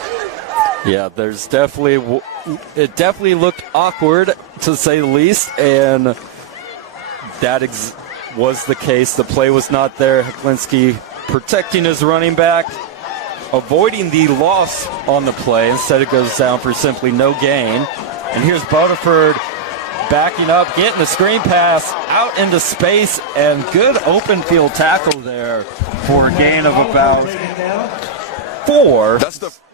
Yeah, it definitely looked awkward, to say the least, and that was the case. The play was not there. Heklinski protecting his running back, avoiding the loss on the play. Instead, it goes down for simply no gain. And here's Butterford backing up, getting the screen pass out into space, and good open field tackle there for a gain of about 4.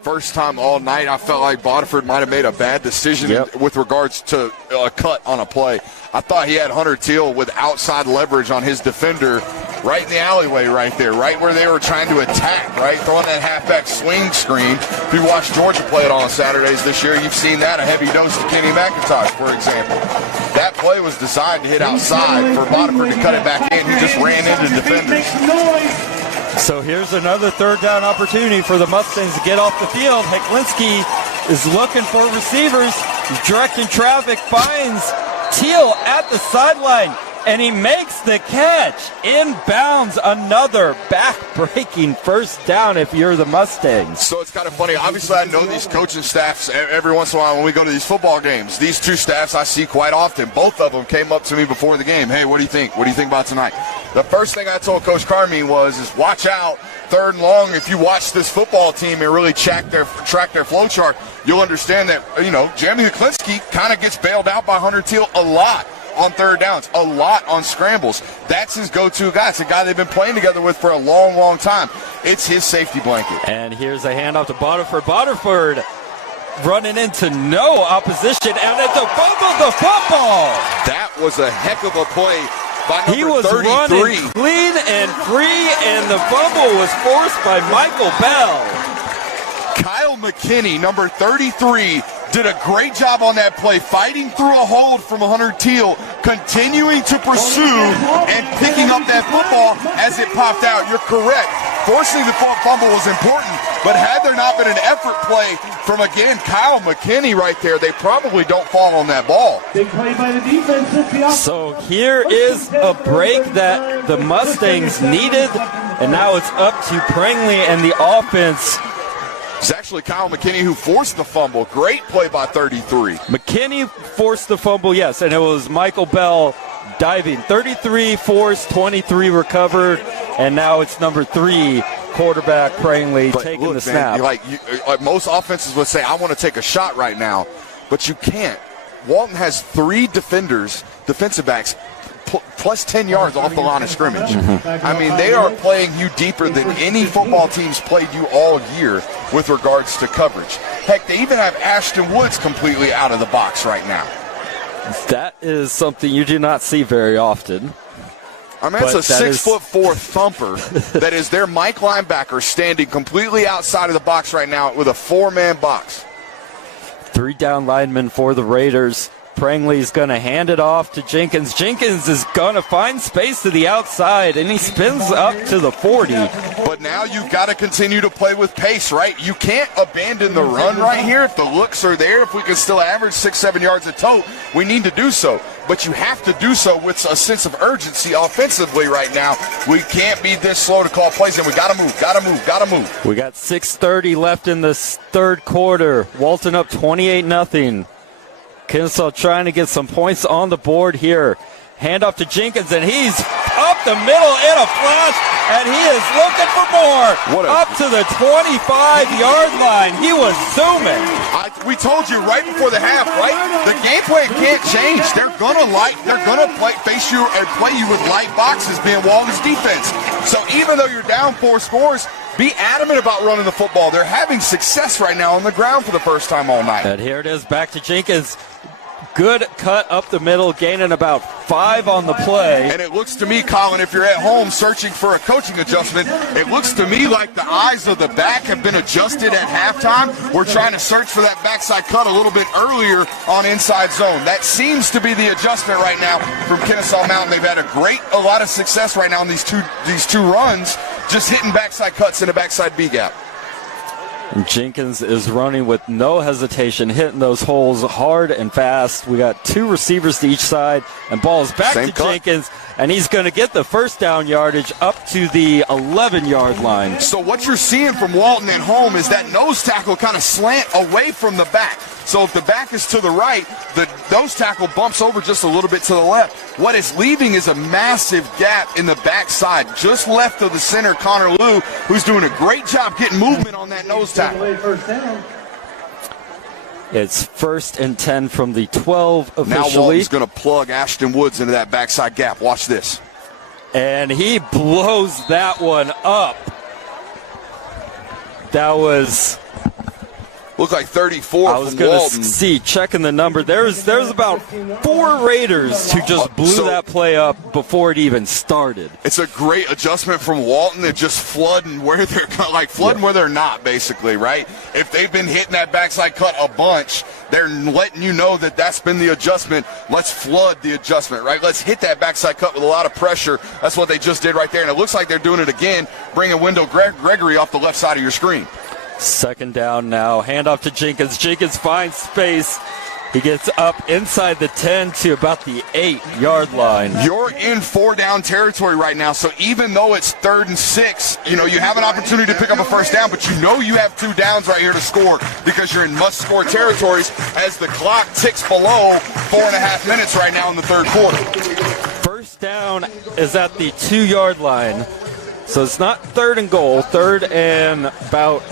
first time all night, I felt like Bodiford might have made a bad decision with regards to a cut on a play. I thought he had Hunter Teal with outside leverage on his defender right in the alleyway right there, right where they were trying to attack, right? Throwing that halfback swing screen. If you watch Georgia play it on Saturdays this year, you've seen that, a heavy dose to Kenny McIntosh, for example. That play was designed to hit outside for Bodiford to cut it back in. He just ran into defenders. So here's another third down opportunity for the Mustangs to get off the field. Heklinski is looking for receivers. He's directing traffic, finds Teal at the sideline, and he makes the catch. Inbounds, another back-breaking first down if you're the Mustangs. So it's kind of funny. Obviously, I know these coaching staffs every once in a while when we go to these football games. These two staffs I see quite often. Both of them came up to me before the game. Hey, what do you think? What do you think about tonight? The first thing I told Coach Carmine is watch out, third and long. If you watch this football team and really track their flow chart, you'll understand that, Jeremy Heklinski kind of gets bailed out by Hunter Teal a lot on third downs, a lot on scrambles. That's his go-to guy. It's a guy they've been playing together with for a long, long time. It's his safety blanket. And here's a handoff to Bodiford. Bodiford running into no opposition, and it's a fumble, the football. That was a heck of a play by number 33. He was running clean and free, and the fumble was forced by Michael Bell. Kyle McKinney, number 33, did a great job on that play, fighting through a hold from Hunter Teal, continuing to pursue and picking up that football as it popped out. You're correct. Forcing the fumble was important, but had there not been an effort play from, again, Kyle McKinney right there, they probably don't fall on that ball. Big play by the defense. So here is a break that the Mustangs needed, and now it's up to Prangley and the offense. It's actually Kyle McKinney who forced the fumble. Great play by 33. McKinney forced the fumble, yes, and it was Michael Bell diving. 33 forced, 23 recovered, and now it's number 3, quarterback Prangley, taking the snap. Like most offenses would say, I want to take a shot right now, but you can't. Walton has 3 defensive backs, plus 10 yards off the line of scrimmage. I mean, they are playing you deeper than any football team's played you all year with regards to coverage. Heck, they even have Ashton Woods completely out of the box right now. That is something you do not see very often. I mean, it's a 6'4" thumper that is their Mike linebacker standing completely outside of the box right now with a 4-man box. 3 down linemen for the Raiders. Prangley's going to hand it off to Jenkins. Jenkins is going to find space to the outside, and he spins up to the 40. But now you've got to continue to play with pace, right? You can't abandon the run right here. If the looks are there, if we can still average 6-7 yards a tote, we need to do so. But you have to do so with a sense of urgency offensively right now. We can't be this slow to call plays, and we got to move, got to move, got to move. We got 6:30 left in the third quarter. Walton up 28-0. Kennesaw trying to get some points on the board here. Handoff to Jenkins, and he's up the middle in a flash, and he is looking for more. Up to the 25-yard line. He was zooming. We told you right before the half, right? The game plan can't change. They're gonna face you and play you with light boxes, being Walton's defense. So even though you're down 4 scores, be adamant about running the football. They're having success right now on the ground for the first time all night. And here it is, back to Jenkins. Good cut up the middle, gaining about 5 on the play. And it looks to me, Colin, if you're at home searching for a coaching adjustment, it looks to me like the eyes of the back have been adjusted at halftime. We're trying to search for that backside cut a little bit earlier on inside zone. That seems to be the adjustment right now from Kennesaw Mountain. They've had a lot of success right now in these two runs, just hitting backside cuts in a backside B gap. Jenkins is running with no hesitation, hitting those holes hard and fast. We got 2 receivers to each side, and ball's back to Jenkins, and he's going to get the first down yardage up to the 11-yard line. So what you're seeing from Walton at home is that nose tackle kind of slant away from the back. So if the back is to the right, the nose tackle bumps over just a little bit to the left. What it's leaving is a massive gap in the backside, just left of the center, Connor Liu, who's doing a great job getting movement on that nose tackle. It's 1st and 10 from the 12 officially. Now Walton's going to plug Ashton Woods into that backside gap. Watch this. And he blows that one up. That was Looked like 34 I was from going Walton. to see, checking the number. There's about 4 Raiders who just blew that play up before it even started. It's a great adjustment from Walton. They're just flooding where they're where they're not, basically, right? If they've been hitting that backside cut a bunch, they're letting you know that that's been the adjustment. Let's flood the adjustment, right? Let's hit that backside cut with a lot of pressure. That's what they just did right there, and it looks like they're doing it again, bringing Wendell Gregory off the left side of your screen. Second down now. Handoff to Jenkins. Jenkins finds space. He gets up inside the 10 to about the 8-yard line. You're in 4-down territory right now, so even though it's 3rd and 6, you have an opportunity to pick up a first down, but you have 2 downs right here to score because you're in must-score territories as the clock ticks below 4.5 minutes right now in the 3rd quarter. First down is at the 2-yard line. So it's not 3rd and goal, 3rd and about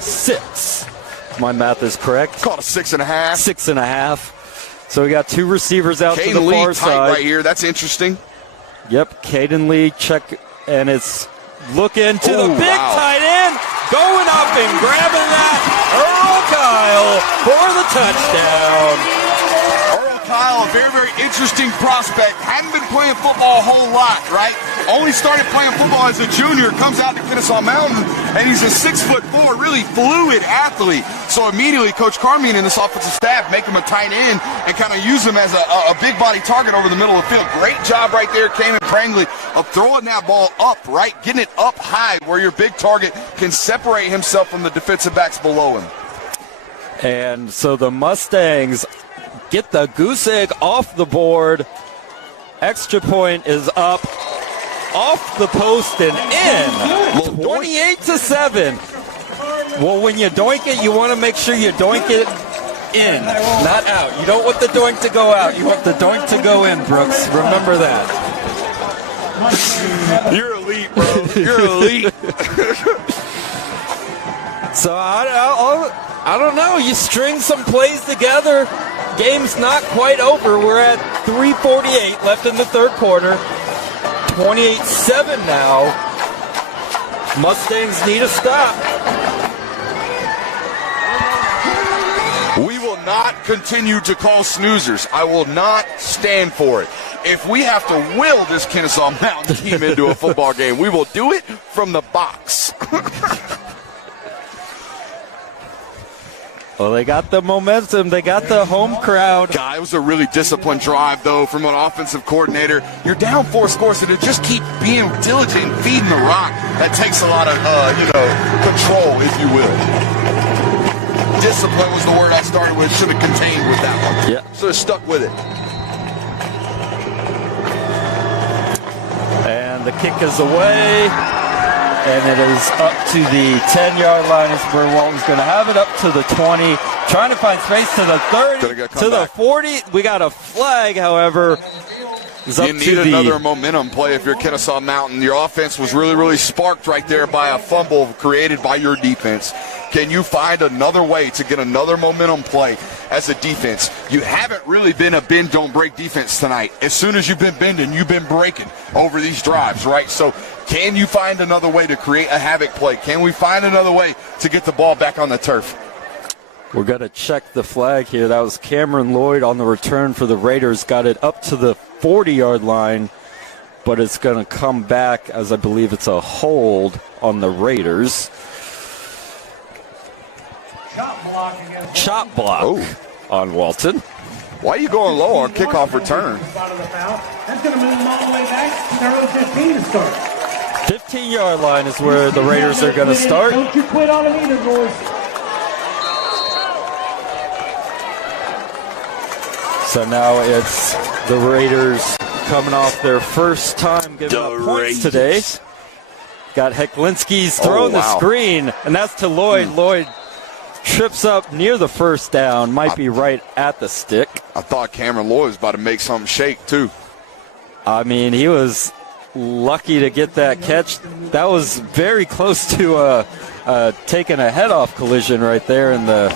6. My math is correct. Called a 6.5. 6.5. So we got 2 receivers out to the Caden far Lee side. tight right here. That's interesting. Yep, Caden Lee check, and it's looking to the big tight end, going up and grabbing that. Earl Kyle for the touchdown. Kyle, a very, very interesting prospect. Hadn't been playing football a whole lot, right? Only started playing football as a junior. Comes out to Kennesaw Mountain, and he's a 6'4", really fluid athlete. So immediately, Coach Carmine and this offensive staff make him a tight end and kind of use him as a big body target over the middle of the field. Great job right there, Kamen Prangley, of throwing that ball up, right? Getting it up high where your big target can separate himself from the defensive backs below him. And so the Mustangs get the goose egg off the board. Extra point is up, off the post and in. 28-7. Well, when you doink it, you want to make sure you doink it in, not out. You don't want the doink to go out. You want the doink to go in, Brooks. Remember that. You're elite, bro. You're elite. So I don't know. You string some plays together. Game's not quite over. We're at 3:48 left in the 3rd quarter. 28-7 now. Mustangs need a stop. We will not continue to call snoozers. I will not stand for it. If we have to will this Kennesaw Mountain team into a football game, we will do it from the box. Well, they got the momentum. They got the home crowd. God, it was a really disciplined drive, though, from an offensive coordinator. You're down 4 scores, so to just keep being diligent and feeding the rock, that takes a lot of, control, if you will. Discipline was the word I started with. Should have contained with that one. Yeah. Should have stuck with it. And the kick is away. And it is up to the 10-yard line. Is where Walton's going to have it, up to the 20. Trying to find space to the 30, to the 40. We got a flag, however. You need another momentum play if you're Kennesaw Mountain. Your offense was really, really sparked right there by a fumble created by your defense. Can you find another way to get another momentum play as a defense? You haven't really been a bend, don't break defense tonight. As soon as you've been bending, you've been breaking over these drives, right? So can you find another way to create a havoc play? Can we find another way to get the ball back on the turf? We're going to check the flag here. That was Cameron Lloyd on the return for the Raiders. Got it up to the 40-yard line, but it's going to come back as I believe it's a hold on the Raiders. Chop block on Walton. Why are you going low on kickoff return? That's going to move them all the way back to their own 15 to start. 15-yard line is where the Raiders are going to start. Don't you quit on them either, boys. So now it's the Raiders coming off their first time giving up points today. Got Heklinski's throwing the screen, and that's to Lloyd. Lloyd trips up near the first down, might be right at the stick. I thought Cameron Lloyd was about to make something shake, too. I mean, he was lucky to get that catch. That was very close to taking a head-off collision right there in the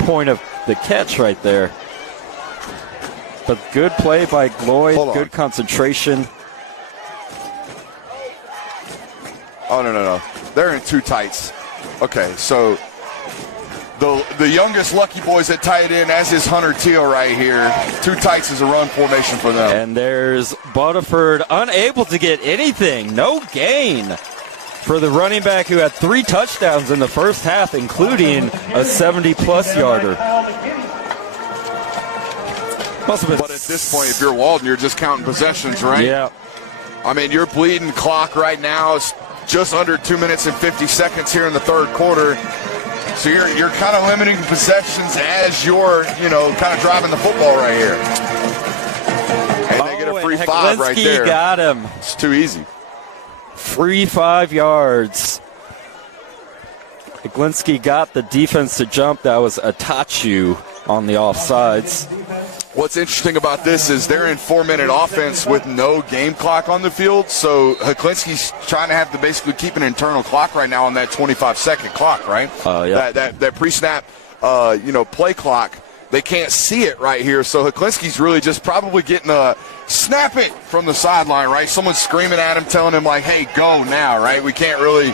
point of the catch right there. But good play by Lloyd, good concentration. Oh, no. They're in 2 tights. Okay, so The youngest Lucky Boys at tight end, as is Hunter Teal right here. Two tights is a run formation for them. And there's Butterford unable to get anything. No gain for the running back who had 3 touchdowns in the first half, including a 70-plus yarder. But at this point, if you're Walton, you're just counting possessions, right? Yeah. I mean, you're bleeding clock right now. It's just under 2 minutes and 50 seconds here in the third quarter. So you're kind of limiting possessions as you're, kind of driving the football right here. And they get a free 5 right there. Got him. It's too easy. Free 5 yards. Glinski got the defense to jump. That was Atachu on the offsides. What's interesting about this is they're in 4-minute offense with no game clock on the field, so Heklinski's trying to have to basically keep an internal clock right now on that 25-second clock, right? Yeah. That pre-snap, play clock. They can't see it right here, so Heklinski's really just probably getting a snap it from the sideline, right? Someone's screaming at him, telling him, like, hey, go now, right? We can't really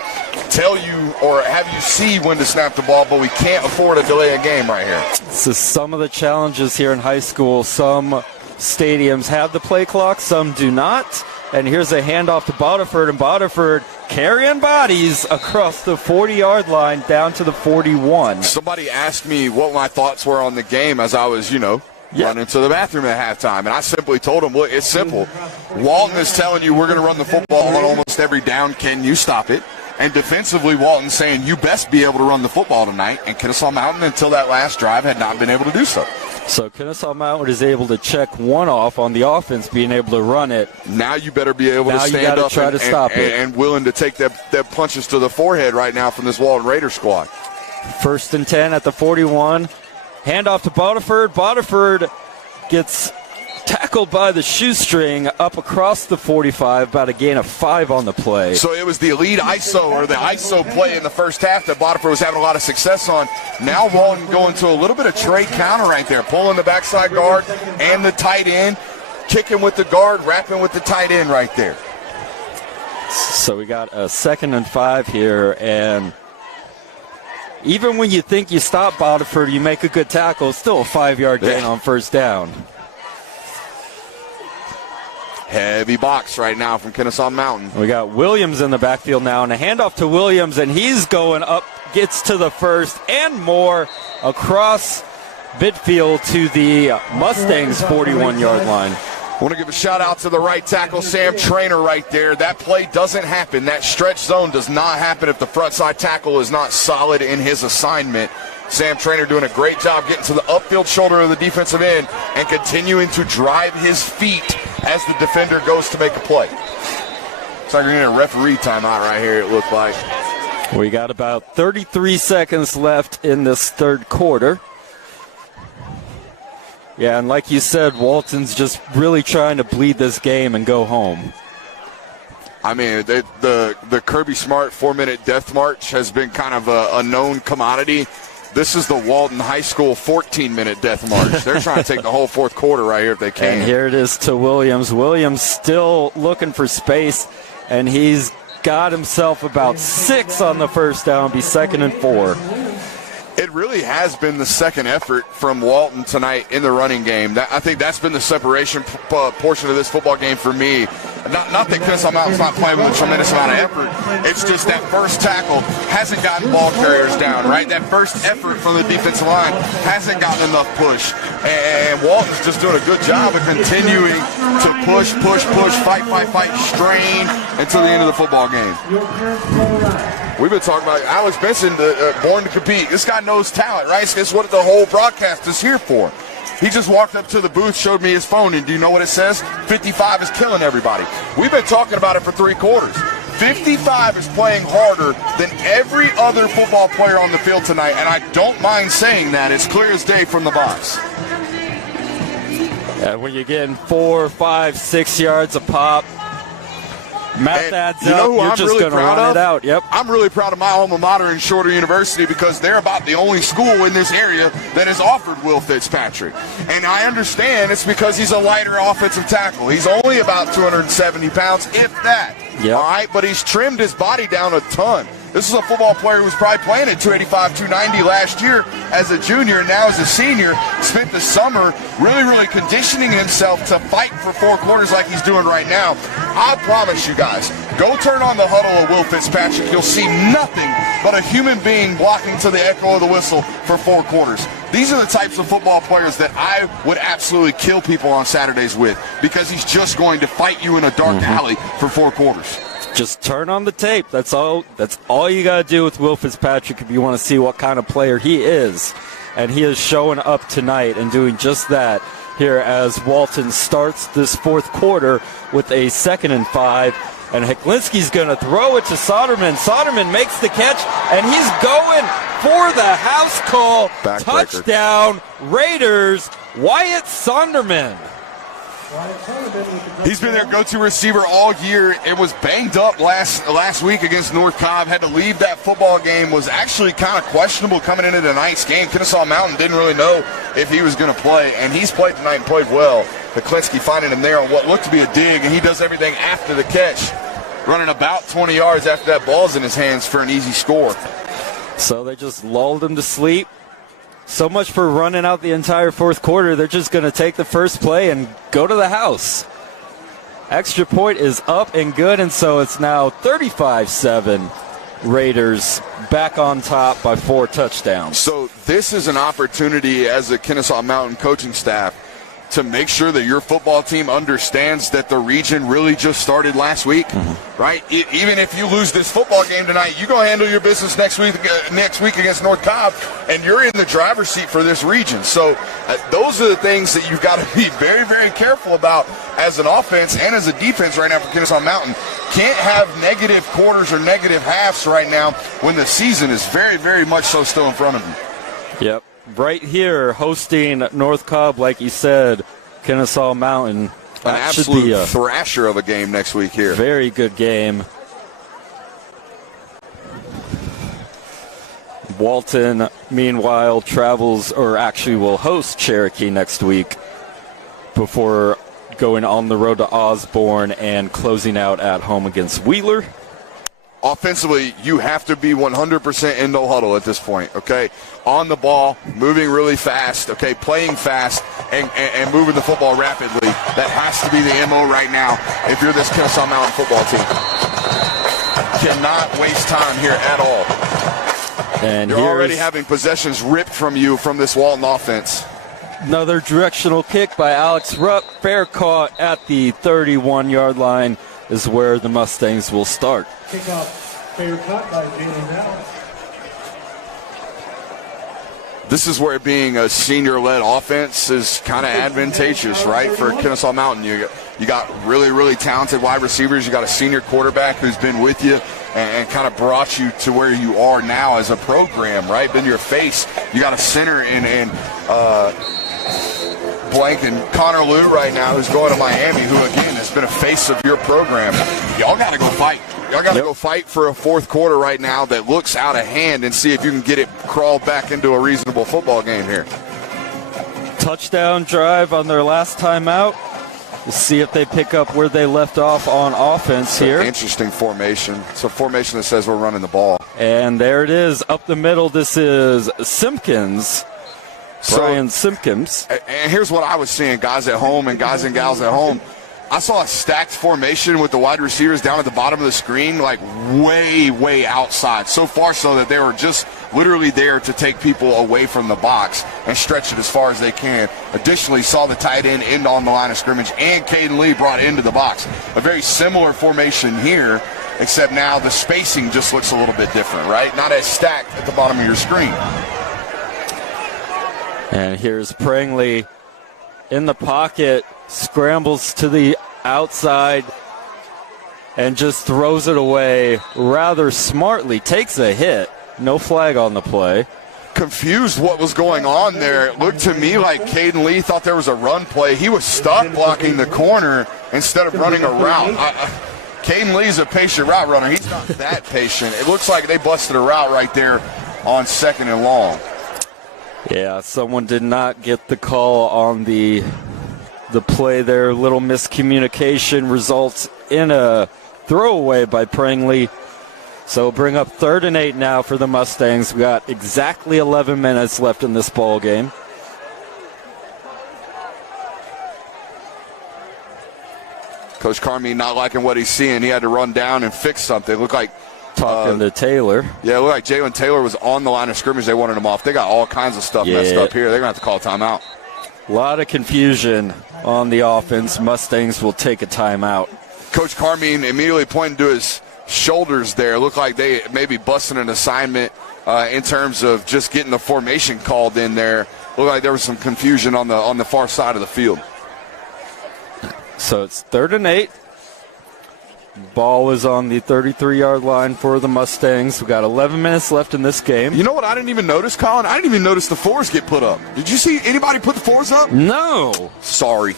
tell you or have you see when to snap the ball, but we can't afford to delay a game right here. So some of the challenges here in high school, some stadiums have the play clock, some do not. And here's a handoff to Bodiford, and Bodiford carrying bodies across the 40-yard line down to the 41. Somebody asked me what my thoughts were on the game as I was, running to the bathroom at halftime. And I simply told them, look, it's simple. Walton is telling you we're going to run the football on almost every down. Can you stop it? And defensively, Walton's saying you best be able to run the football tonight. And Kennesaw Mountain, until that last drive, had not been able to do so. So Kennesaw Mountain is able to check one off on the offense, being able to run it. Now you better be able to stand up and willing to take that punches to the forehead right now from this Walton Raider squad. 1st and 10 at the 41. Handoff to Bodiford. Bodiford gets tackled by the shoestring up across the 45, about a gain of 5 on the play. So it was the elite ISO or the ISO play in the first half that Bodiford was having a lot of success on. Now Walton going to a little bit of trade counter right there, pulling the backside guard and the tight end, kicking with the guard, wrapping with the tight end right there. So we got a 2nd and 5 here, and even when you think you stop Bodiford, you make a good tackle, still a 5-yard gain on first down. Heavy box right now from Kennesaw Mountain. We got Williams in the backfield now, and a handoff to Williams, and he's going up, gets to the first and more across midfield to the Mustangs' 41-yard line. I want to give a shout out to the right tackle, Sam Trainer, right there. That play doesn't happen. That stretch zone does not happen if the front side tackle is not solid in his assignment. Sam Trainer doing a great job getting to the upfield shoulder of the defensive end and continuing to drive his feet as the defender goes to make a play. Looks like we're getting a referee timeout right here, it looked like. We got about 33 seconds left in this third quarter. Yeah, and like you said, Walton's just really trying to bleed this game and go home. I mean, the Kirby Smart 4-minute death march has been kind of a known commodity. This is the Walton High School 14-minute death march. They're trying to take the whole fourth quarter right here if they can. And here it is to Williams. Williams still looking for space, and he's got himself about 6 on the first down, be 2nd and 4. It really has been the second effort from Walton tonight in the running game. I think that's been the separation portion of this football game for me. Not that Kennesaw Mountain's not playing with a tremendous amount of effort. It's just that first tackle hasn't gotten ball carriers down, right? That first effort from the defensive line hasn't gotten enough push. And Walton's just doing a good job of continuing to push, fight, strain until the end of the football game. We've been talking about Alex Benson, born to compete. This guy knows talent, right? It's what the whole broadcast is here for. He just walked up to the booth, showed me his phone, and do you know what it says? 55 is killing everybody. We've been talking about it for 3 quarters. 55 is playing harder than every other football player on the field tonight, and I don't mind saying that. It's clear as day from the box. And when you're getting 4, 5, 6 yards a pop, math adds up, you're just going to run it out. Yep. I'm really proud of my alma mater in Shorter University because they're about the only school in this area that has offered Will Fitzpatrick. And I understand it's because he's a lighter offensive tackle. He's only about 270 pounds, if that. Yep. All right, but he's trimmed his body down a ton. This is a football player who was probably playing at 285, 290 last year as a junior, and now as a senior. Spent the summer really conditioning himself to fight for 4 quarters like he's doing right now. I promise you guys, go turn on the huddle of Will Fitzpatrick. You'll see nothing but a human being blocking to the echo of the whistle for 4 quarters. These are the types of football players that I would absolutely kill people on Saturdays with, because he's just going to fight you in a dark alley for 4 quarters. Just turn on the tape. That's all you got to do with Will Fitzpatrick if you want to see what kind of player he is. And he is showing up tonight and doing just that here as Walton starts this 4th quarter with a 2nd and 5. And Heklinski's going to throw it to Soderman. Soderman makes the catch, and he's going for the house call. Backbreaker. Touchdown, Raiders, Wyatt Sonderman. He's been their go-to receiver all year. It was banged up last week against North Cobb. Had to leave that football game. Was actually kind of questionable coming into tonight's game. Kennesaw Mountain didn't really know if he was going to play, and he's played tonight and played well. Heklinski finding him there on what looked to be a dig, and he does everything after the catch, running about 20 yards after that ball's in his hands for an easy score. So they just lulled him to sleep. So much for running out the entire 4th quarter. They're just going to take the first play and go to the house. Extra point is up and good, and so it's now 35-7. Raiders back on top by 4 touchdowns. So this is an opportunity as a Kennesaw Mountain coaching staff to make sure that your football team understands that the region really just started last week, right? Even if you lose this football game tonight, you go handle your business next week against North Cobb, and you're in the driver's seat for this region. So those are the things that you've got to be very careful about as an offense and as a defense right now for Kennesaw Mountain. Can't have negative quarters or negative halves right now when the season is very much so still in front of you. Yep. Right here, hosting North Cobb, like you said, Kennesaw Mountain. An absolute thrasher of a game next week here. Very good game. Walton, meanwhile, travels, or actually will host Cherokee next week before going on the road to Osborne and closing out at home against Wheeler. Offensively, you have to be 100% in no huddle at this point, okay? On the ball, moving really fast, okay? Playing fast and moving the football rapidly. That has to be the MO right now if you're this Kennesaw Mountain football team. Cannot waste time here at all. And you're already having possessions ripped from you from this Walton offense. Another directional kick by Alex Rupp. Fair caught at the 31-yard line is where the Mustangs will start. Kickoff, fair cut by Jalen Allen. This is where being a senior-led offense is kind of advantageous, right, for Kennesaw Mountain. You got really talented wide receivers. You got a senior quarterback who's been with you and kind of brought you to where you are now as a program, right? Been your face. You got a center in blank and Connor Liu right now, who's going to Miami, who again has been a face of your program. Y'all got to go fight. Y'all got to go fight for a 4th quarter right now that looks out of hand and see if you can get it crawled back into a reasonable football game here. Touchdown drive on their last time out. We'll see if they pick up where they left off on offense here. Interesting formation. It's a formation that says we're running the ball. And there it is up the middle. This is Simpkins. Brian Simpkins. And here's what I was seeing, guys at home and guys and gals at home. I saw a stacked formation with the wide receivers down at the bottom of the screen, like way outside. So far so that they were just literally there to take people away from the box and stretch it as far as they can. Additionally, saw the tight end on the line of scrimmage and Caden Lee brought into the box. A very similar formation here, except now the spacing just looks a little bit different, right? Not as stacked at the bottom of your screen. And here's Prangley in the pocket, scrambles to the outside and just throws it away rather smartly. Takes a hit. No flag on the play. Confused what was going on there. It looked to me like Caden Lee thought there was a run play. He was stuck blocking the corner instead of running a route. Caden Lee's a patient route runner. He's not that patient. It looks like they busted a route right there on 2nd and long. Yeah, someone did not get the call on the play there. Little miscommunication results in a throwaway by Prangley. So bring up 3rd and 8 now for the Mustangs. We got exactly 11 minutes left in this ball game. Coach Carmine not liking what he's seeing. He had to run down and fix something. It looked like talking to Taylor. Yeah, it looked like Jalen Taylor was on the line of scrimmage. They wanted him off. They got all kinds of stuff messed up here. They're going to have to call a timeout. A lot of confusion on the offense. Mustangs will take a timeout. Coach Carmine immediately pointed to his shoulders there. Looked like they maybe busted an assignment in terms of just getting the formation called in there. Looked like there was some confusion on the far side of the field. So it's 3rd and 8. Ball is on the 33-yard line for the Mustangs. We've got 11 minutes left in this game. You know what I didn't even notice, Colin? I didn't even notice the fours get put up. Did you see anybody put the fours up? No. Sorry,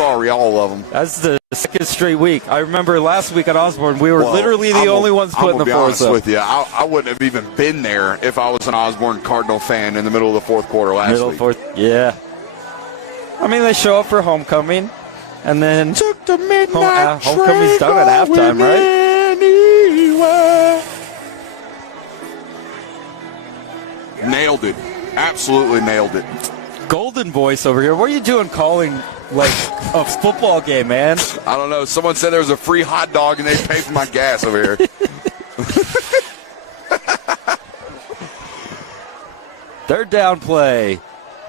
all of them. That's the second straight week. I remember last week at Osborne, we were literally the only ones putting the fours up. With you. I wouldn't have even been there if I was an Osborne Cardinal fan in the middle of the fourth quarter last week. Yeah. I mean, they show up for homecoming. And then took the midnight homecoming's done at halftime, right? Nailed it. Absolutely nailed it. Golden voice over here. What are you doing calling like a football game, man? I don't know. Someone said there was a free hot dog and they paid for my gas over here. Third down play.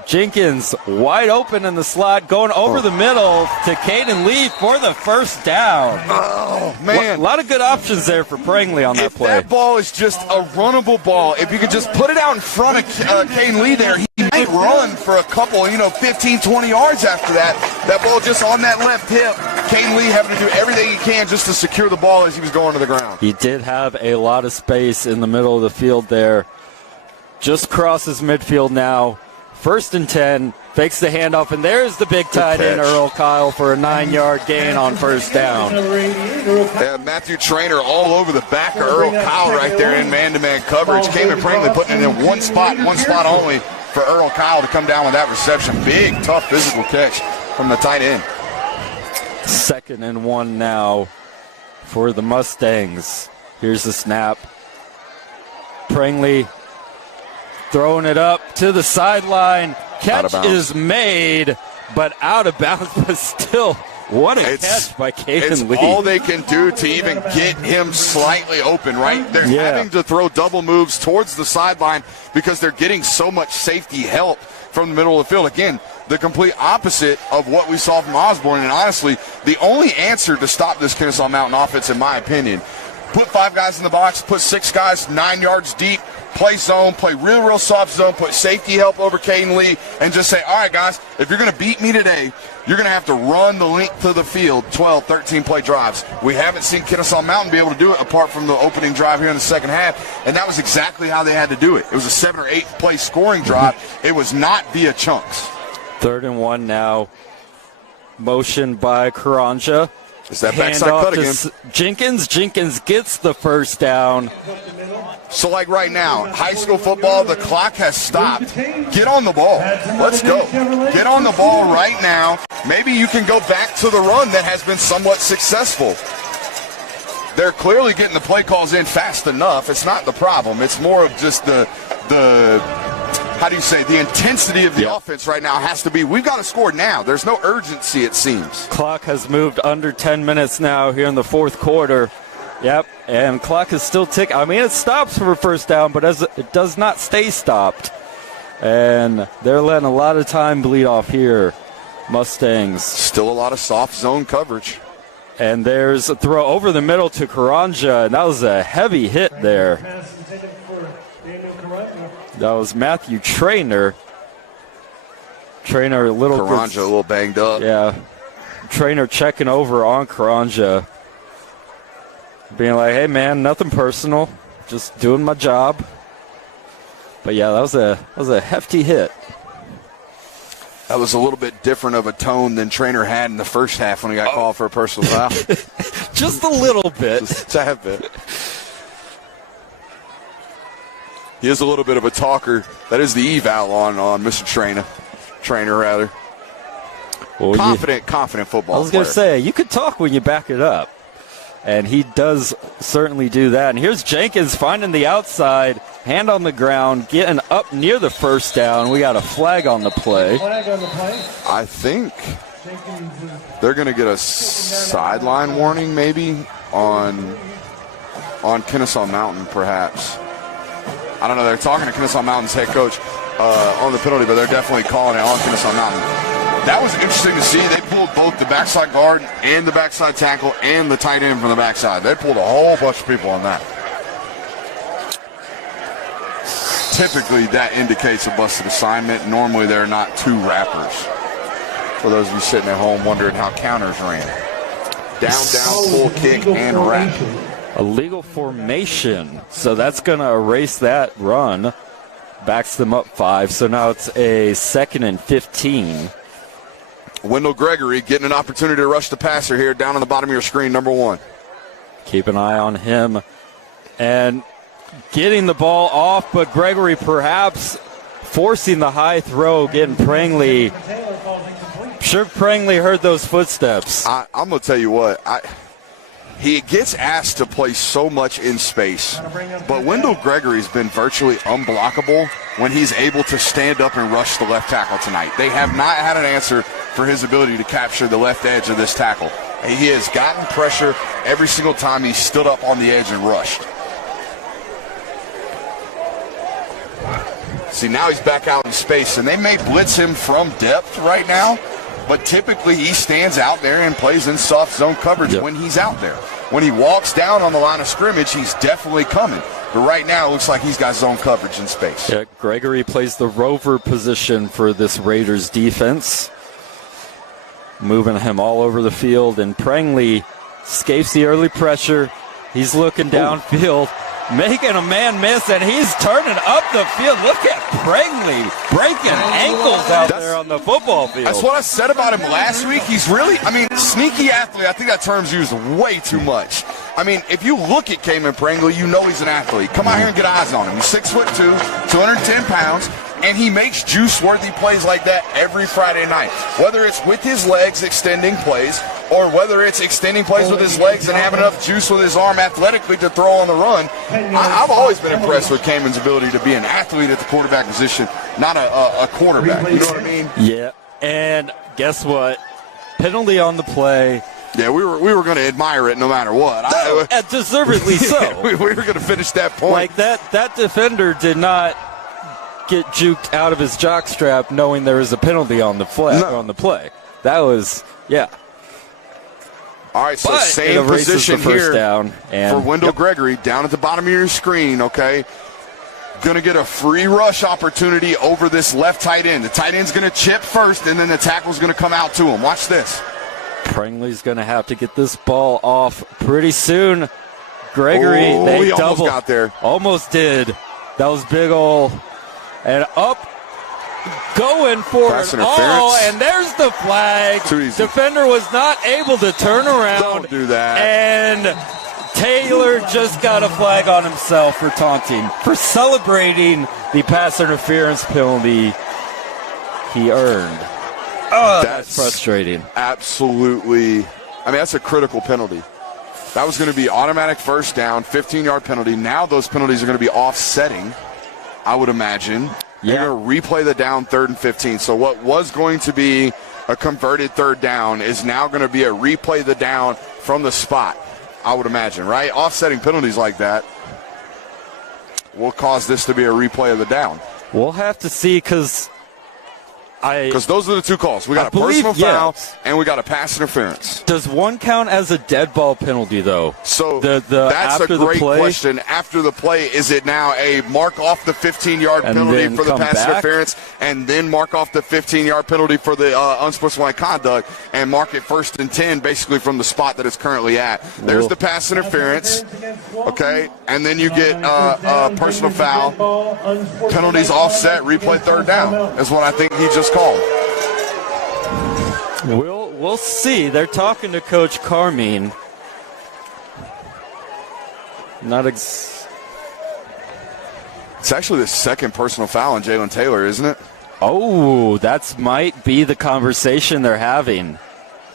Jenkins wide open in the slot, going over the middle to Caden Lee for the first down. Oh, man. A lot of good options there for Prangley on that play. That ball is just a runnable ball. If you could just put it out in front of Caden Lee there, he might run for a couple, 15, 20 yards after that. That ball just on that left hip. Caden Lee having to do everything he can just to secure the ball as he was going to the ground. He did have a lot of space in the middle of the field there. Just crosses midfield now. 1st and 10, fakes the handoff, and there's the big tight end, Earl Kyle, for a 9-yard gain on first down. Yeah, Matthew Trainer all over the back of Earl Kyle right there in man-to-man coverage. Cameron Prangley putting it in one spot only for Earl Kyle to come down with that reception. Big, tough physical catch from the tight end. 2nd and 1 now for the Mustangs. Here's the snap. Prangley throwing it up to the sideline. Catch is made, but out of bounds. But still, what a catch by Caden Lee. It's all they can do to even get him slightly open, right? They're having to throw double moves towards the sideline because they're getting so much safety help from the middle of the field. Again, the complete opposite of what we saw from Osborne. And honestly, the only answer to stop this Kennesaw Mountain offense, in my opinion, put 5 guys in the box, put 6 guys 9 yards deep, play zone, play real soft zone, put safety help over Caden Lee, and just say, all right, guys, if you're going to beat me today, you're going to have to run the length of the field, 12, 13-play drives. We haven't seen Kennesaw Mountain be able to do it apart from the opening drive here in the second half, and that was exactly how they had to do it. It was a 7 or 8-play scoring drive. It was not via chunks. 3rd and 1 now. Motion by Karanja. Is that backside cut again? Jenkins. Jenkins gets the first down. So, like right now, high school football, the clock has stopped. Get on the ball. Let's go. Get on the ball right now. Maybe you can go back to the run that has been somewhat successful. They're clearly getting the play calls in fast enough. It's not the problem. It's more of just the intensity of the offense right now has to be, we've got to score now. There's no urgency, it seems. Clock has moved under 10 minutes now here in the fourth quarter. Yep, and clock is still ticking. I mean, it stops for first down, but it does not stay stopped. And they're letting a lot of time bleed off here. Mustangs. Still a lot of soft zone coverage. And there's a throw over the middle to Karanja, and that was a heavy hit there. That was Matthew Trainer. Trainer Karanja a little banged up. Yeah. Trainer checking over on Karanja. Being like, hey man, nothing personal. Just doing my job. But yeah, that was a hefty hit. That was a little bit different of a tone than Trainer had in the first half when he got called for a personal foul. Just a little bit. Just a tad bit. He is a little bit of a talker. That is the eval on Mr. Trainer rather. Well, confident football player. I was going to say, you could talk when you back it up. and he does certainly do that. And here's Jenkins finding the outside, hand on the ground, getting up near the first down. We got a flag on the play. I think they're going to get a sideline warning maybe on Kennesaw Mountain, perhaps. I don't know. They're talking to Kennesaw Mountain's head coach on the penalty, but they're definitely calling it on Kennesaw Mountain. That was interesting to see. They pulled both the backside guard and the backside tackle and the tight end from the backside. They pulled a whole bunch of people on that. Typically, that indicates a busted assignment. Normally, there are not two wrappers. For those of you sitting at home wondering how counters ran. Down, full kick, and wrap. Illegal formation. So that's going to erase that run. Backs them up 5. So now it's a 2nd and 15. Wendell Gregory getting an opportunity to rush the passer here down on the bottom of your screen, number 1. Keep an eye on him. And getting the ball off, but Gregory perhaps forcing the high throw, getting Prangley. Sure, Prangley heard those footsteps. I'm going to tell you what. He gets asked to play so much in space, but Wendell Gregory's been virtually unblockable when he's able to stand up and rush the left tackle tonight. They have not had an answer for his ability to capture the left edge of this tackle. And he has gotten pressure every single time he stood up on the edge and rushed. See, now he's back out in space, and they may blitz him from depth right now, but typically he stands out there and plays in soft zone coverage when he's out there. When he walks down on the line of scrimmage, he's definitely coming. But right now it looks like he's got zone coverage in space. Yeah, Gregory plays the rover position for this Raiders defense. Moving him all over the field, and Prangley escapes the early pressure. He's looking downfield, making a man miss, and he's turning up the field. Look at Prangley breaking ankles out there on the football field. That's what I said about him last week. He's really, sneaky athlete. I think that term's used way too much. If you look at Cayman Prangley, you know he's an athlete. Come out here and get eyes on him. He's 6'2", 210 pounds, and he makes juice-worthy plays like that every Friday night. Whether it's with his legs extending plays, or whether it's extending plays with his legs and having enough juice with his arm athletically to throw on the run. I've always been impressed with Cayman's ability to be an athlete at the quarterback position, not a quarterback. You know what I mean? Yeah, and guess what? Penalty on the play. Yeah, we were going to admire it no matter what. Deservedly so. we were going to finish that point. Like that defender did not get juked out of his jockstrap knowing there was a penalty on the play. That was, yeah. All right, so same position here down for Wendell Gregory down at the bottom of your screen, okay? Going to get a free rush opportunity over this left tight end. The tight end's going to chip first, and then the tackle's going to come out to him. Watch this. Prangley's going to have to get this ball off pretty soon. Gregory, they doubled. Almost got there. Almost did. That was big ol'. And up, going for it all, and there's the flag. Too easy. Defender was not able to turn around. Don't do that. And Taylor just got a flag on himself for taunting, for celebrating the pass interference penalty he earned. Oh, that's frustrating. Absolutely. That's a critical penalty. That was going to be automatic first down, 15-yard penalty. Now those penalties are going to be offsetting, I would imagine. Yeah. They're going to replay the down 3rd and 15. So what was going to be a converted third down is now going to be a replay the down from the spot, I would imagine, right? Offsetting penalties like that will cause this to be a replay of the down. We'll have to see because those are the two calls. We got a personal foul and we got a pass interference. Does one count as a dead ball penalty, though? So that's a great question. After the play, is it now a mark off the 15-yard penalty for the pass interference and then mark off the 15-yard penalty for the unsportsmanlike conduct and mark it 1st and 10 basically from the spot that it's currently at? There's the pass interference, okay? And then you get a personal foul. Penalties offset, replay third down is what I think he just called. We'll see. They're talking to Coach Carmine. It's actually the second personal foul on Jalen Taylor, isn't it? Oh, that might be the conversation they're having.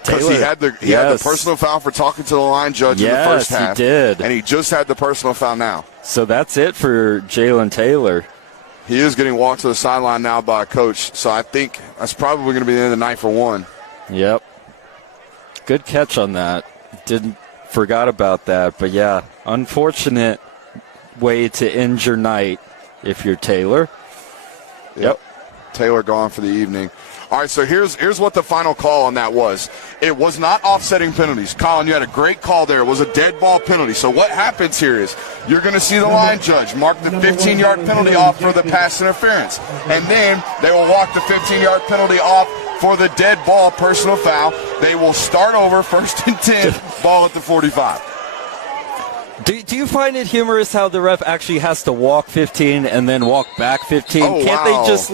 Because he had the personal foul for talking to the line judge in the first half. Yes, he did. And he just had the personal foul now. So that's it for Jalen Taylor. He is getting walked to the sideline now by a coach. So I think that's probably going to be the end of the night for one. Yep. Good catch on that. Forgot about that. But, yeah, unfortunate way to end your night if you're Taylor. Yep. Taylor gone for the evening. All right, so here's what the final call on that was. It was not offsetting penalties. Colin, you had a great call there. It was a dead ball penalty. So what happens here is you're going to see the line judge mark the 15-yard penalty off for the pass interference. And then they will walk the 15-yard penalty off for the dead ball personal foul. They will start over, 1st and 10, ball at the 45. Do you find it humorous how the ref actually has to walk 15 and then walk back 15? Oh, Can't they just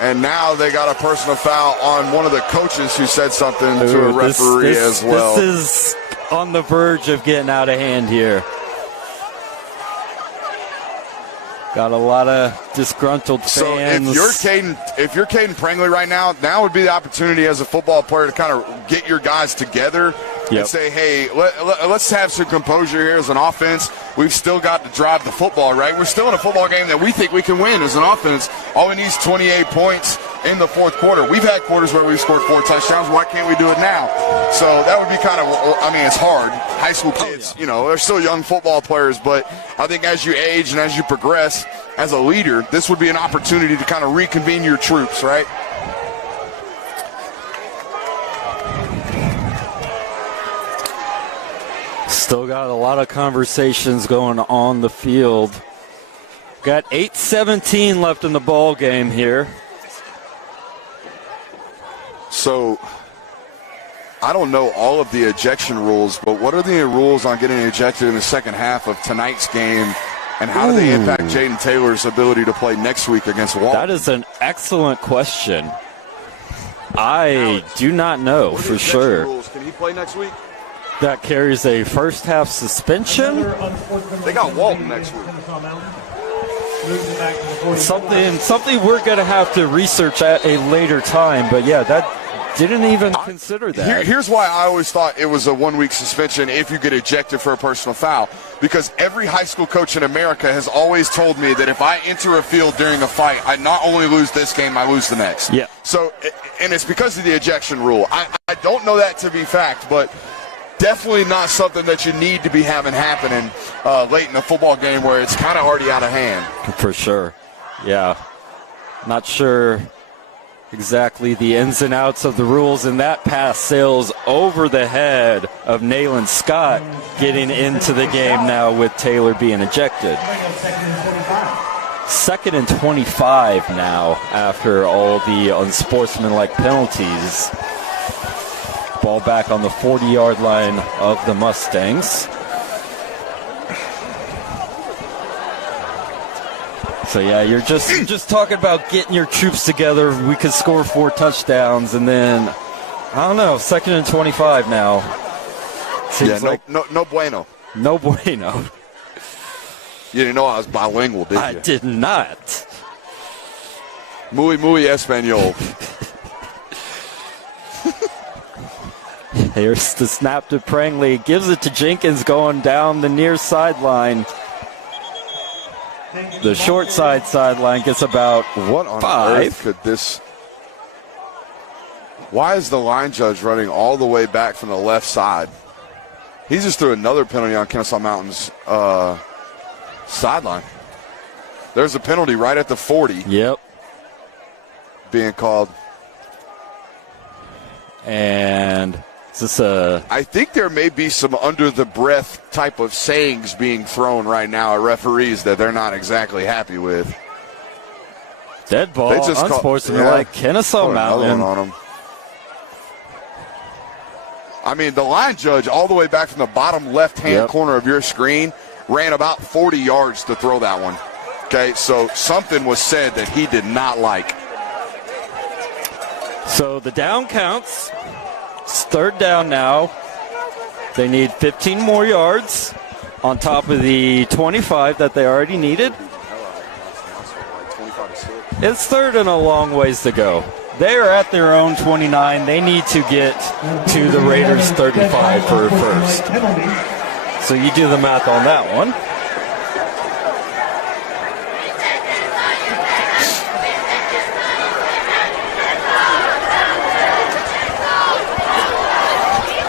And now they got a personal foul on one of the coaches who said something to a referee as well. This is on the verge of getting out of hand here. Got a lot of disgruntled fans. So if you're Caden Prangley right now would be the opportunity as a football player to kind of get your guys together and say, hey, let's have some composure here as an offense. We've still got to drive the football, right? We're still in a football game that we think we can win as an offense. All we need is 28 points in the fourth quarter. We've had quarters where we've scored 4 touchdowns. Why can't we do it now? So that would be kind of, it's hard. High school kids, they're still young football players, but I think as you age and as you progress as a leader, this would be an opportunity to kind of reconvene your troops, right? Still got a lot of conversations going on the field. Got 8:17 left in the ball game here. So I don't know all of the ejection rules, but what are the rules on getting ejected in the second half of tonight's game, and how do they impact Jaden Taylor's ability to play next week against Walton? That is an excellent question. I do not know for sure. Rules? Can he play next week? That carries a first half suspension. They got Walton next week. Something we're going to have to research at a later time. But yeah, that didn't even consider that. Here's why I always thought it was a 1-week suspension if you get ejected for a personal foul. Because every high school coach in America has always told me that if I enter a field during a fight, I not only lose this game, I lose the next. Yeah. So, and it's because of the ejection rule. I don't know that to be fact, but definitely not something that you need to be having happening late in a football game where it's kind of already out of hand. For sure. Yeah. Not sure exactly the ins and outs of the rules, and that pass sails over the head of Nayland Scott, getting into the game now with Taylor being ejected. 2nd and 25 now after all the unsportsmanlike penalties. Ball back on the 40-yard line of the Mustangs. So yeah, you're just talking about getting your troops together. We could score 4 touchdowns, and then I don't know. 2nd and 25 now. Seems like no bueno. No bueno. You didn't know I was bilingual, did you? I did not. Muy español. Here's the snap to Prangley. Gives it to Jenkins going down the near sideline. The short sideline gets about what on 5. earth could this? Why is the line judge running all the way back from the left side? He just threw another penalty on Kennesaw Mountain's sideline. There's a penalty right at the 40. Yep. Being called. And is this I think there may be some under-the-breath type of sayings being thrown right now at referees that they're not exactly happy with. Dead ball, unsportsmanlike, Kennesaw Mountain. On them. I mean, the line judge, all the way back from the bottom left-hand corner of your screen, ran about 40 yards to throw that one. Okay, so something was said that he did not like. So the down counts. It's 3rd down now. They need 15 more yards on top of the 25 that they already needed. It's 3rd and a long ways to go. They are at their own 29. They need to get to the Raiders 35 for a first. So you do the math on that one.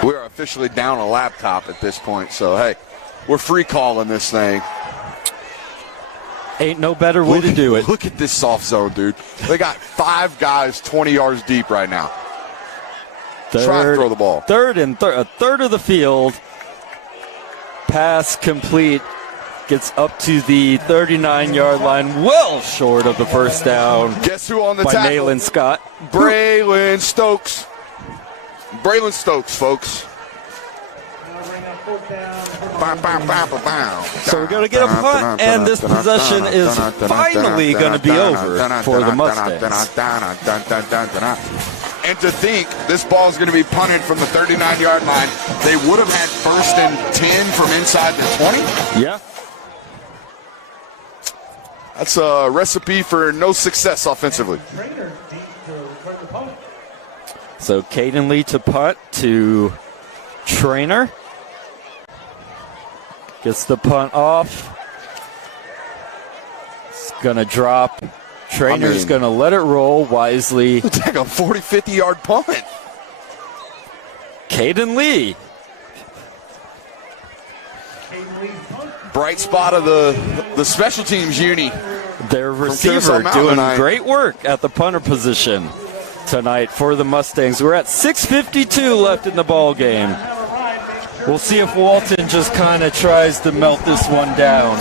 We're officially down a laptop at this point, so hey, we're free calling this thing. Ain't no better way to do it. Look at this soft zone, dude. They got 5 guys 20 yards deep right now. Try to throw the ball. A third of the field. Pass complete. Gets up to the 39-yard line, well short of the first down. Guess who on the by tackle? Nayland Scott. Braylon Stokes. Braylon Stokes, folks. So we're going to get a punt, and this possession is finally going to be over for the Mustangs. And to think this ball is going to be punted from the 39-yard line, they would have had 1st and 10 from inside the 20? Yeah. That's a recipe for no success offensively. So Caden Lee to punt to Trainer. Gets the punt off. It's going to drop. Trainer's going to let it roll wisely. It's like a 40, 50-yard punt. Caden Lee. Bright spot of the special teams uni. Their receiver doing great work at the punter position tonight for the Mustangs. We're at 6:52 left in the ball game. We'll see if Walton just kind of tries to melt this one down.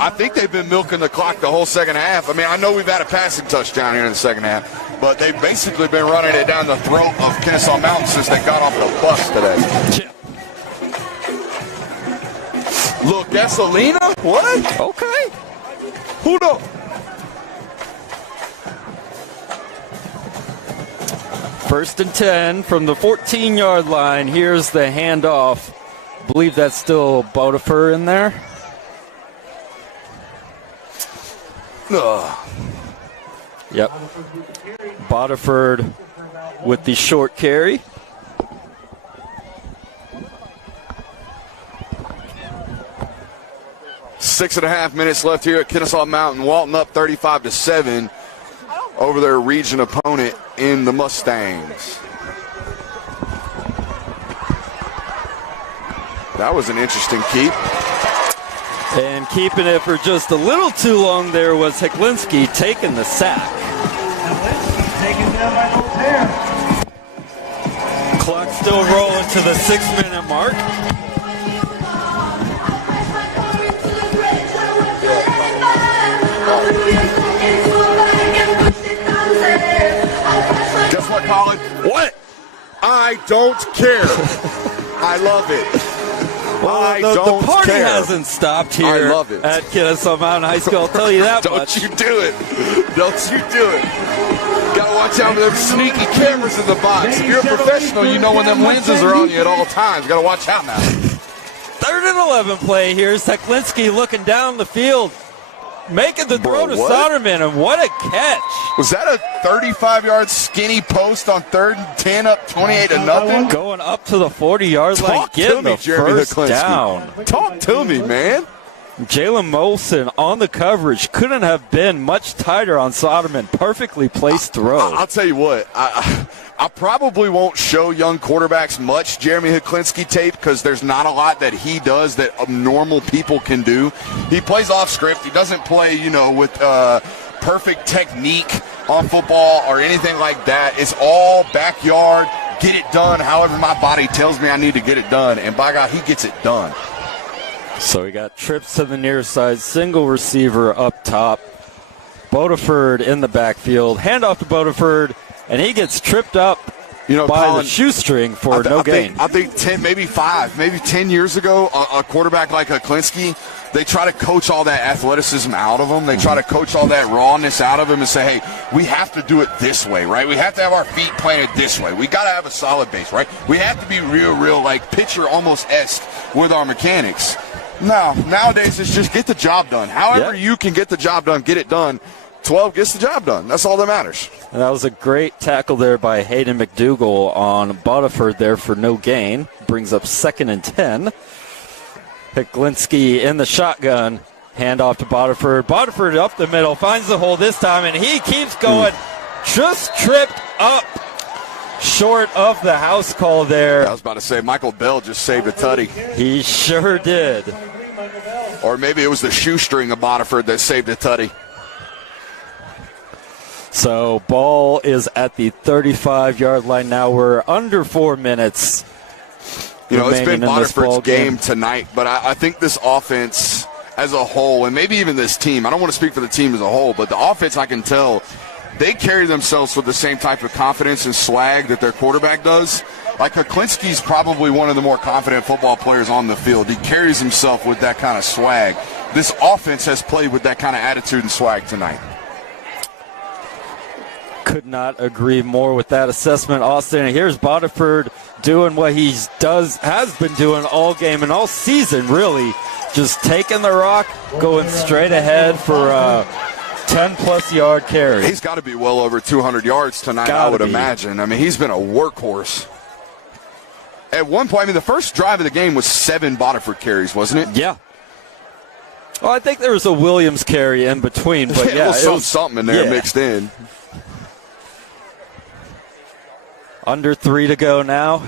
I think they've been milking the clock the whole second half. I mean, I know we've had a passing touchdown here in the second half, but they've basically been running it down the throat of Kennesaw Mountain since they got off the bus today. Look, Gasolina? What? Okay. Who knows? First and 10 from the 14-yard line. Here's the handoff. I believe that's still Botifer in there. Yep. Botiford with the short carry. Six and a half minutes left here at Kennesaw Mountain. Walton up 35-7 over their region opponent in the Mustangs. That was an interesting keep. And keeping it for just a little too long there was Heklinski taking the sack. Clock still rolling to the 6-minute mark. Guess what, Colin? What? I don't care. I love it. Well, the party hasn't stopped here at Kennesaw Mountain High School. I'll tell you that much. Don't you do it. Don't you do it. Got to watch out for them sneaky cameras in the box. If you're a professional, you know when them lenses are on you at all times. Got to watch out now. 3rd and 11 play here. Seklinski looking down the field, making the throw to Soderman, and what a catch. Was that a 35-yard skinny post on 3rd and 10 up 28-0? Going up to the 40-yard line, getting the first down. Talk to me, man. Jalen Molson on the coverage. Couldn't have been much tighter on Soderman. Perfectly placed throw. I'll tell you what. I probably won't show young quarterbacks much Jeremy Heklinski tape because there's not a lot that he does that normal people can do. He plays off script. He doesn't play, with perfect technique on football or anything like that. It's all backyard, get it done however my body tells me I need to get it done. And by God, he gets it done. So we got trips to the near side, single receiver up top. Bodiford in the backfield. Handoff to Bodiford, and he gets tripped up by Colin, the shoestring for no gain. I think 10, maybe 10 years ago, a quarterback like Heklinski, they try to coach all that athleticism out of him. They try to coach all that rawness out of him and say, hey, we have to do it this way, right? We have to have our feet planted this way. We got to have a solid base, right? We have to be real, like pitcher almost-esque with our mechanics. No, nowadays it's just get the job done. However you can get the job done, get it done. 12 gets the job done. That's all that matters. And that was a great tackle there by Hayden McDougall on Bodiford there for no gain. Brings up 2nd and 10. Hiklinski in the shotgun. Hand off to Bodiford. Bodiford up the middle. Finds the hole this time, and he keeps going. Just tripped up short of the house call there. I was about to say, Michael Bell just saved a tutty. He sure did. Or maybe it was the shoestring of Bodiford that saved a tutty. So ball is at the 35-yard line now. We're under 4 minutes. You know, it's been Bodiford's game tonight, but I think this offense as a whole, and maybe even this team, I don't want to speak for the team as a whole, but the offense, I can tell, they carry themselves with the same type of confidence and swag that their quarterback does. Like, Hiklinski's probably one of the more confident football players on the field. He carries himself with that kind of swag. This offense has played with that kind of attitude and swag tonight. Could not agree more with that assessment, Austin. And here's Bodiford doing what he has been doing all game and all season, really. Just taking the rock, going straight ahead for a 10-plus yard carry. He's got to be well over 200 yards tonight, I would imagine. I mean, he's been a workhorse. At one point, I mean, the first drive of the game was 7 Bodiford carries, wasn't it? Yeah. Well, I think there was a Williams carry in between, but yeah, it was something in there mixed in. Under 3 to go now.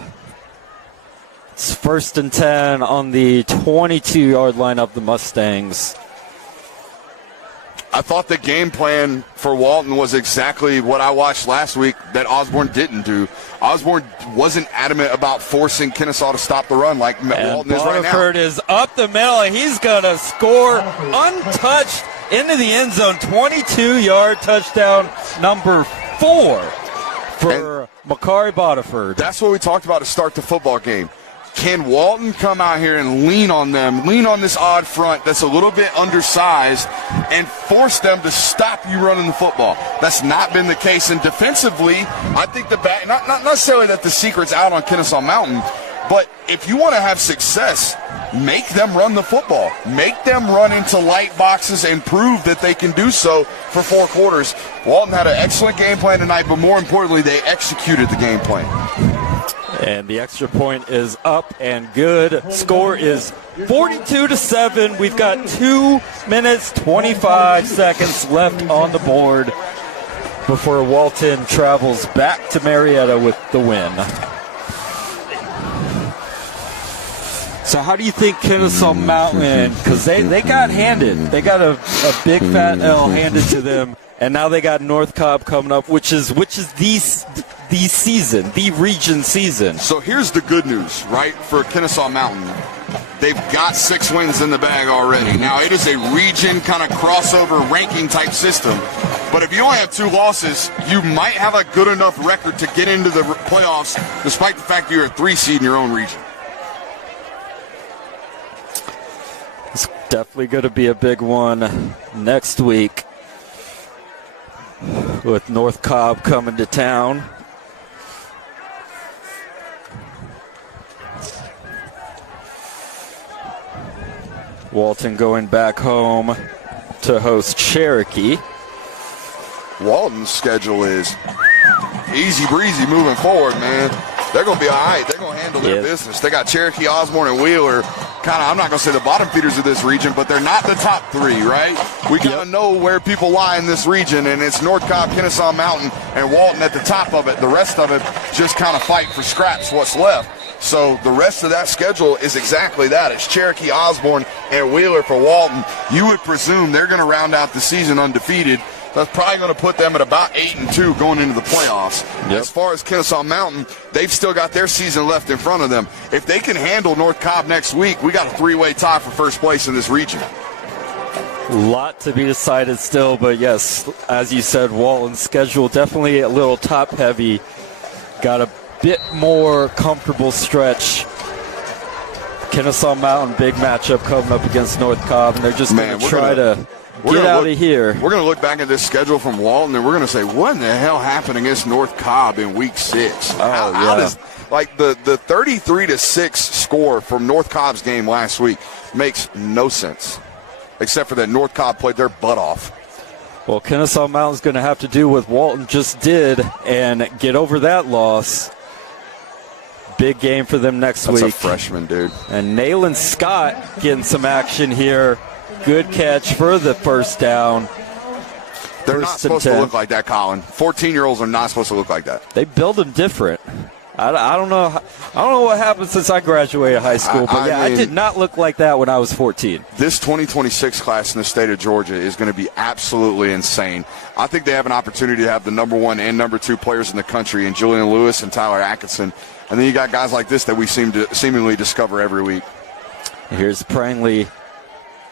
It's 1st and 10 on the 22-yard line of the Mustangs. I thought the game plan for Walton was exactly what I watched last week that Osborne didn't do. Osborne wasn't adamant about forcing Kennesaw to stop the run like Walton is right now. Bodiford is up the middle, and he's going to score untouched into the end zone. 22-yard touchdown, number 4 for Makari Bodiford. That's what we talked about to start the football game. Can Walton come out here and lean on this odd front that's a little bit undersized and force them to stop you running the football? That's not been the case. And defensively, I think not necessarily that the secret's out on Kennesaw Mountain, but if you want to have success, make them run the football. Make them run into light boxes and prove that they can do so for 4 quarters. Walton had an excellent game plan tonight, but more importantly, they executed the game plan. And the extra point is up and good. Score is 42-7. We've got 2 minutes, 25 seconds left on the board before Walton travels back to Marietta with the win. So how do you think Kennesaw Mountain, because they got handed. They got a big fat L handed to them, and now they got North Cobb coming up, which is the season, the region season. So here's the good news, right, for Kennesaw Mountain. They've got 6 wins in the bag already. Now, it is a region kind of crossover ranking type system. But if you only have 2 losses, you might have a good enough record to get into the playoffs, despite the fact you're a 3 seed in your own region. It's definitely going to be a big one next week with North Cobb coming to town. Walton going back home to host Cherokee. Walton's schedule is easy breezy moving forward, man. They're going to be all right. They're going to handle their business. They got Cherokee, Osborne, and Wheeler. Kind of, I'm not going to say the bottom feeders of this region, but they're not the top 3, right? We got to know where people lie in this region, and it's North Cobb, Kennesaw Mountain, and Walton at the top of it. The rest of it just kind of fight for scraps what's left. So the rest of that schedule is exactly that. It's Cherokee, Osborne, and Wheeler for Walton. You would presume they're going to round out the season undefeated. That's probably going to put them at about 8-2 going into the playoffs. As far as Kennesaw Mountain, they've still got their season left in front of them. If they can handle North Cobb next week, we got a 3-way tie for first place in this region. A lot to be decided still, but yes, as you said, Walton's schedule definitely a little top-heavy. Got a bit more comfortable stretch. Kennesaw Mountain, big matchup coming up against North Cobb, and they're just going to try to get out of here. We're going to look back at this schedule from Walton, and we're going to say, what in the hell happened against North Cobb in Week 6? How does, like, the 33-6 score from North Cobb's game last week makes no sense, except for that North Cobb played their butt off. Well, Kennesaw Mountain's going to have to do what Walton just did and get over that loss. Big game for them next week. That's a freshman, dude. And Nayland Scott getting some action here. Good catch for the first down. They're not supposed to look like that, Colin. 14-year-olds are not supposed to look like that. They build them different. I don't know. I don't know what happened since I graduated high school, but I did not look like that when I was 14. This 2026 class in the state of Georgia is going to be absolutely insane. I think they have an opportunity to have the number 1 and number 2 players in the country in Julian Lewis and Tyler Atkinson. And then you got guys like this that we seemingly discover every week. Here's Prangley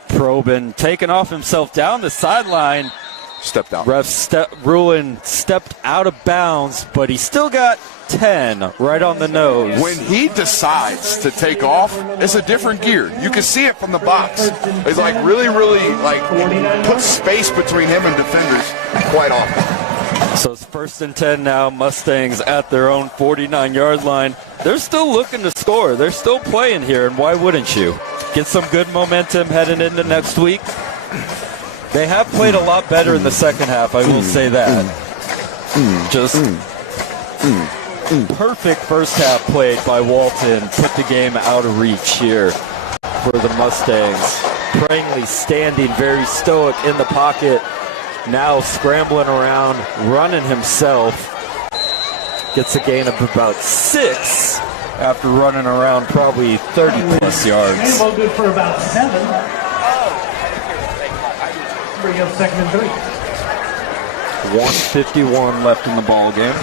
probing, taking off himself down the sideline. Stepped out. Ref ruling stepped out of bounds, but he still got 10 right on the nose. When he decides to take off, it's a different gear. You can see it from the box. It's like really put space between him and defenders quite often. So it's 1st and 10 now. Mustangs at their own 49-yard line. They're still looking to score. They're still playing here, and why wouldn't you? Get some good momentum heading into next week. They have played a lot better in the second half, I will say that. Perfect first half played by Walton. Put the game out of reach here for the Mustangs. Prangley standing very stoic in the pocket. Now scrambling around, running himself. Gets a gain of about 6 after running around probably 30-plus yards. Good for about 7. Bring up 2nd and 3. 1:51 left in the ball game.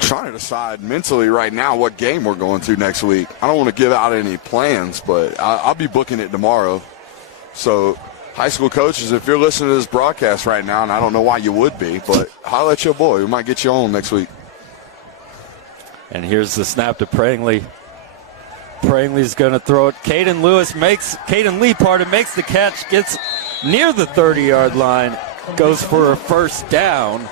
Trying to decide mentally right now what game we're going to next week. I don't want to give out any plans, but I'll be booking it tomorrow. So, high school coaches, if you're listening to this broadcast right now, and I don't know why you would be, but holler at your boy. We might get you on next week. And here's the snap to Prangley. Prangley's going to throw it. Caden Lee makes the catch, gets near the 30-yard line, goes for a first down.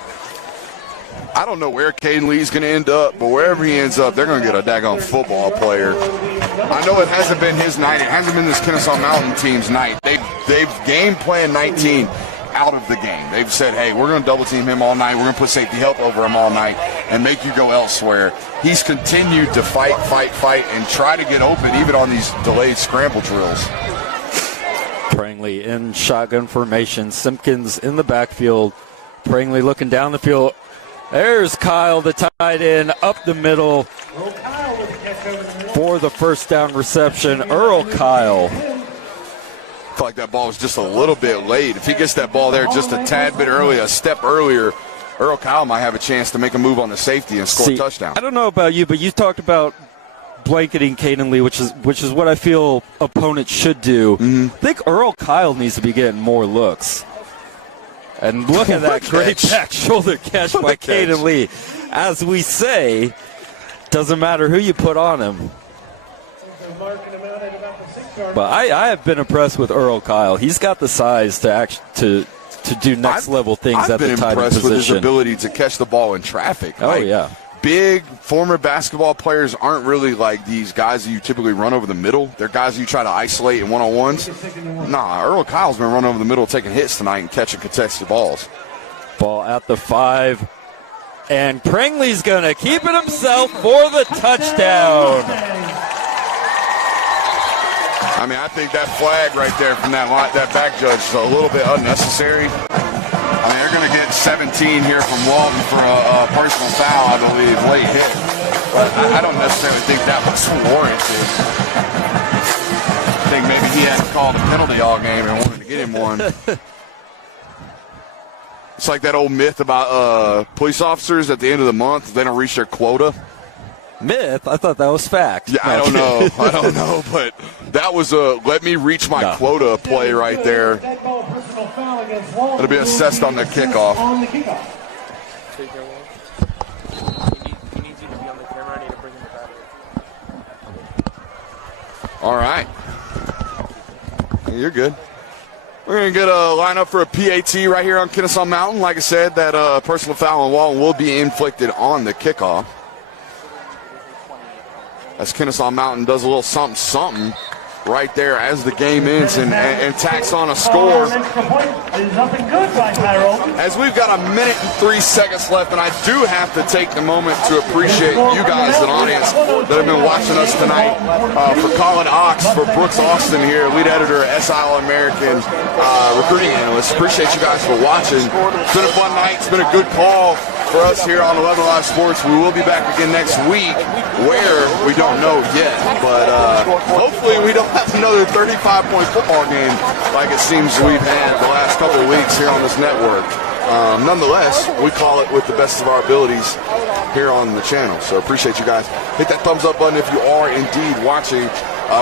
I don't know where Caden Lee's going to end up, but wherever he ends up, they're going to get a daggone football player. I know it hasn't been his night. It hasn't been this Kennesaw Mountain team's night. They've game plan 19 out of the game. They've said, hey, we're going to double team him all night. We're going to put safety help over him all night and make you go elsewhere. He's continued to fight, and try to get open even on these delayed scramble drills. Prangley in shotgun formation. Simpkins in the backfield. Prangley looking down the field. There's Kyle, the tight end, up the middle for the first down reception. Earl Kyle. I feel like that ball was just a little bit late. If he gets that ball there just a tad bit early, a step earlier, Earl Kyle might have a chance to make a move on the safety and score a touchdown. I don't know about you, but you talked about blanketing Caden Lee, which is what I feel opponents should do. I think Earl Kyle needs to be getting more looks. And look at that great back shoulder catch by Caden Lee. As we say, doesn't matter who you put on him. But I have been impressed with Earl Kyle. He's got the size to do next level things at the tight end position. I've been impressed with his ability to catch the ball in traffic. Oh, yeah. Big former basketball players aren't really like these guys that you typically run over the middle. They're guys you try to isolate in one-on-ones. Nah, Earl Kyle's been running over the middle, taking hits tonight and catching contested balls. Ball at the 5. And Prangley's going to keep it himself for the touchdown. I mean, I think that flag right there from that back judge is a little bit unnecessary. I mean, they're going to get 17 here from Walton for a personal foul, I believe, late hit. But I don't necessarily think that was warranted. I think maybe he hadn't called a penalty all game and wanted to get him one. It's like that old myth about police officers at the end of the month, they don't reach their quota. Myth? I thought that was fact. Yeah, I don't know, but that was a let me reach my quota play right there. It'll be assessed on the kickoff. All right. You're good. We're going to get a lineup for a PAT right here on Kennesaw Mountain. Like I said, that personal foul on Walton will be inflicted on the kickoff. As Kennesaw Mountain does a little something right there as the game ends and tacks on a score. As we've got 1 minute and 3 seconds left, and I do have to take the moment to appreciate you guys, an audience that have been watching us tonight. For Colin Ox, for Brooks Austin here, lead editor, SI All-American, recruiting analyst. Appreciate you guys for watching. It's been a fun night. It's been a good call for us here on 11 Live Sports. We will be back again next week, where we don't know yet, but hopefully we don't have another 35-point football game like it seems we've had the last couple of weeks here on this network. Nonetheless, we call it with the best of our abilities here on the channel. So appreciate you guys. Hit that thumbs up button if you are indeed watching.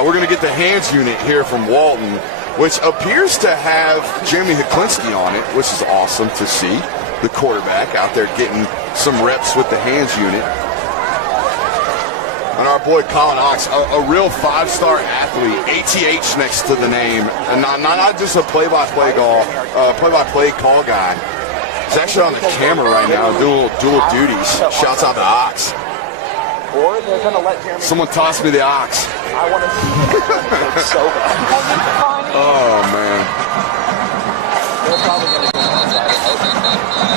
We're going to get the hands unit here from Walton, which appears to have Jeremy Heklinski on it, which is awesome to see. The quarterback out there getting some reps with the hands unit. And our boy Colin Ox, a real 5-star athlete, ATH next to the name, and not just a play-by-play call guy. He's actually on the camera right now, doing dual duties. Shouts out to Ox. Or they're going to let Jeremy. Someone toss me the Ox. I want to see it so bad. Oh man. They're probably going to go outside.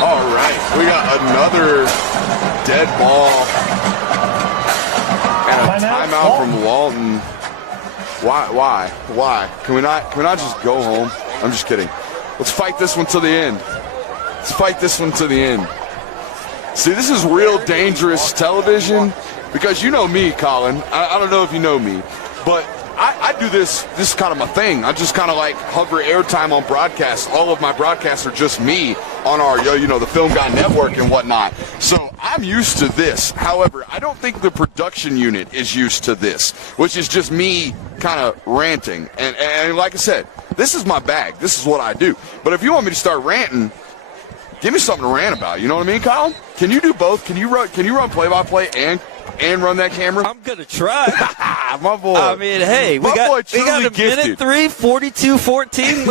All right, we got another dead ball and a timeout from Walton. Why? Can we not just go home? I'm just kidding. Let's fight this one to the end. See, this is real dangerous television because you know me, Colin. I don't know if you know me, but I do this. This is kind of my thing. I just kind of like hover airtime on broadcasts. All of my broadcasts are just me on our, the Film Guy Network and whatnot. So I'm used to this. However, I don't think the production unit is used to this, which is just me kind of ranting. And like I said, this is my bag. This is what I do. But if you want me to start ranting, give me something to rant about. You know what I mean, Colin? Can you do both? Can you run play-by-play and run that camera? I'm going to try. My boy. I mean, hey, we got a minute 3, 42-14.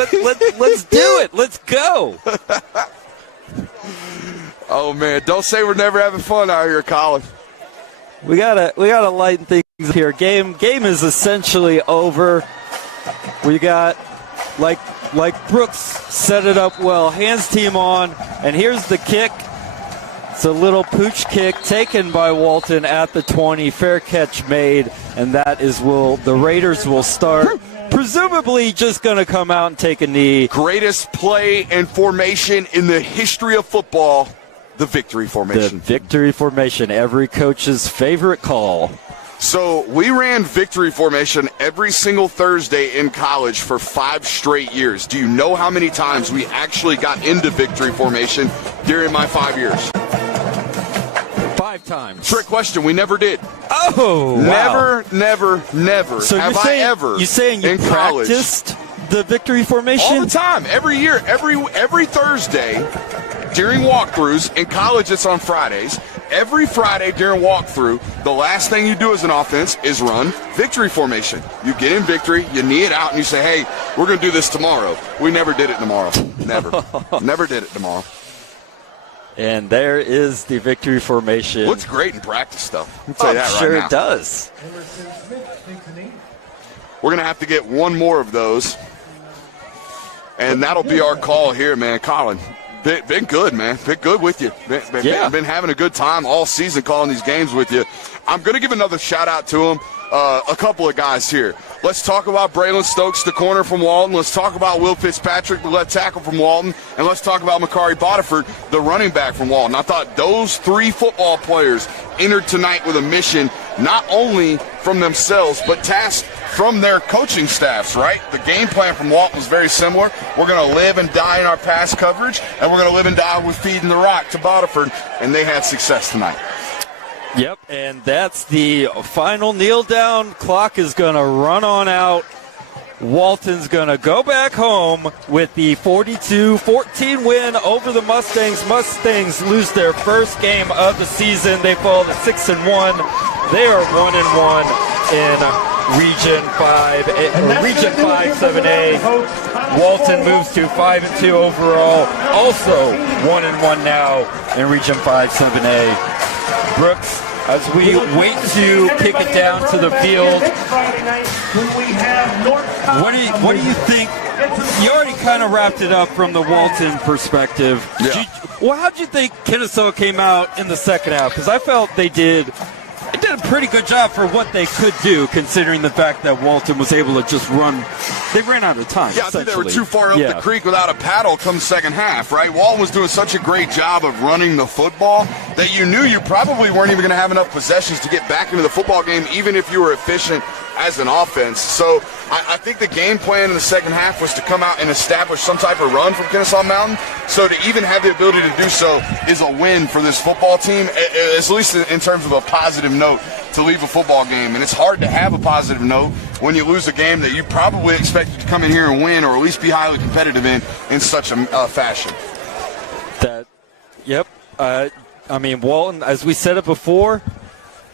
Let's do it. Let's go. Oh, man. Don't say we're never having fun out here, Colin. We gotta lighten things up here. Game is essentially over. We got, like Brooks set it up well. Hands team on, and here's the kick. It's a little pooch kick taken by Walton at the 20. Fair catch made, and that is the Raiders will start. Presumably just going to come out and take a knee. Greatest play and formation in the history of football, the victory formation. The victory formation, every coach's favorite call. So we ran victory formation every single Thursday in college for 5 straight years. Do you know how many times we actually got into victory formation during my 5 years? 5 times. Trick question. We never did. Oh, wow. Never. So you're saying you practiced the victory formation? All the time. Every year. Every Thursday during walkthroughs. In college, it's on Fridays. Every Friday during walkthrough, the last thing you do as an offense is run victory formation. You get in victory, you knee it out, and you say, hey, we're going to do this tomorrow. We never did it tomorrow. Never did it tomorrow. And there is the victory formation. Looks great in practice stuff. I'll tell you that right sure now. It does. We're going to have to get one more of those. And that'll be our call here, man. Colin, been good, man. Been good with you. Been having a good time all season calling these games with you. I'm going to give another shout-out to him. A couple of guys here. Let's talk about Braylon Stokes, the corner from Walton. Let's talk about Will Fitzpatrick, the left tackle from Walton. And let's talk about Makari Bodiford, the running back from Walton. I thought those 3 football players entered tonight with a mission, not only from themselves, but tasked from their coaching staffs, right? The game plan from Walton was very similar. We're going to live and die in our pass coverage, and we're going to live and die with feeding the rock to Bodiford, and they had success tonight. Yep, and that's the final kneel down. Clock is going to run on out. Walton's going to go back home with the 42-14 win over the Mustangs. Mustangs lose their first game of the season. They fall to 6-1. They are 1-1 in Region 5, Region 5 7A. Walton moves to 5-2 overall. Also 1-1 now in Region 5 7A. Brooks, as we wait to kick it down to the field. What do you think? You already kind of wrapped it up from the Walton perspective. Yeah. How'd you think Kennesaw came out in the second half? Because I felt they did a pretty good job for what they could do, considering the fact that Walton was able to just run. They ran out of time. Yeah, I think they were too far up the creek without a paddle come second half, right? Walton was doing such a great job of running the football that you knew you probably weren't even going to have enough possessions to get back into the football game, even if you were efficient as an offense. So I think the game plan in the second half was to come out and establish some type of run from Kennesaw Mountain. So to even have the ability to do so is a win for this football team, at least in terms of a positive note to leave a football game. And it's hard to have a positive note when you lose a game that you probably expected to come in here and win, or at least be highly competitive in such a fashion. I mean, Walton, as we said it before,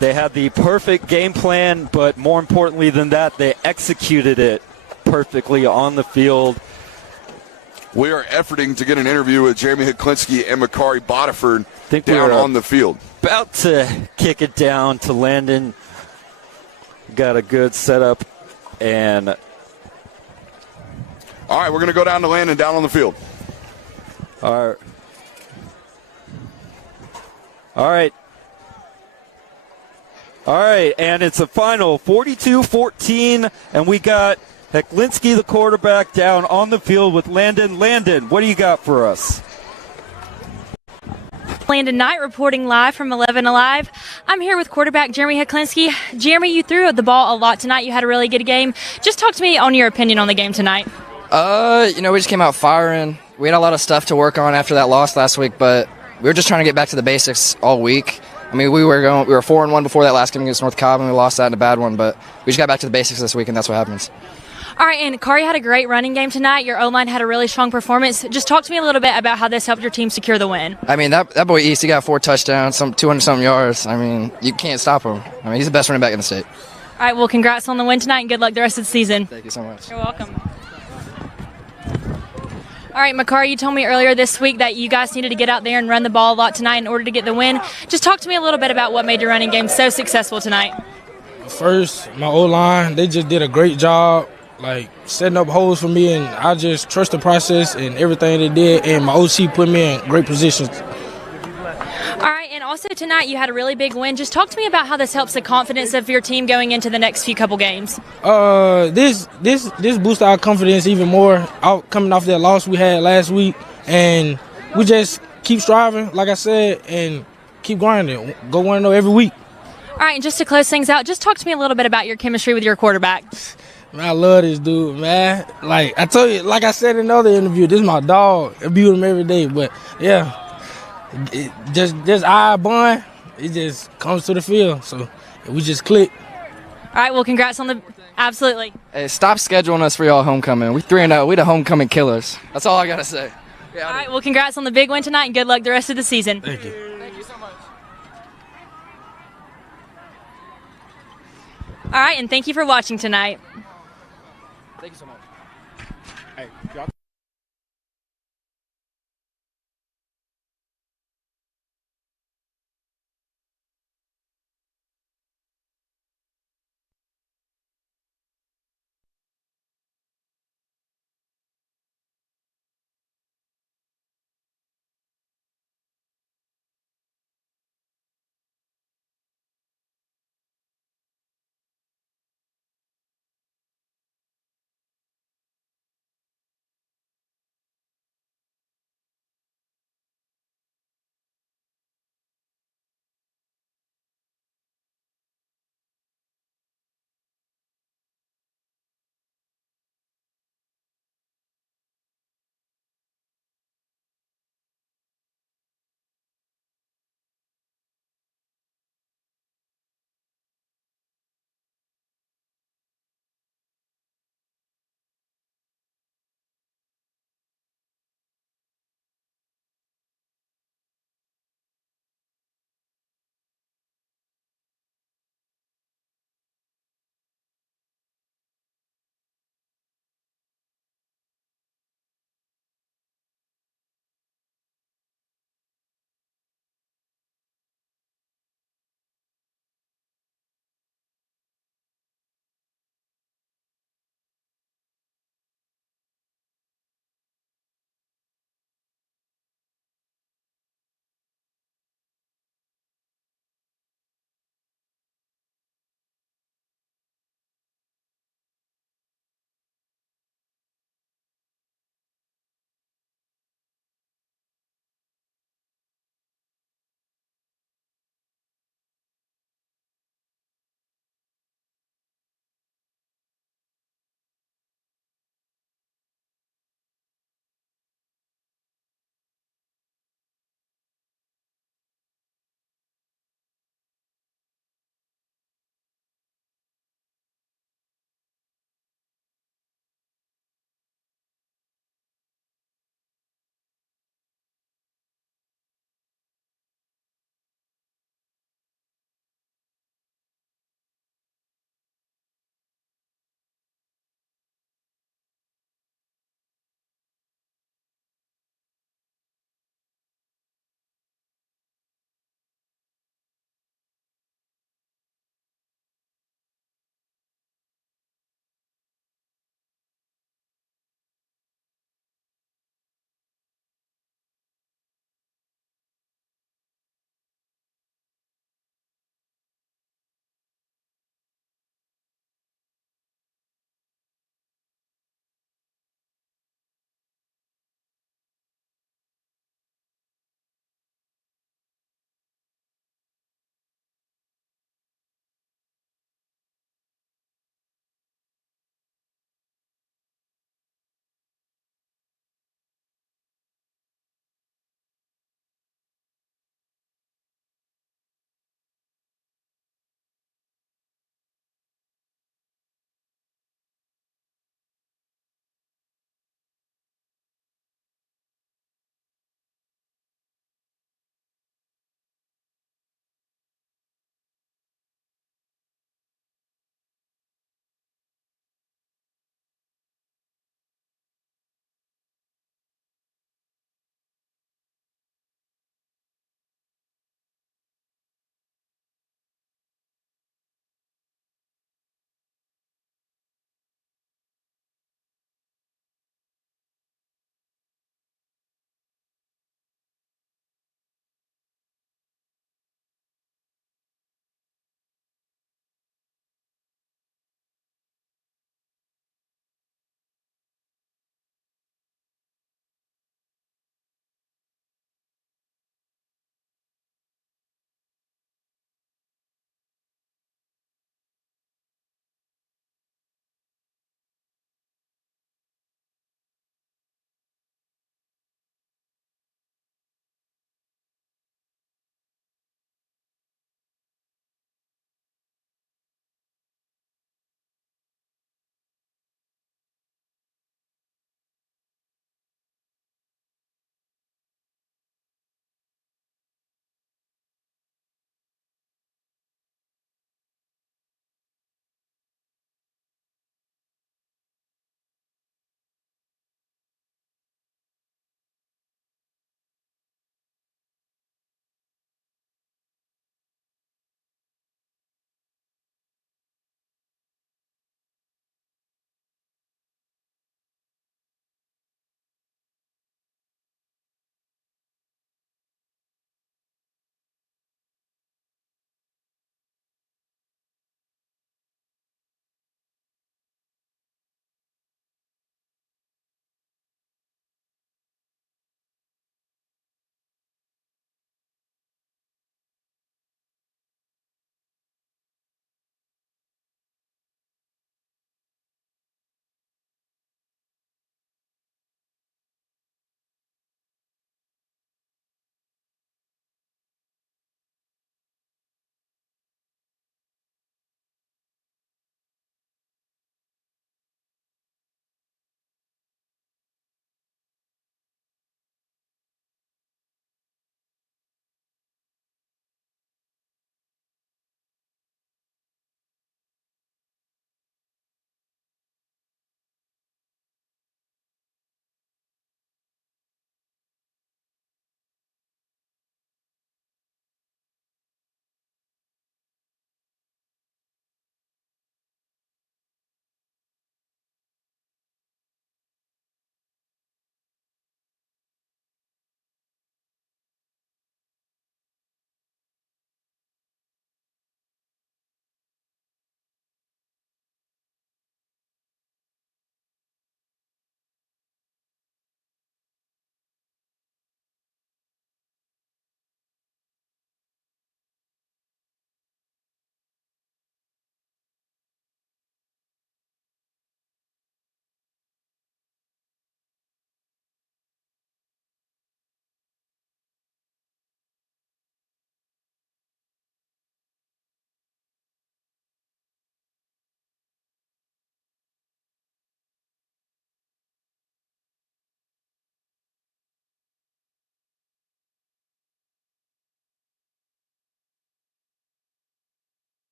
they had the perfect game plan, but more importantly than that, they executed it perfectly on the field. We are efforting to get an interview with Jeremy Heklinski and Makari Bodiford down on the field. About to kick it down to Landon. Got a good setup. And all right, we're going to go down to Landon, down on the field. All right. All right, and it's a final 42-14, and we got Heklinski, the quarterback, down on the field with Landon. Landon, what do you got for us? Landon Knight reporting live from 11 Alive. I'm here with quarterback Jeremy Heklinski. Jeremy, you threw the ball a lot tonight. You had a really good game. Just talk to me on your opinion on the game tonight. We just came out firing. We had a lot of stuff to work on after that loss last week, but we were just trying to get back to the basics all week. I mean, we were 4-1 before that last game against North Cobb, and we lost that in a bad one, but we just got back to the basics this week, and that's what happens. All right, and Kari had a great running game tonight. Your O-line had a really strong performance. Just talk to me a little bit about how this helped your team secure the win. I mean, that boy East, he got 4 touchdowns, some 200-something yards. I mean, you can't stop him. I mean, he's the best running back in the state. All right, well, congrats on the win tonight, and good luck the rest of the season. Thank you so much. You're welcome. All right, Makari, you told me earlier this week that you guys needed to get out there and run the ball a lot tonight in order to get the win. Just talk to me a little bit about what made your running game so successful tonight. First, my O-line, they just did a great job, setting up holes for me, and I just trust the process and everything they did, and my OC put me in great positions. All right, and also tonight you had a really big win. Just talk to me about how this helps the confidence of your team going into the next few couple games. This boosts our confidence even more coming off that loss we had last week, and we just keep striving, like I said, and keep grinding. Go 1-0 every week. All right, and just to close things out, just talk to me a little bit about your chemistry with your quarterback. Man, I love this dude, man. Like I told you, like I said in another interview, this is my dog. I be with him every day, but yeah. Just eye bond, it just comes to the field, so we just click. All right, well, congrats on the absolutely. Hey, stop scheduling us for y'all homecoming. We 3-0. We the homecoming killers. That's all I gotta say. Yeah, all right, well, congrats on the big win tonight, and good luck the rest of the season. Thank you. Thank you so much. All right, and thank you for watching tonight. Thank you so much.